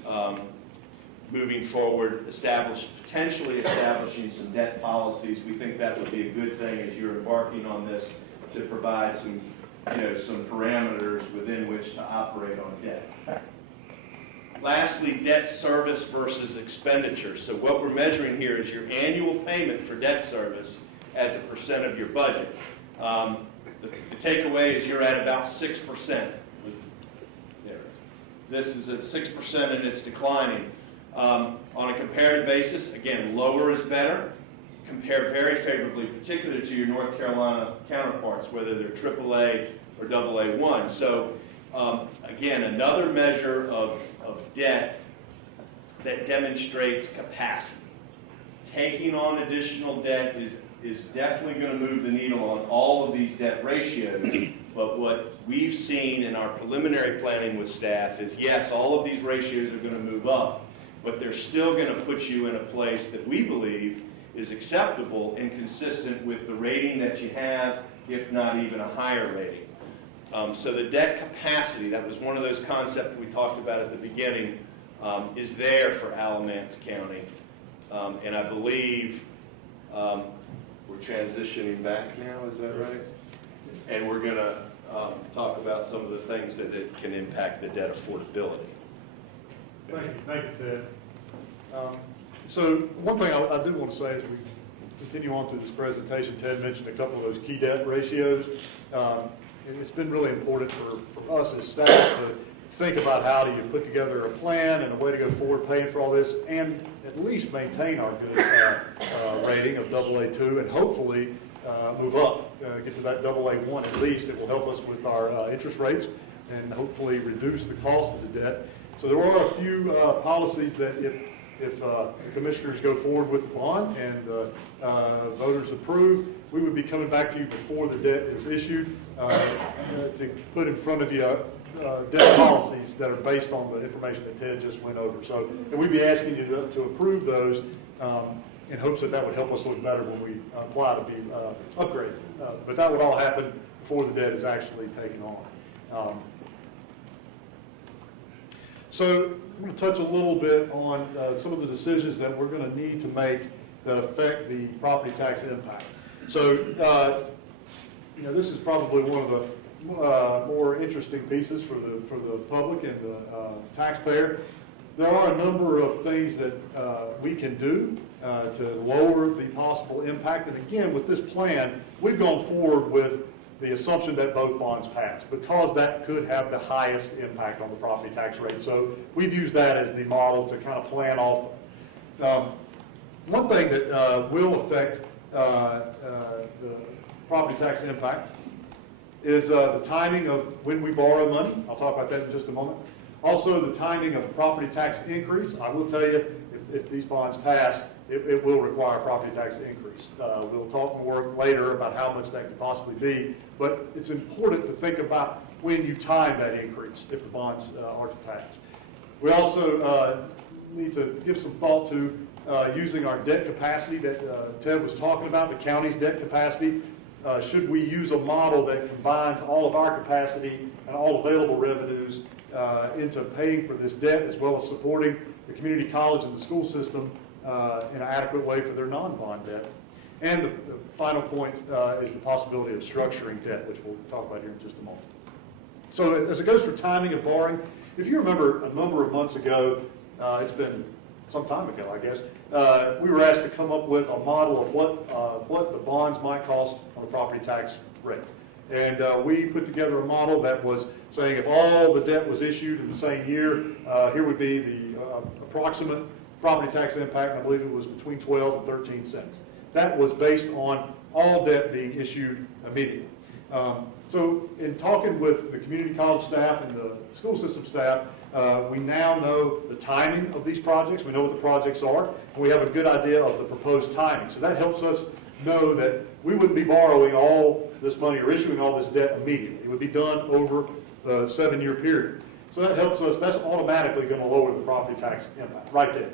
moving forward, potentially establishing some debt policies. We think that would be a good thing as you're embarking on this to provide some, some parameters within which to operate on debt. Lastly, debt service versus expenditure. So what we're measuring here is your annual payment for debt service as a percent of your budget. The takeaway is you're at about 6%. There it is. This is at 6% and it's declining. On a comparative basis, again, lower is better. Compare very favorably, particularly to your North Carolina counterparts, whether they're AAA or AA1. So again, another measure of debt that demonstrates capacity. Taking on additional debt is definitely going to move the needle on all of these debt ratios, but what we've seen in our preliminary planning with staff is, yes, all of these ratios are going to move up, but they're still going to put you in a place that we believe is acceptable and consistent with the rating that you have, if not even a higher rating. So the debt capacity, that was one of those concepts we talked about at the beginning, is there for Alamance County. And I believe we're transitioning back now, is that right? And we're going to talk about some of the things that it can impact the debt affordability. Thank you, Ted. So one thing I do want to say as we continue on through this presentation, Ted mentioned a couple of those key debt ratios. And it's been really important for us as staff to think about how do you put together a plan and a way to go forward paying for all this and at least maintain our good rating of AA2 and hopefully move up, get to that AA1 at least. It will help us with our interest rates and hopefully reduce the cost of the debt. So there are a few policies that if the commissioners go forward with the bond and voters approve, we would be coming back to you before the debt is issued to put in front of you debt policies that are based on the information that Ted just went over. So, and we'd be asking you to approve those in hopes that that would help us look better when we apply to be upgraded. But that would all happen before the debt is actually taken on. So I'm going to touch a little bit on some of the decisions that we're going to need to make that affect the property tax impact. So, this is probably one of the more interesting pieces for the public and the taxpayer. There are a number of things that we can do to lower the possible impact. And again, with this plan, we've gone forward with the assumption that both bonds pass, because that could have the highest impact on the property tax rate. So we've used that as the model to kind of plan off. One thing that will affect the property tax impact is the timing of when we borrow money. I'll talk about that in just a moment. Also, the timing of property tax increase. I will tell you, if these bonds pass, it will require a property tax increase. We'll talk more later about how much that could possibly be, but it's important to think about when you time that increase if the bonds are to pass. We also need to give some thought to using our debt capacity that Ted was talking about, the county's debt capacity. Should we use a model that combines all of our capacity and all available revenues into paying for this debt, as well as supporting the community college and the school system in an adequate way for their non-bond debt? And the final point is the possibility of structuring debt, which we'll talk about here in just a moment. So as it goes for timing of borrowing, if you remember a number of months ago, it's been some time ago, I guess, we were asked to come up with a model of what the bonds might cost on the property tax rate. And we put together a model that was saying if all the debt was issued in the same year, here would be the approximate property tax impact. I believe it was between 12 and 13 cents. That was based on all debt being issued immediately. So in talking with the community college staff and the school system staff, we now know the timing of these projects. We know what the projects are, and we have a good idea of the proposed timing. So that helps us know that we wouldn't be borrowing all this money or issuing all this debt immediately. It would be done over the 7-year period. So that helps us. That's automatically going to lower the property tax impact right there.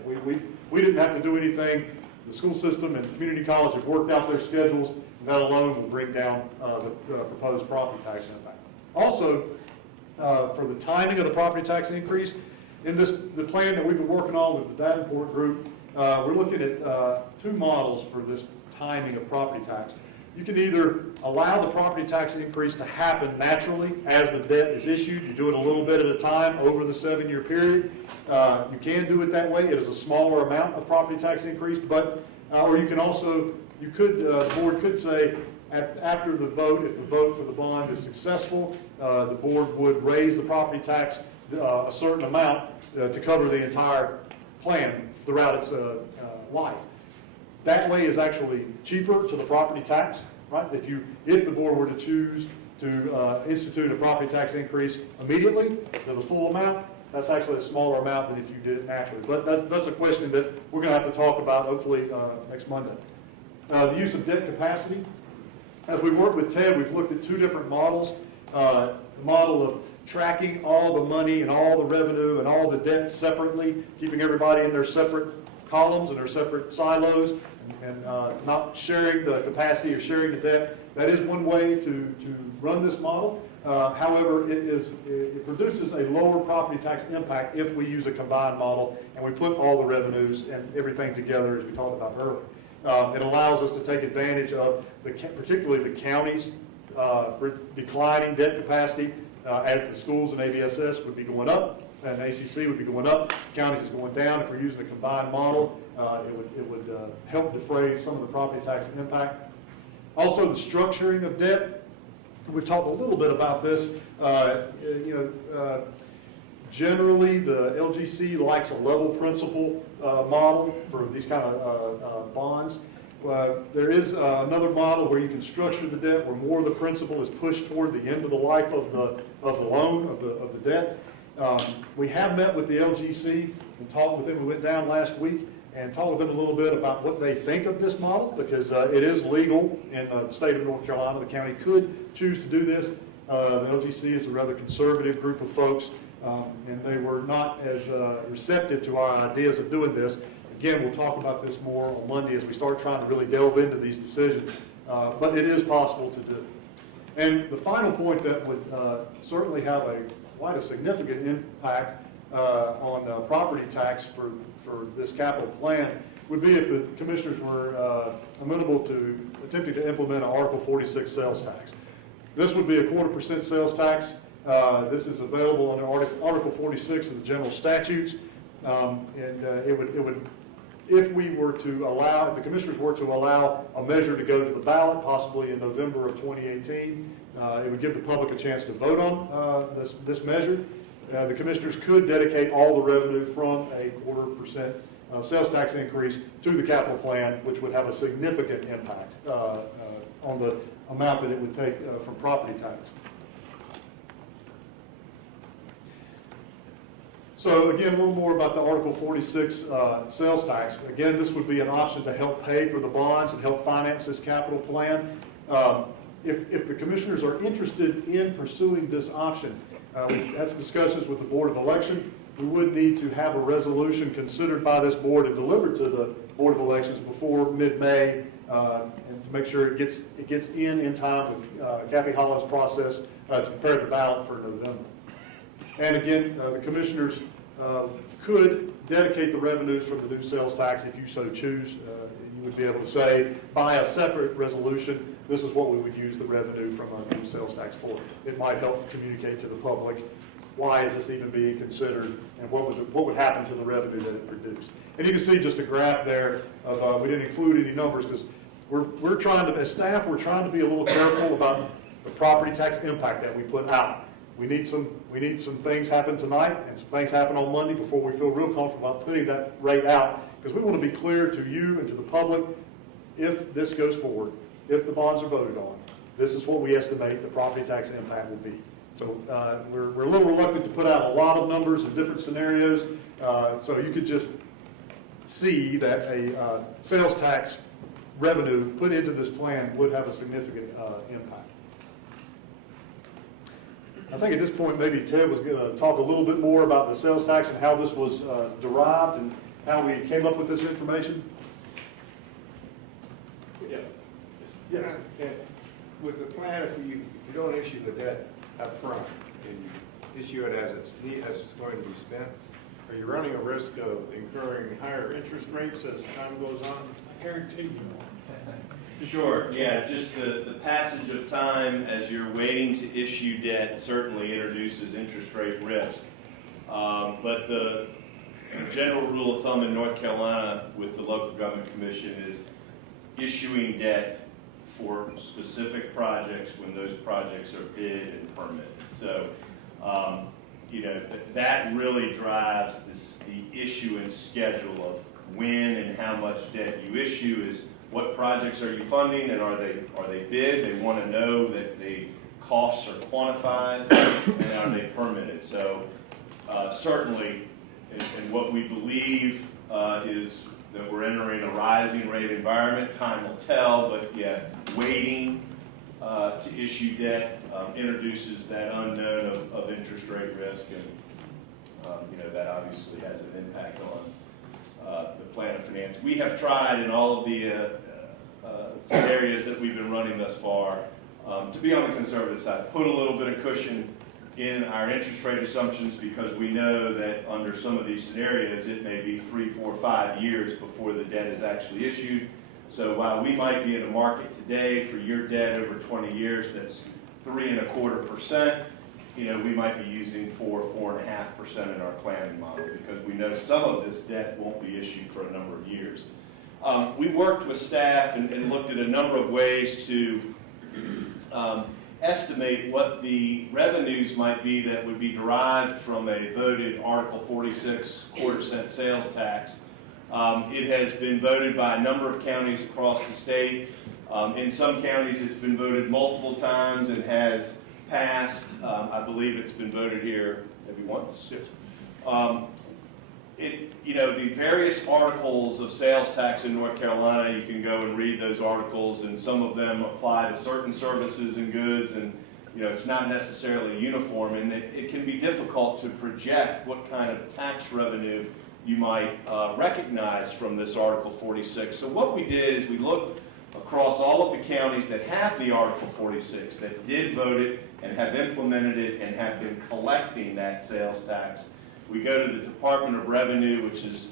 We didn't have to do anything. The school system and community college have worked out their schedules, and that alone will bring down the proposed property tax impact. Also, for the timing of the property tax increase, in the plan that we've been working on with the Davenport group, we're looking at 2 models for this timing of property tax. You can either allow the property tax increase to happen naturally as the debt is issued. You do it a little bit at a time over the 7-year period. You can do it that way. It is a smaller amount of property tax increase, but, or you can also, the board could say, after the vote, if the vote for the bond is successful, the board would raise the property tax a certain amount to cover the entire plan throughout its life. That way is actually cheaper to the property tax, right? If the board were to choose to institute a property tax increase immediately to the full amount, that's actually a smaller amount than if you did it naturally. But that's a question that we're going to have to talk about hopefully next Monday. The use of debt capacity. As we work with Ted, we've looked at 2 different models. The model of tracking all the money and all the revenue and all the debt separately, keeping everybody in their separate columns and their separate silos, and not sharing the capacity or sharing the debt. That is one way to run this model. However, it produces a lower property tax impact if we use a combined model and we put all the revenues and everything together as we talked about earlier. It allows us to take advantage of, particularly the county's declining debt capacity as the schools and ABSS would be going up and ACC would be going up, counties is going down. If we're using a combined model, it would help defray some of the property tax impact. Also, the structuring of debt. We've talked a little bit about this. Generally, the LGC likes a level principal model for these kind of bonds. There is another model where you can structure the debt where more of the principal is pushed toward the end of the life of the loan, of the debt. We have met with the LGC and talked with them. We went down last week and talked with them a little bit about what they think of this model, because it is legal in the state of North Carolina. The county could choose to do this. The LGC is a rather conservative group of folks, and they were not as receptive to our ideas of doing this. Again, we'll talk about this more on Monday as we start trying to really delve into these decisions, but it is possible to do. And the final point that would certainly have quite a significant impact on property tax for this capital plan would be if the commissioners were amenable to attempting to implement an Article 46 sales tax. This would be a 0.25% sales tax. This is available under Article 46 of the general statutes, and it would, if we were to allow, if the commissioners were to allow a measure to go to the ballot, possibly in November of 2018, it would give the public a chance to vote on this measure. The commissioners could dedicate all the revenue from a 0.25% sales tax increase to the capital plan, which would have a significant impact on the amount that it would take from property tax. So again, a little more about the Article 46 sales tax. Again, this would be an option to help pay for the bonds and help finance this capital plan. If the commissioners are interested in pursuing this option, we've had some discussions with the Board of Election. We would need to have a resolution considered by this board and delivered to the Board of Elections before mid-May, and to make sure it gets in time with Kathy Holland's process to prepare the ballot for November. And again, the commissioners could dedicate the revenues from the new sales tax if you so choose. You would be able to say, by a separate resolution, this is what we would use the revenue from a new sales tax for. It might help communicate to the public, why is this even being considered, and what would happen to the revenue that it produced. And you can see just a graph there of, we didn't include any numbers because we're trying to, as staff, we're trying to be a little careful about the property tax impact that we put out. We need some things happen tonight and some things happen on Monday before we feel real comfortable about putting that rate out, because we want to be clear to you and to the public, if this goes forward, if the bonds are voted on, this is what we estimate the property tax impact will be. So we're a little reluctant to put out a lot of numbers in different scenarios, so you could just see that a sales tax revenue put into this plan would have a significant impact. I think at this point, maybe Ted was going to talk a little bit more about the sales tax and how this was derived and how we came up with this information. Yeah. Yes. And with the plan, if you don't issue the debt up front and you issue it as it's going to be spent, are you running a risk of incurring higher interest rates as time goes on? I guarantee you. Sure, yeah, just the passage of time as you're waiting to issue debt certainly introduces interest rate risk. But the general rule of thumb in North Carolina with the local government commission is issuing debt for specific projects when those projects are bid and permitted. So, that really drives the issuance schedule of when and how much debt you issue. Is what projects are you funding, and are they bid? They want to know that the costs are quantified and are they permitted. So certainly, and what we believe is that we're entering a rising rate environment. Time will tell, but yeah, waiting to issue debt introduces that unknown of interest rate risk, and that obviously has an impact on the plan of finance. We have tried in all of the scenarios that we've been running thus far to be on the conservative side, put a little bit of cushion in our interest rate assumptions, because we know that under some of these scenarios it may be 3, 4, 5 years before the debt is actually issued. So while we might be in a market today for your debt over 20 years that's 3.25%, we might be using 4.5% in our planning model, because we know some of this debt won't be issued for a number of years. We worked with staff and looked at a number of ways to estimate what the revenues might be that would be derived from a voted Article 46 quarter-cent sales tax. It has been voted by a number of counties across the state. In some counties it's been voted multiple times and has passed. I believe it's been voted here maybe once. Yes. The various articles of sales tax in North Carolina, you can go and read those articles, and some of them apply to certain services and goods, and it's not necessarily uniform, and it can be difficult to project what kind of tax revenue you might recognize from this Article 46. So what we did is we looked across all of the counties that have the Article 46, that did vote it and have implemented it and have been collecting that sales tax. We go to the Department of Revenue, which is,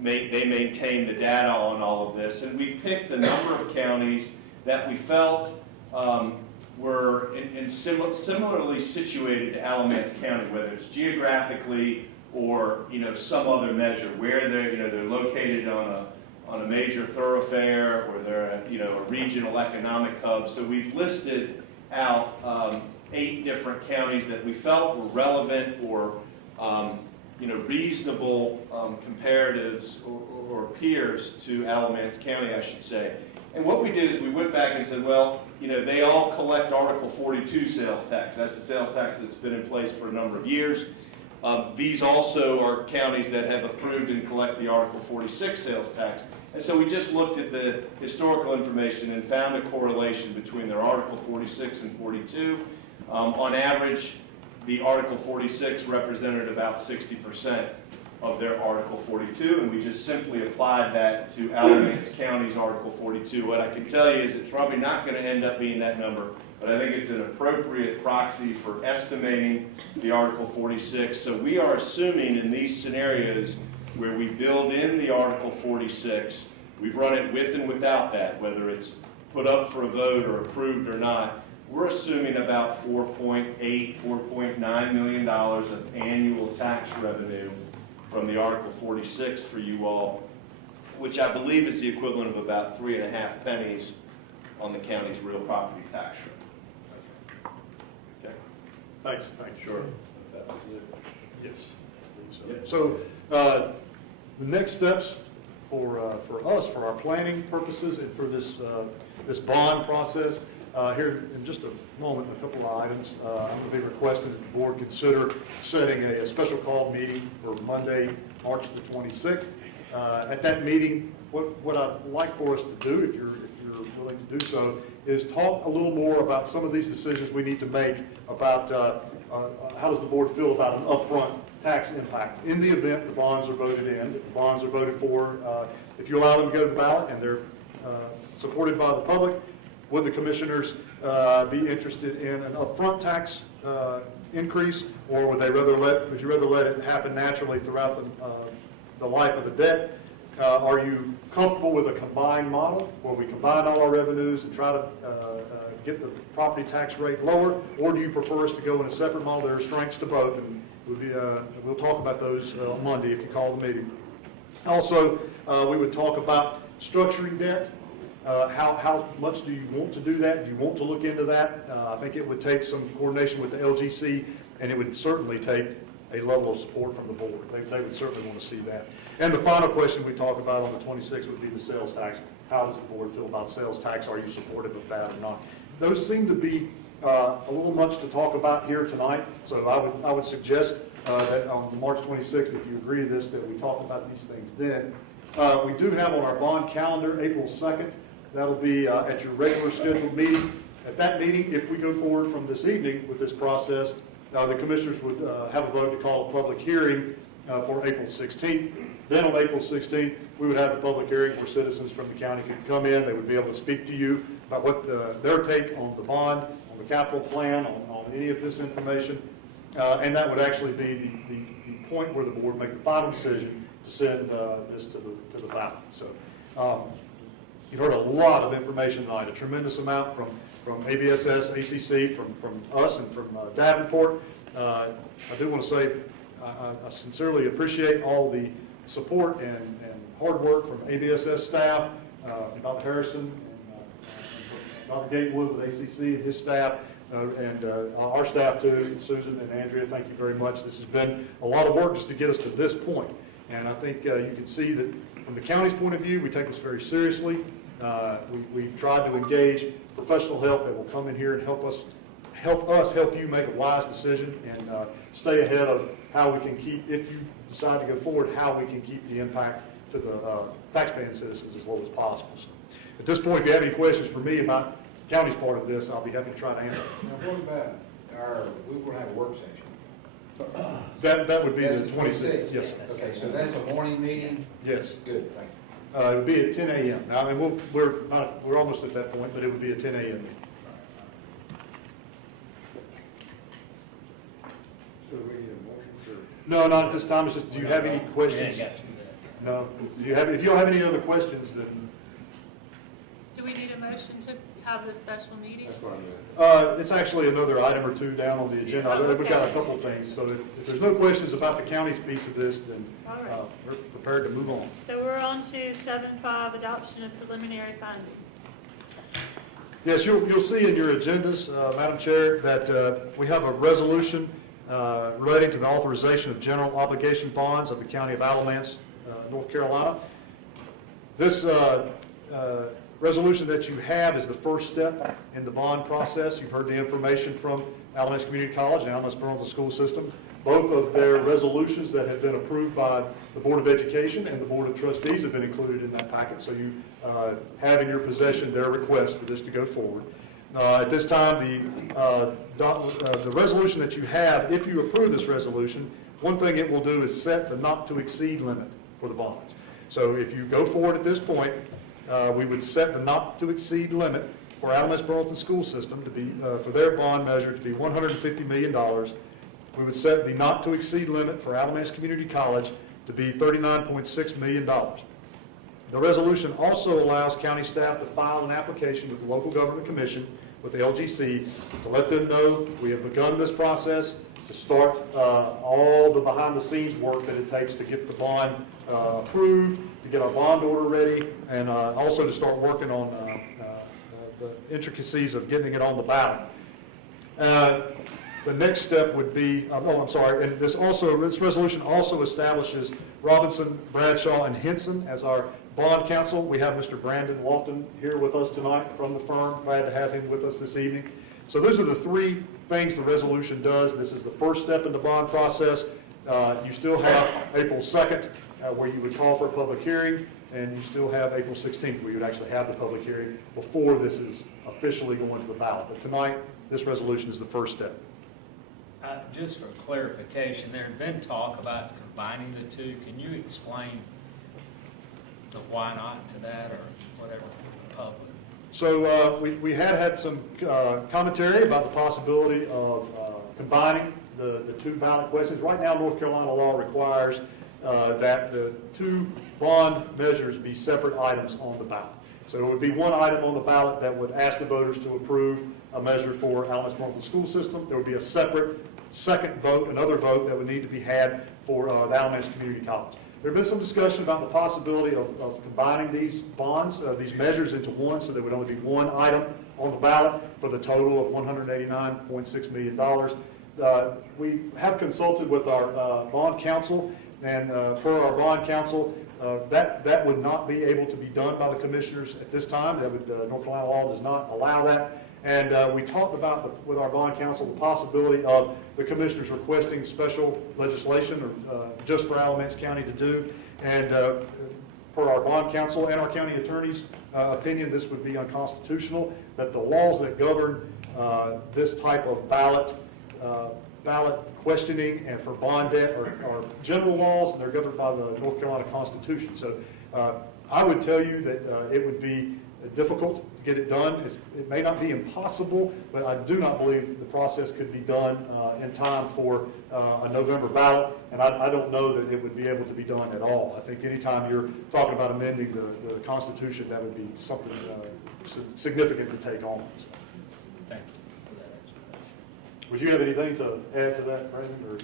they maintain the data on all of this, and we picked a number of counties that we felt were similarly situated to Alamance County, whether it's geographically or some other measure, where they're located on a major thoroughfare, or they're a regional economic hub. So we've listed out 8 different counties that we felt were relevant or reasonable comparatives or peers to Alamance County, I should say. And what we did is we went back and said, well, they all collect Article 42 sales tax. That's a sales tax that's been in place for a number of years. These also are counties that have approved and collect the Article 46 sales tax. And so we just looked at the historical information and found a correlation between their Article 46 and 42. On average, the Article 46 represented about 60% of their Article 42, and we just simply applied that to Alamance County's Article 42. What I can tell you is it's probably not going to end up being that number, but I think it's an appropriate proxy for estimating the Article 46. So we are assuming in these scenarios where we build in the Article 46, we've run it with and without that, whether it's put up for a vote or approved or not, we're assuming about $4.8, $4.9 million of annual tax revenue from the Article 46 for you all, which I believe is the equivalent of about 3.5 pennies on the county's real property tax rate. Okay. Thanks, Sure. That was it. Yes. So the next steps for us, for our planning purposes and for this bond process, here in just a moment, a couple of items. I'm going to be requesting that the board consider setting a special call meeting for Monday, March the 26th. At that meeting, what I'd like for us to do, if you're willing to do so, is talk a little more about some of these decisions we need to make about how does the board feel about an upfront tax impact in the event the bonds are voted in, the bonds are voted for. If you allow them to go to the ballot and they're supported by the public, would the commissioners be interested in an upfront tax increase, or would you rather let it happen naturally throughout the life of the debt? Are you comfortable with a combined model where we combine all our revenues and try to get the property tax rate lower? Or do you prefer us to go in a separate model? There are strengths to both, and we'll talk about those on Monday if you call the meeting. Also, we would talk about structuring debt. How much do you want to do that? Do you want to look into that? I think it would take some coordination with the LGC, and it would certainly take a level of support from the board. They would certainly want to see that. And the final question we talk about on the 26th would be the sales tax. How does the board feel about sales tax? Are you supportive of that or not? Those seem to be a little much to talk about here tonight, so I would suggest that on March 26th, if you agree to this, that we talk about these things then. We do have on our bond calendar April 2nd. That'll be at your regular scheduled meeting. At that meeting, if we go forward from this evening with this process, the commissioners would have a vote to call a public hearing for April 16th. Then on April 16th, we would have the public hearing where citizens from the county could come in. They would be able to speak to you about what their take on the bond, on the capital plan, on any of this information. And that would actually be the point where the board make the final decision to send this to the ballot. So you've heard a lot of information tonight, a tremendous amount from ABSS, ACC, from us, and from Davenport. I do want to say I sincerely appreciate all the support and hard work from ABSS staff, from Dr. Harrison, and Dr. Gatewood with ACC and his staff, and our staff too, Susan and Andrea, thank you very much. This has been a lot of work just to get us to this point. And I think you can see that from the county's point of view, we take this very seriously. We've tried to engage professional help that will come in here and help help you make a wise decision and stay ahead of how we can keep, if you decide to go forward, how we can keep the impact to the taxpaying citizens as low as possible. So at this point, if you have any questions for me about the county's part of this, I'll be happy to try to answer. Now, what about we will have a work session? That would be That's the 26th. Yes, sir. Okay, so that's a morning meeting? Yes. Good, thank you. It would be at 10 a.m. Now, I mean, we're almost at that point, but it would be at 10 a.m. meeting. So we need a motion for... No, not at this time. It's just, do you have any questions? No. If you don't have any other questions, then Do we need a motion to have the special meeting? That's what I'm doing. it's actually another item or two down on the agenda. Oh, We've got a okay. couple of things. So if there's no questions about the county's piece of this, then All right. we're prepared to move on. So we're on to 7.5, adoption of preliminary findings. Yes, you'll see in your agendas, Madam Chair, that we have a resolution relating to the authorization of general obligation bonds of the County of Alamance, North Carolina. This resolution that you have is the first step in the bond process. You've heard the information from Alamance Community College and Alamance Burlington School System. Both of their resolutions that have been approved by the Board of Education and the Board of Trustees have been included in that packet. So you have in your possession their request for this to go forward. At this time, the resolution that you have, if you approve this resolution, one thing it will do is set the not-to-exceed limit for the bonds. So if you go forward at this point, we would set the not-to-exceed limit for Alamance Burlington School System to be, for their bond measure to be $150 million. We would set the not-to-exceed limit for Alamance Community College to be $39.6 million. The resolution also allows county staff to file an application with the Local Government Commission, with the LGC, to let them know we have begun this process, to start all the behind-the-scenes work that it takes to get the bond approved, to get our bond order ready, and also to start working on the intricacies of getting it on the ballot. The next step would be, and this resolution also establishes Robinson, Bradshaw, and Henson as our bond counsel. We have Mr. Brandon Lofton here with us tonight from the firm. Glad to have him with us this evening. So those are the three things the resolution does. This is the first step in the bond process. You still have April 2nd, where you would call for a public hearing, and you still have April 16th, where you would actually have the public hearing before this is officially going to the ballot. But tonight, this resolution is the first step. Just for clarification, there had been talk about combining the two. Can you explain the why not to that or whatever for the public? So we had some commentary about the possibility of combining the two ballot questions. Right now, North Carolina law requires that the two bond measures be separate items on the ballot. So it would be one item on the ballot that would ask the voters to approve a measure for Alamance Marlton School System. There would be a separate second vote, another vote that would need to be had for the Alamance Community College. There's been some discussion about the possibility of combining these bonds, these measures into one, so there would only be one item on the ballot for the total of $189.6 million. We have consulted with our bond counsel, and per our bond counsel, that would not be able to be done by the commissioners at this time. That would, North Carolina law does not allow that. And we talked about, with our bond counsel, the possibility of the commissioners requesting special legislation just for Alamance County to do. And per our bond counsel and our county attorney's opinion, this would be unconstitutional, that the laws that govern this type of ballot questioning and for bond debt are general laws, and they're governed by the North Carolina Constitution. So I would tell you that it would be difficult to get it done. It may not be impossible, but I do not believe the process could be done in time for a November ballot, and I don't know that it would be able to be done at all. I think anytime you're talking about amending the Constitution, that would be something significant to take on. So. Thank you for that explanation. Would you have anything to add to that, Brandon? Or?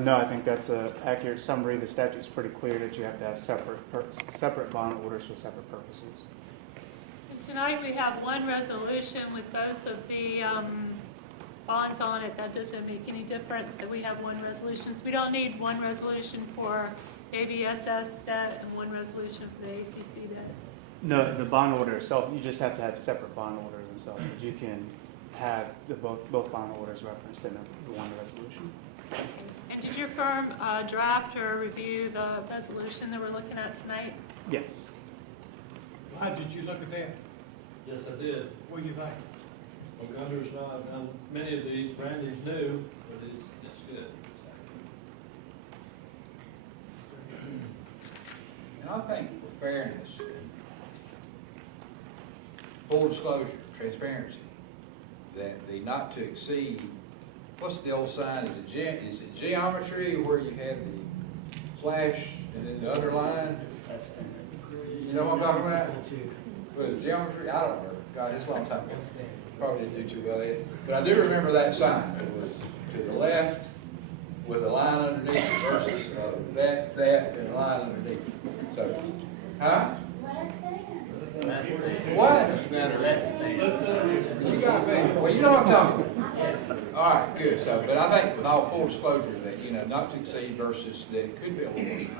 No, I think that's an accurate summary. The statute's pretty clear that you have to have separate bond orders for separate purposes. And tonight we have one resolution with both of the bonds on it. That doesn't make any difference that we have one resolution. So we don't need one resolution for ABSS debt and one resolution for the ACC debt. No, the bond order itself, you just have to have separate bond orders themselves. But you can have both bond orders referenced in the one resolution. And did your firm draft or review the resolution that we're looking at tonight? Yes. Clyde, did you look at that? Yes, I did. What do you think? Well, Gunder's not done many of these, Brandon's new, but it's good. And I think for fairness, full disclosure, transparency, that the not to exceed, what's the old sign, is it geometry where you had the slash and then the underline? You know what I'm talking about? What is it, geometry? I don't remember. God, it's a long time ago. Probably didn't do too well at it. But I do remember that sign. It was to the left with a line underneath it versus that, and a line underneath. So, huh? What? You got me. Well, you know what I'm talking about. All right, good. So, but I think with all full disclosure that, you know, not to exceed versus that it could be a little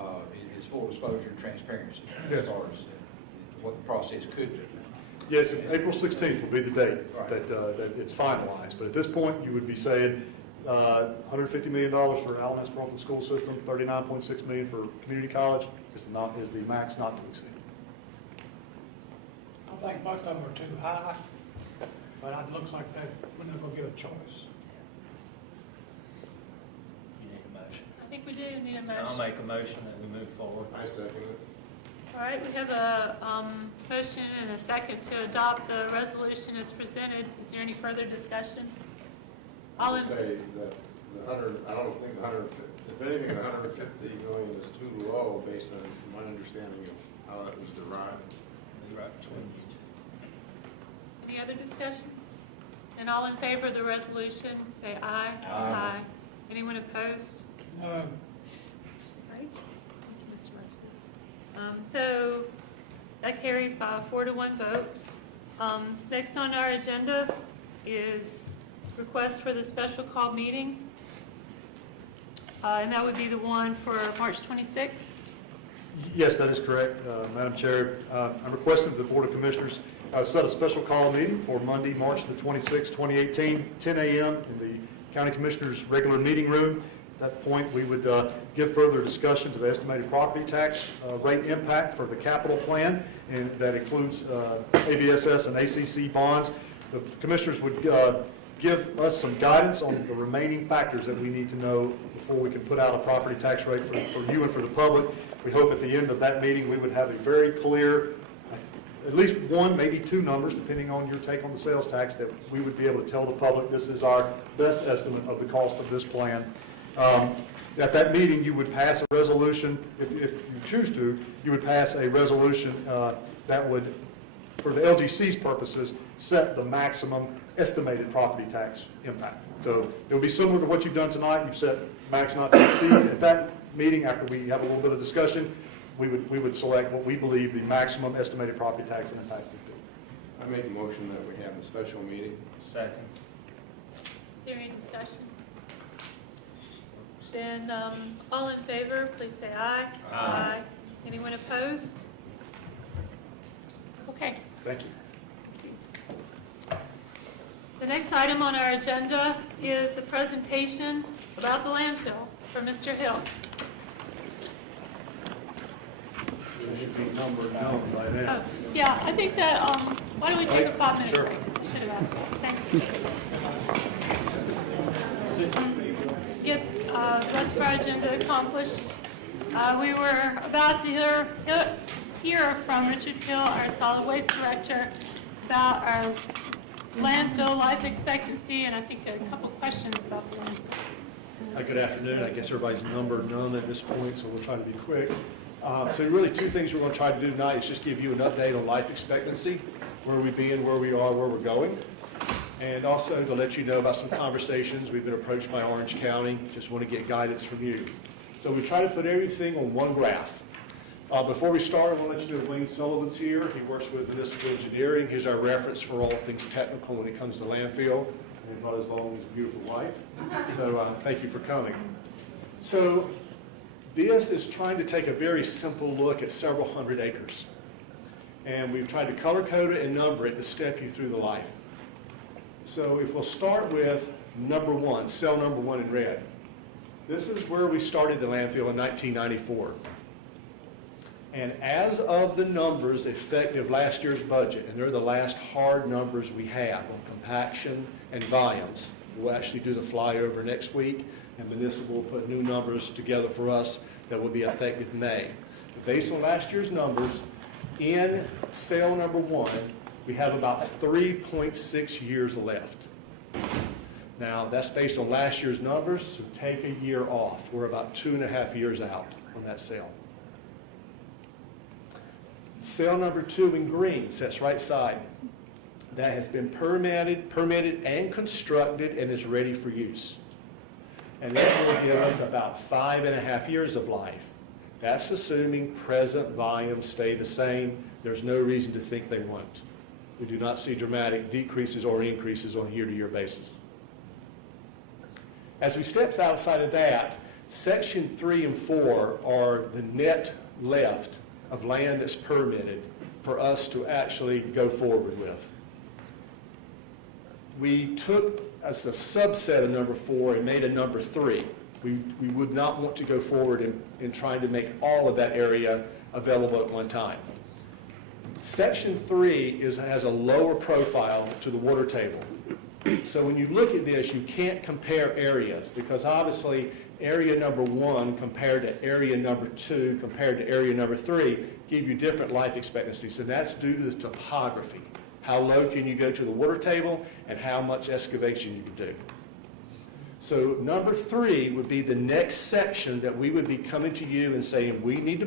more, is full disclosure and transparency as far as what the process could be. Yes, April 16th will be the date Right. that it's finalized. But at this point, you would be saying $150 million for Alamance Marlton School System, $39.6 million for community college is the max not to exceed. I think most of them are too high, but it looks like we're not gonna get a choice. You need a motion. I think we do need a I'll motion. make a motion that we move forward. I second it. All right, we have a motion and a second to adopt the resolution as presented. Is there any further discussion? All in, Say that the 100, I don't think the 100, if anything, the 150 million is too low based on my understanding of how that was derived. Right between you two. any other discussion? And all in favor of the resolution, say aye. Aye. Anyone opposed? No, Right. Thank you, Mr. Marchand. So that carries by a 4-to-1 vote. Next on our agenda is request for the special call meeting. And that would be the one for March 26th. Yes, that is correct, Madam Chair. I'm requesting that the Board of Commissioners set a special call meeting for Monday, March the 26th, 2018, 10 a.m. in the County Commissioners' regular meeting room. At that point, we would give further discussion to the estimated property tax rate impact for the capital plan, and that includes ABSS and ACC bonds. The Commissioners would give us some guidance on the remaining factors that we need to know before we can put out a property tax rate for you and for the public. We hope at the end of that meeting we would have a very clear, at least one, maybe two numbers, depending on your take on the sales tax, that we would be able to tell the public this is our best estimate of the cost of this plan. At that meeting, you would pass a resolution, if you choose to, you would pass a resolution that would, for the LGC's purposes, set the maximum estimated property tax impact. So it will be similar to what you've done tonight. You've set max not to exceed. At that meeting, after we have a little bit of discussion, we would select what we believe the maximum estimated property tax impact would be. I make a motion that we have a special meeting. Second. Is there any discussion? Then, all in favor, please say aye. Aye. Anyone opposed? Okay. Thank you. The next item on our agenda is a presentation about the landfill for Mr. Hill. It should be numbered down by now. Oh, yeah, I think that, why don't we take a 5-minute Sure. break? I should have asked that. Thank you. Get the rest of our agenda accomplished. We were about to hear from Richard Hill, our solid waste director, about our landfill life expectancy, and I think a couple questions about the landfill. Good afternoon. I guess everybody's numbered none at this point, so we'll try to be quick. So really two things we're going to try to do tonight is just give you an update on life expectancy, where we've been, where we are, where we're going, and also to let you know about some conversations. We've been approached by Orange County, just want to get guidance from you. So we try to put everything on one graph. Before we start, I want to let you know Wayne Sullivan's here. He works with Municipal Engineering. Here's our reference for all things technical when it comes to landfill, and not as long as his beautiful wife. So thank you for coming. So this is trying to take a very simple look at several hundred acres. And we've tried to color code it and number it to step you through the life. So if we'll start with number one, cell number one in red. This is where we started the landfill in 1994. And as of the numbers effective last year's budget, and they're the last hard numbers we have on compaction and volumes, we'll actually do the flyover next week, and Municipal will put new numbers together for us that will be effective May. But based on last year's numbers, in cell number one, we have about 3.6 years left. Now, that's based on last year's numbers, so take a year off. We're about 2.5 years out on that cell. Cell number two in green, sets right side. That has been permitted and constructed and is ready for use. And that will give us about 5.5 years of life. That's assuming present volumes stay the same. There's no reason to think they won't. We do not see dramatic decreases or increases on a year-to-year basis. As we step outside of that, section 3 and 4 are the net left of land that's permitted for us to actually go forward with. We took as a subset of number 4 and made a number 3. We would not want to go forward in trying to make all of that area available at one time. Section 3 has a lower profile to the water table. So when you look at this, you can't compare areas because obviously area number 1 compared to area number 2 compared to area number 3 give you different life expectancies, and that's due to the topography. How low can you go to the water table and how much excavation you can do. So number 3 would be the next section that we would be coming to you and saying we need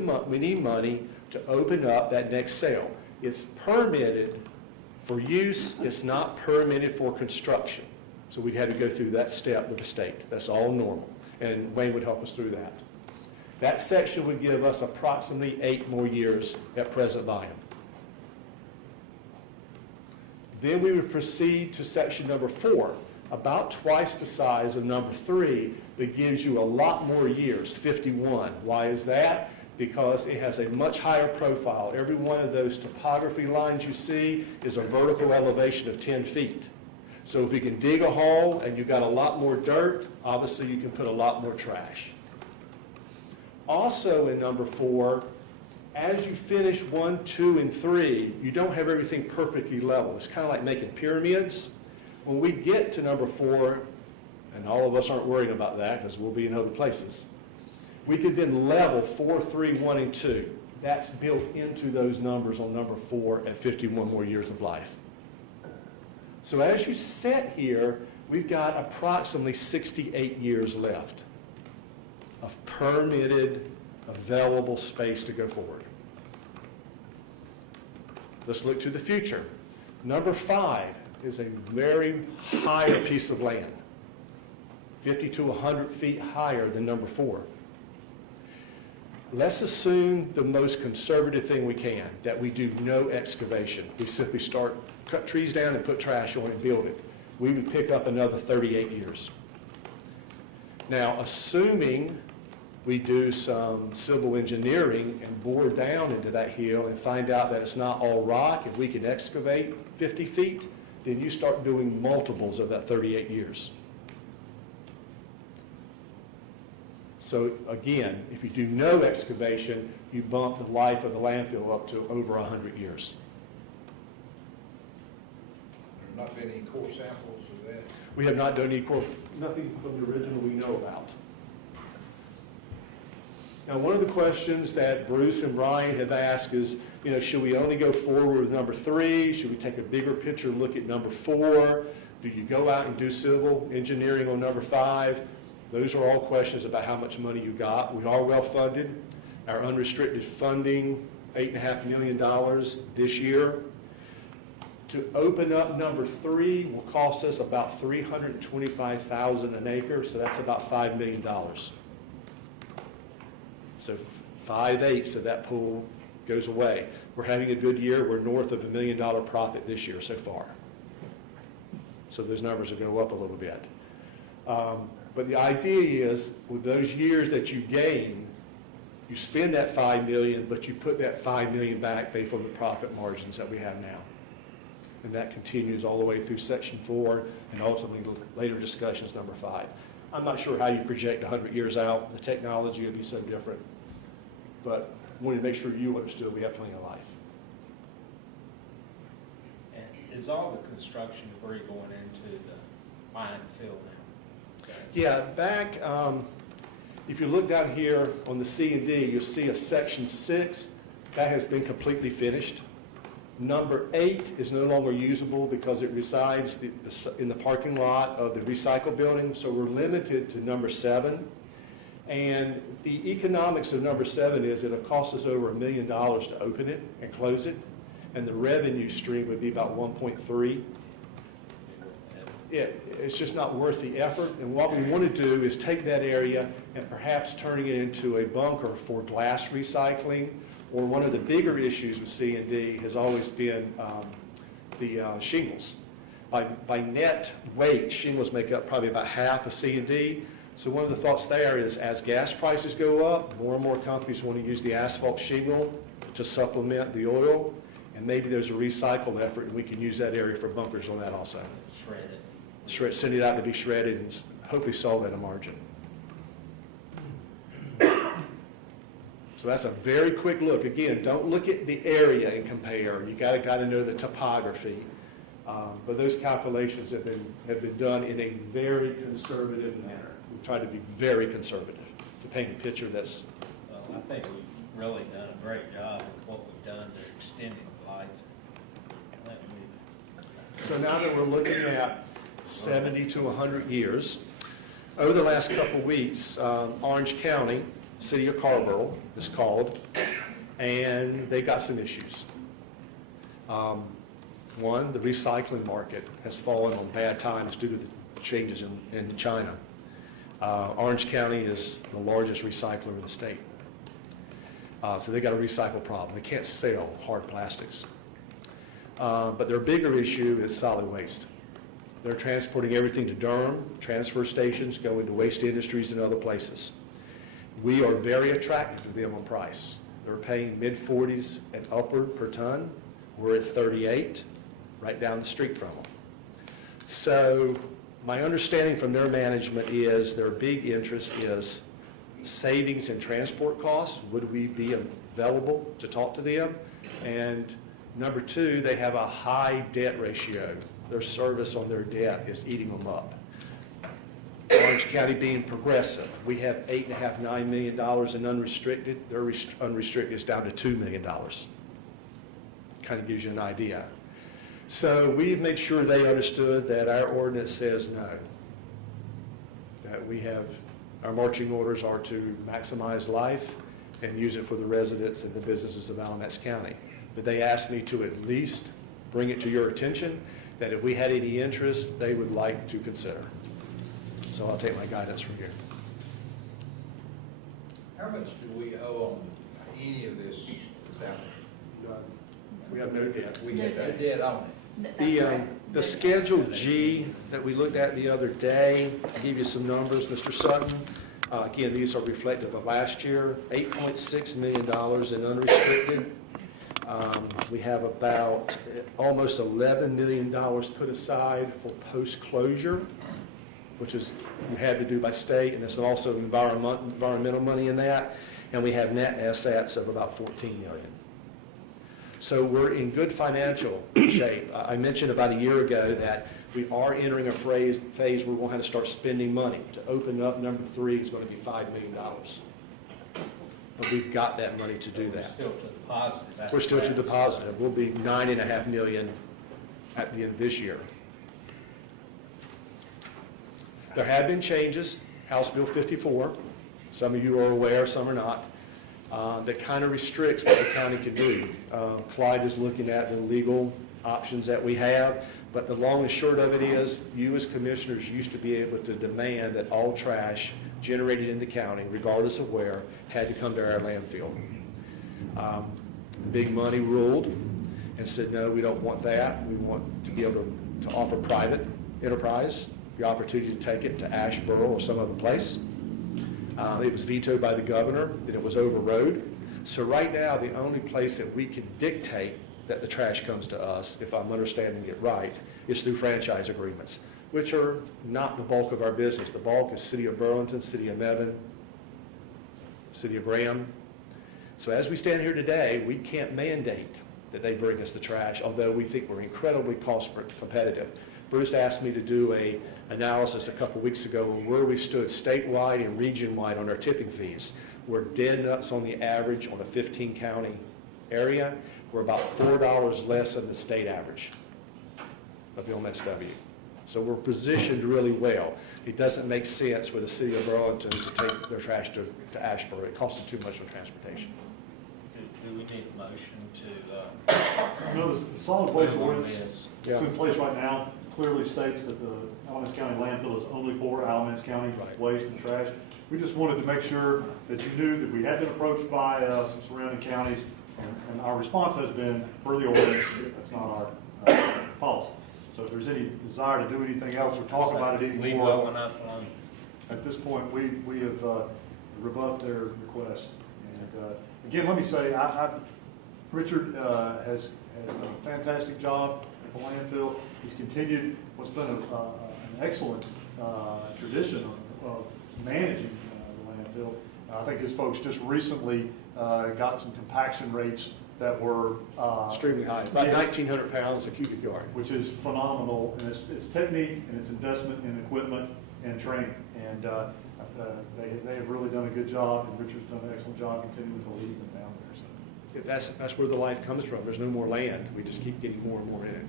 money to open up that next cell. It's permitted for use, it's not permitted for construction. So we'd have to go through that step with the state. That's all normal. And Wayne would help us through that. That section would give us approximately 8 more years at present volume. Then we would proceed to section number 4, about twice the size of number 3, that gives you a lot more years, 51. Why is that? Because it has a much higher profile. Every one of those topography lines you see is a vertical elevation of 10 feet. So if you can dig a hole and you've got a lot more dirt, obviously you can put a lot more trash. Also in number 4, as you finish 1, 2, and 3, you don't have everything perfectly level. It's kind of like making pyramids. When we get to number 4, and all of us aren't worried about that because we'll be in other places, we could then level 4, 3, 1, and 2. That's built into those numbers on number 4 at 51 more years of life. So as you sit here, we've got approximately 68 years left. of permitted available space to go forward. Let's look to the future. Number 5 is a very higher piece of land, 50 to 100 feet higher than number 4. Let's assume the most conservative thing we can, that we do no excavation. We simply cut trees down and put trash on it and build it. We would pick up another 38 years. Now, assuming we do some civil engineering and bore down into that hill and find out that it's not all rock and we can excavate 50 feet, then you start doing multiples of that 38 years. So again, if you do no excavation, you bump the life of the landfill up to over 100 years. There have not been any core samples of that. We have not done nothing from the original we know about. Now, one of the questions that Bruce and Brian have asked is, should we only go forward with number 3? Should we take a bigger picture and look at number 4? Do you go out and do civil engineering on number 5? Those are all questions about how much money you got. We are well funded. Our unrestricted funding, $8.5 million this year. To open up number 3 will cost us about $325,000 an acre, so that's about $5 million. So 5/8 of that pool goes away. We're having a good year. We're north of $1 million profit this year so far. So those numbers will go up a little bit. But the idea is, with those years that you gain, you spend that $5 million, but you put that $5 million back based on the profit margins that we have now. And that continues all the way through Section 4 and ultimately later discussions, number 5. I'm not sure how you project 100 years out. The technology will be so different. But I wanted to make sure you understood we have plenty of life. And is all the construction debris going into the mine fill now? Yeah, back, if you look down here on the C&D, you'll see a Section 6. That has been completely finished. Number 8 is no longer usable because it resides in the parking lot of the recycle building, so we're limited to number 7. And the economics of number 7 is it'll cost us over $1 million to open it and close it, and the revenue stream would be about 1.3. It's just not worth the effort, and what we want to do is take that area and perhaps turning it into a bunker for glass recycling. Or one of the bigger issues with C&D has always been the shingles. By net weight, shingles make up probably about half of C&D. So one of the thoughts there is as gas prices go up, more and more companies want to use the asphalt shingle to supplement the oil. And maybe there's a recycle effort, and we can use that area for bunkers on that also. Send it out to be shredded and hopefully solve at a margin. So that's a very quick look. Again, don't look at the area and compare. You got to know the topography. But those calculations have been done in a very conservative manner. We try to be very conservative to paint a picture that's. Well, I think we've really done a great job with what we've done to extending life. So now that we're looking at 70 to 100 years, over the last couple of weeks, Orange County, City of Carrboro is called, and they've got some issues. One, the recycling market has fallen on bad times due to the changes in China. Orange County is the largest recycler in the state. So they got a recycle problem. They can't sell hard plastics. But their bigger issue is solid waste. They're transporting everything to Durham, transfer stations, go into waste industries and other places. We are very attractive to them on price. They're paying mid-40s and upward per ton. We're at 38, right down the street from them. So my understanding from their management is their big interest is savings in transport costs. Would we be available to talk to them? And number 2, they have a high debt ratio. Their service on their debt is eating them up. Orange County being progressive, we have $8.5, $9 million in unrestricted. Their unrestricted is down to $2 million. Kind of gives you an idea. So we've made sure they understood that our ordinance says no. That we have Our marching orders are to maximize life and use it for the residents and the businesses of Alamance County. But they asked me to at least bring it to your attention that if we had any interest, they would like to consider. So I'll take my guidance from here. How much do we owe on any of this? We have no debt. We have no debt on it. The Schedule G that we looked at the other day, I gave you some numbers, Mr. Sutton. Again, these are reflective of last year, $8.6 million in unrestricted. We have about almost $11 million put aside for post-closure, which is you had to do by state, and there's also environmental money in that. And we have net assets of about $14 million. So we're in good financial shape. I mentioned about a year ago that we are entering a phase where we're going to have to start spending money. To open up number 3 is going to be $5 million. But we've got that money to do that. Still to the positive. We're still to the positive. We'll be $9.5 million at the end of this year. There have been changes. House Bill 54, some of you are aware, some are not, that kind of restricts what the county can do. Clyde is looking at the legal options that we have, but the long and short of it is, you as commissioners used to be able to demand that all trash generated in the county, regardless of where, had to come to our landfill. Big Money ruled and said, no, we don't want that. We want to be able to offer private enterprise the opportunity to take it to Asheboro or some other place. It was vetoed by the governor, then it was overrode. So right now, the only place that we can dictate that the trash comes to us, if I'm understanding it right, is through franchise agreements, which are not the bulk of our business. The bulk is City of Burlington, City of Mebane, City of Graham. So as we stand here today, we can't mandate that they bring us the trash, although we think we're incredibly cost competitive. Bruce asked me to do an analysis a couple weeks ago on where we stood statewide and region-wide on our tipping fees. We're dead nuts on the average on a 15-county area. We're about $4 less than the state average of the MSW. So we're positioned really well. It doesn't make sense for the City of Burlington to take their trash to Asheboro. It costs them too much for transportation. Do we need a motion to? No, the solid waste ordinance Yes. that's in place right now clearly states that the Alamance County landfill is only for Alamance County waste and trash. We just wanted to make sure that you knew that we had been approached by some surrounding counties, and our response has been, per the ordinance, that's not our policy. So if there's any desire to do anything else or talk about it Leave anymore, well enough alone. at this point, we have rebuffed their request. And again, let me say, Richard has done a fantastic job at the landfill. He's continued what's been an excellent tradition of managing the landfill. I think his folks just recently got some compaction rates that were Extremely high, about 1,900 pounds a cubic yard. which is phenomenal, and it's technique and it's investment in equipment and training. And they have really done a good job, and Richard's done an excellent job continuing to lead them down there. So. That's where the life comes from. There's no more land. We just keep getting more and more in it.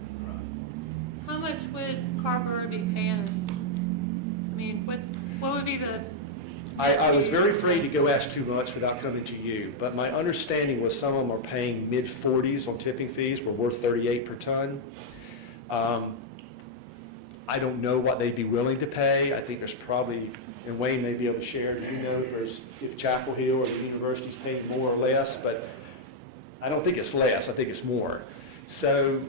How much would Carver be paying us? I mean, what would be the? I was very afraid to go ask too much without coming to you, but my understanding was some of them are paying mid-40s on tipping fees. We're worth 38 per ton. I don't know what they'd be willing to pay. I think there's probably, and Wayne may be able to share, do you know if Chapel Hill or the university's paying more or less? But I don't think it's less. I think it's more. So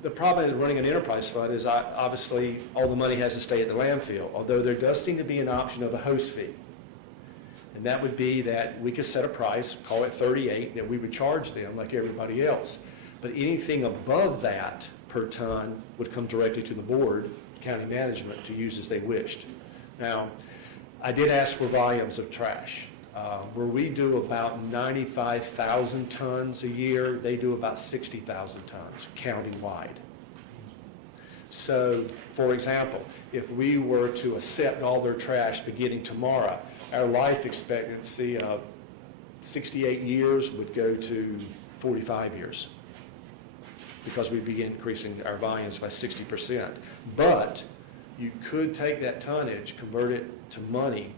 the problem in running an enterprise fund is obviously all the money has to stay at the landfill, although there does seem to be an option of a host fee. And that would be that we could set a price, call it 38, that we would charge them like everybody else. But anything above that per ton would come directly to the board, county management, to use as they wished. Now, I did ask for volumes of trash. Where we do about 95,000 tons a year, they do about 60,000 tons countywide. So, for example, if we were to accept all their trash beginning tomorrow, our life expectancy of 68 years would go to 45 years because we'd be increasing our volumes by 60%. But you could take that tonnage, convert it to money,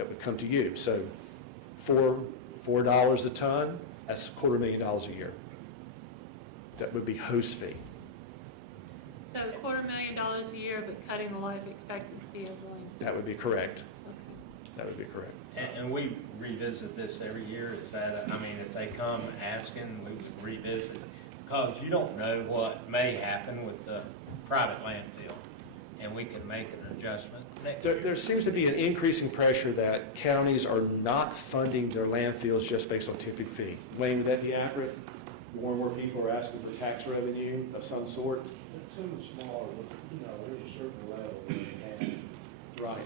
that would come to you. So $4 a ton, that's $250,000 a year. That would be host fee. So $250,000 a year, but cutting the life expectancy of land. That would be correct. Okay. That would be correct. And we revisit this every year, is that, I mean, if they come asking, we would revisit, because you don't know what may happen with the private landfill, and we can make an adjustment next year. There seems to be an increasing pressure that counties are not funding their landfills just based on tipping fee. Wayne, would that be accurate? More and more people are asking for tax revenue of some sort? It's too small, you know, there's a certain level we can. Right.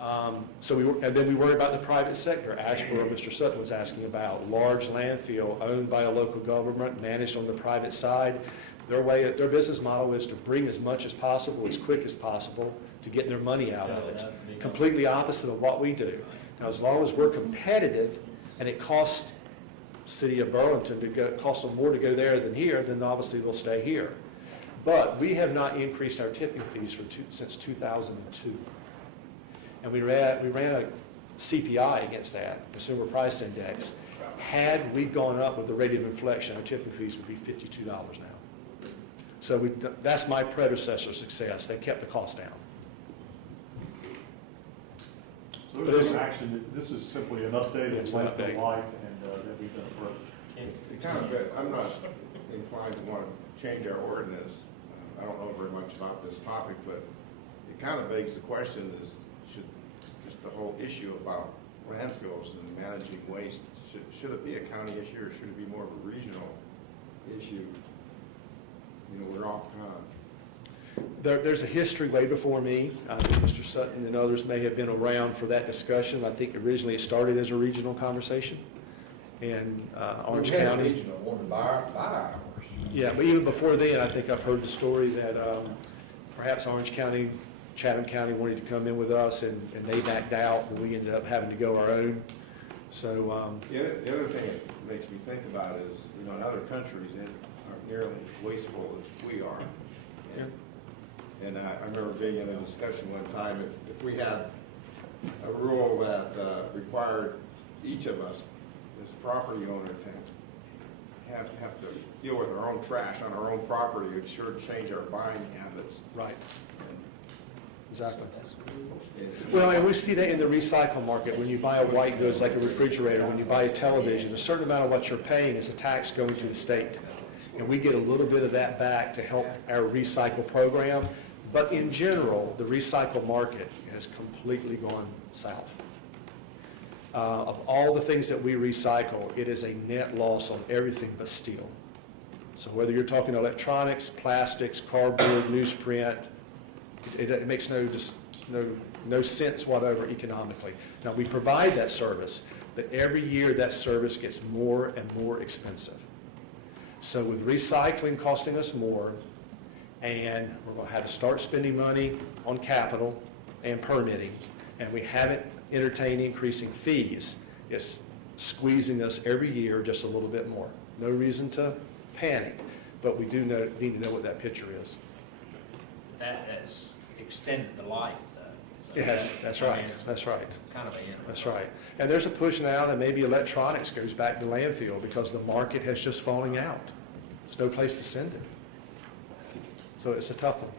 And then we worry about the private sector. Ashboro, Mr. Sutton was asking about large landfill owned by a local government, managed on the private side. Their business model is to bring as much as possible, as quick as possible, to get their money out of it. Completely opposite of what we do. Now, as long as we're competitive and it costs City of Burlington costs them more to go there than here, then obviously they'll stay here. But we have not increased our tipping fees since 2002. And we ran a CPI against that, Consumer Price Index. Had we gone up with the rate of inflation, our tipping fees would be $52 now. So that's my predecessor's success. They kept the cost down. So there's no action, this is simply an update of landfill life and that we've done first. I'm not inclined to want to change our ordinance. I don't know very much about this topic, but it kind of begs the question is, should just the whole issue about landfills and managing waste, should it be a county issue or should it be more of a regional issue? You know, we're all kind of... There's a history way before me. Mr. Sutton and others may have been around for that discussion. I think originally it started as a regional conversation in Orange County. Regional, wanted to buy ours. Yeah, but even before then, I think I've heard the story that perhaps Orange County, Chatham County wanted to come in with us and they backed out and we ended up having to go our own. So The other thing it makes me think about is, you know, in other countries, they aren't nearly as wasteful as we are. And I remember being in a discussion one time, if we had a rule that required each of us as property owner to have to deal with our own trash on our own property, it would sure change our buying habits. right. Exactly. Well, and we see that in the recycle market. When you buy a white goods like a refrigerator, when you buy a television, a certain amount of what you're paying is a tax going to the state. And we get a little bit of that back to help our recycle program. But in general, the recycle market has completely gone south. Of all the things that we recycle, it is a net loss on everything but steel. So whether you're talking electronics, plastics, cardboard, newsprint, it makes no sense whatever economically. Now, we provide that service, but every year that service gets more and more expensive. So with recycling costing us more, and we're going to have to start spending money on capital and permitting, and we haven't entertained increasing fees, it's squeezing us every year just a little bit more. No reason to panic, but we do need to know what that picture is. That has extended the life, though. So It has, that's I right, mean, it's that's right. Kind of a. That's right. And there's a push now that maybe electronics goes back to landfill because the market has just falling out. There's no place to send it. So it's a tough one.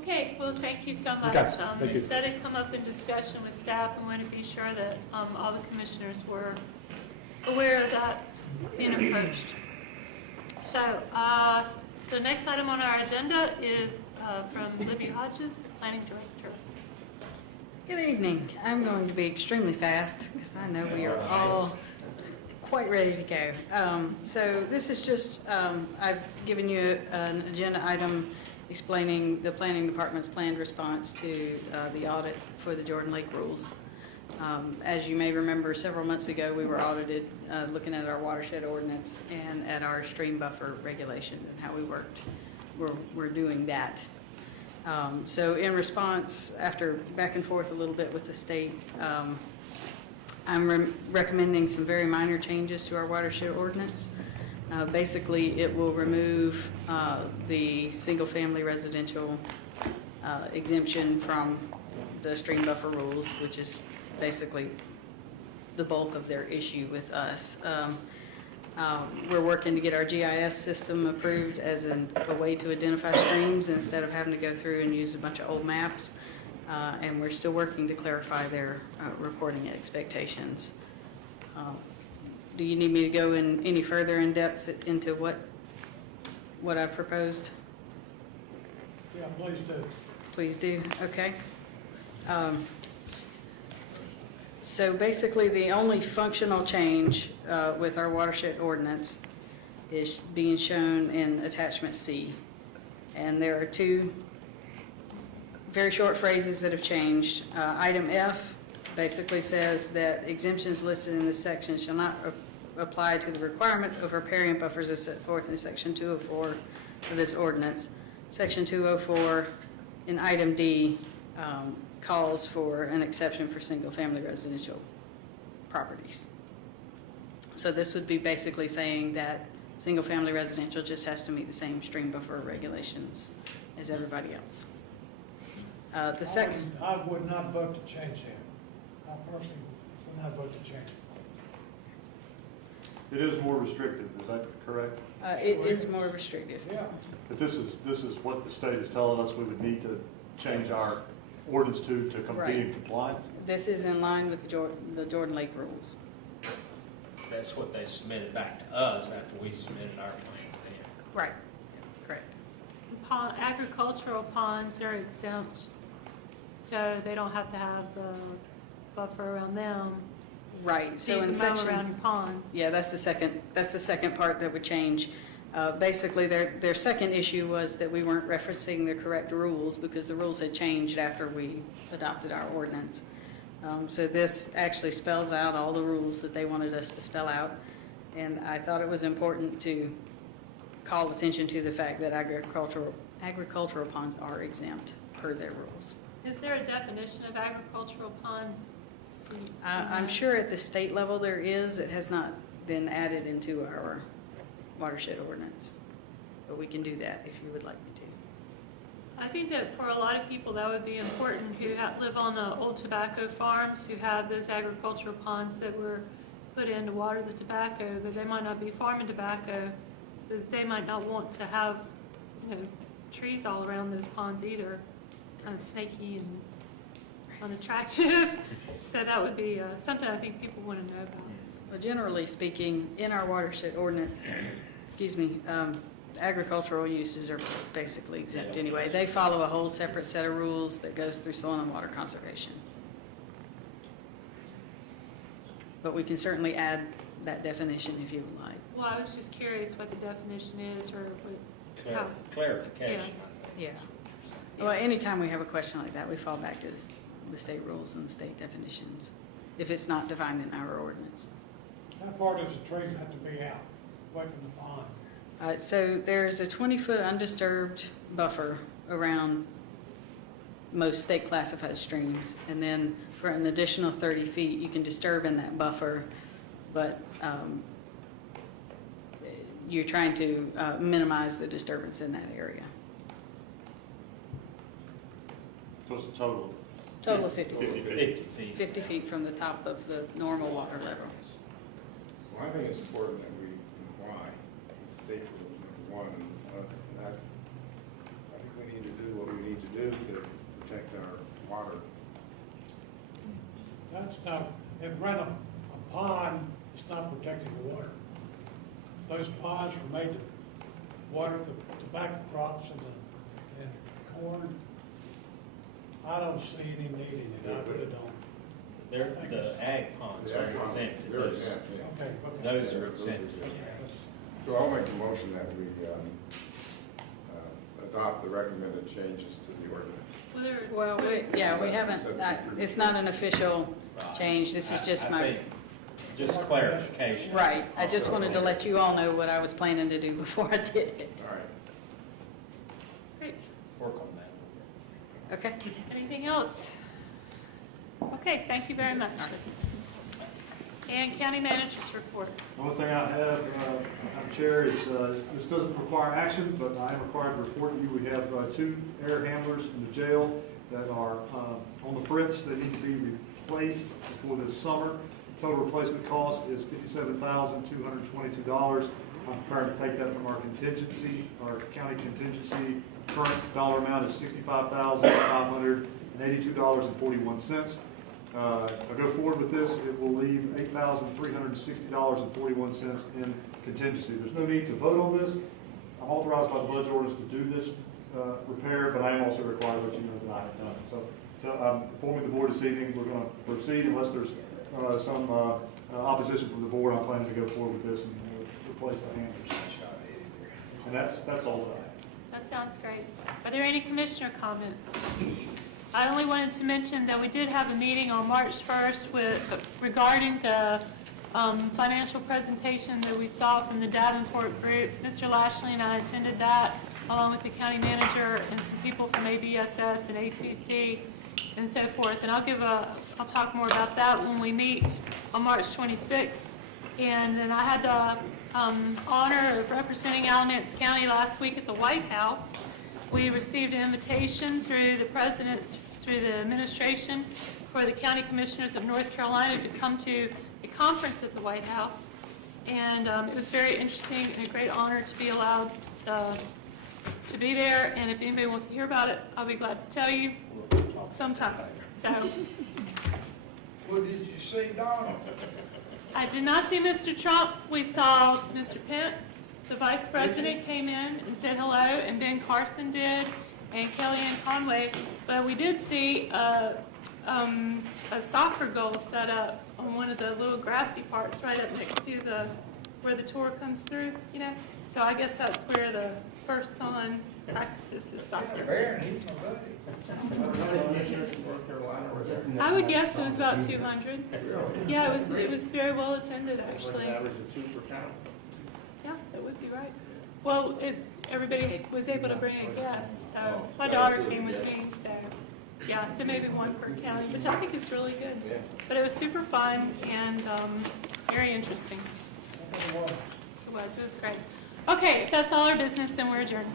Okay, well, thank you so much. Okay, thank you. That had come up in discussion with staff and wanted to be sure that all the commissioners were aware of that being approached. So the next item on our agenda is from Libby Hodges, the planning director. Good evening. I'm going to be extremely fast because I know we are all quite ready to go. So this is just, I've given you an agenda item explaining the planning department's planned response to the audit for the Jordan Lake rules. As you may remember, several months ago, we were audited looking at our watershed ordinance and at our stream buffer regulations and how we worked. We're doing that. So in response, after back and forth a little bit with the state, I'm recommending some very minor changes to our watershed ordinance. Basically, it will remove the single-family residential exemption from the stream buffer rules, which is basically the bulk of their issue with us. We're working to get our GIS system approved as a way to identify streams instead of having to go through and use a bunch of old maps. And we're still working to clarify their reporting expectations. Do you need me to go in any further in depth into what I've proposed? Yeah, please do. Please do, okay. So basically, the only functional change with our watershed ordinance is being shown in attachment C. And there are two very short phrases that have changed. Item F basically says that exemptions listed in this section shall not apply to the requirement of riparian buffers as set forth in section 204 of this ordinance. Section 204 in item D calls for an exception for single-family residential properties. So this would be basically saying that single-family residential just has to meet the same stream buffer regulations as everybody else. The second, I would not vote to change that. I personally would not vote to change it. It is more restrictive, is that correct? it is more restrictive. Yeah. But this is what the state is telling us we would need to change our ordinance to be in compliance? This is in line with the Jordan Lake rules. That's what they submitted back to us after we submitted our plan to them. Right, correct. Agricultural ponds are exempt, so they don't have to have a buffer around them. Right, so You in can mow section. around your ponds. Yeah, that's the second part that would change. Basically, their second issue was that we weren't referencing the correct rules because the rules had changed after we adopted our ordinance. So this actually spells out all the rules that they wanted us to spell out. And I thought it was important to call attention to the fact that agricultural ponds are exempt per their rules. Is there a definition of agricultural ponds? I'm sure at the state level there is. It has not been added into our watershed ordinance, but we can do that if you would like me to. I think that for a lot of people, that would be important who live on the old tobacco farms, who have those agricultural ponds that were put in to water the tobacco, but they might not be farming tobacco. They might not want to have, trees all around those ponds either, kind of snaky and unattractive. So that would be something I think people want to know about. Well, generally speaking, in our watershed ordinance, agricultural uses are basically exempt anyway. They follow a whole separate set of rules that goes through soil and water conservation. But we can certainly add that definition if you would like. Well, I was just curious what the definition is or what, how. Clarification. Yeah. Well, anytime we have a question like that, we fall back to the state rules and the state definitions, if it's not defined in our ordinance. How far does the trees have to be out, away from the pond? So there's a 20-foot undisturbed buffer around most state classified streams. And then for an additional 30 feet, you can disturb in that buffer, but you're trying to minimize the disturbance in that area. So it's a total? Total of 50 feet. 50 feet. 50 feet from the top of the normal water level. Well, I think it's important that we comply with state rules, number one, and I think we need to do what we need to do to protect our water. That's not, if run a pond, it's not protecting the water. Those ponds were made to water the tobacco crops and corn. I don't see any need in it, I really don't. The ag ponds are exempt. They're exempt, yeah. Okay. Those are exempt. So I'll make a motion that we adopt the recommended changes to the ordinance. Well, we haven't, it's not an official change, this is just I my, think just clarification. right. I just wanted to let you all know what I was planning to do before I did it. All right. Great. Work on that. Okay? Anything else? Okay, thank you very much. And county manager's report. The only thing I have, Madam Chair, is this doesn't require action, but I am required to report to you, we have 2 air handlers in the jail that are on the fritz that need to be replaced before the summer. Total replacement cost is $57,222. I'm prepared to take that from our contingency, our county contingency. Current dollar amount is $65,582.41. If I go forward with this, it will leave $8,360.41 in contingency. There's no need to vote on this. I'm authorized by the budget ordinance to do this repair, but I am also required to let you know that I have done it. So I'm informing the board this evening, we're going to proceed unless there's some opposition from the board. I'm planning to go forward with this and replace the handles. And that's all that I have. That sounds great. Are there any commissioner comments? I only wanted to mention that we did have a meeting on March 1st regarding the financial presentation that we saw from the Davenport group. Mr. Lashley and I attended that, along with the county manager and some people from ABSS and ACC and so forth. And I'll talk more about that when we meet on March 26th. And then I had the honor of representing Alamance County last week at the White House. We received an invitation through the president, through the administration, for the county commissioners of North Carolina to come to a conference at the White House. And it was very interesting and a great honor to be allowed to be there. And if anybody wants to hear about it, I'll be glad to tell you sometime. So. Well, did you see Donald? I did not see Mr. Trump. We saw Mr. Pence. The vice president came in and said hello, and Ben Carson did, and Kellyanne Conway. But we did see a soccer goal set up on one of the little grassy parts right up next to where the tour comes through, you know. So I guess that's where the first son practices his soccer. I would guess it was about 200. Yeah, it was very well attended, actually. Average of 2 per county. Yeah, that would be right. Well, everybody was able to bring a guest, so my daughter came with me, so yeah, so maybe 1 per county, which I think is really good. But it was super fun and very interesting. It was great. Okay, if that's all our business, then we're adjourned.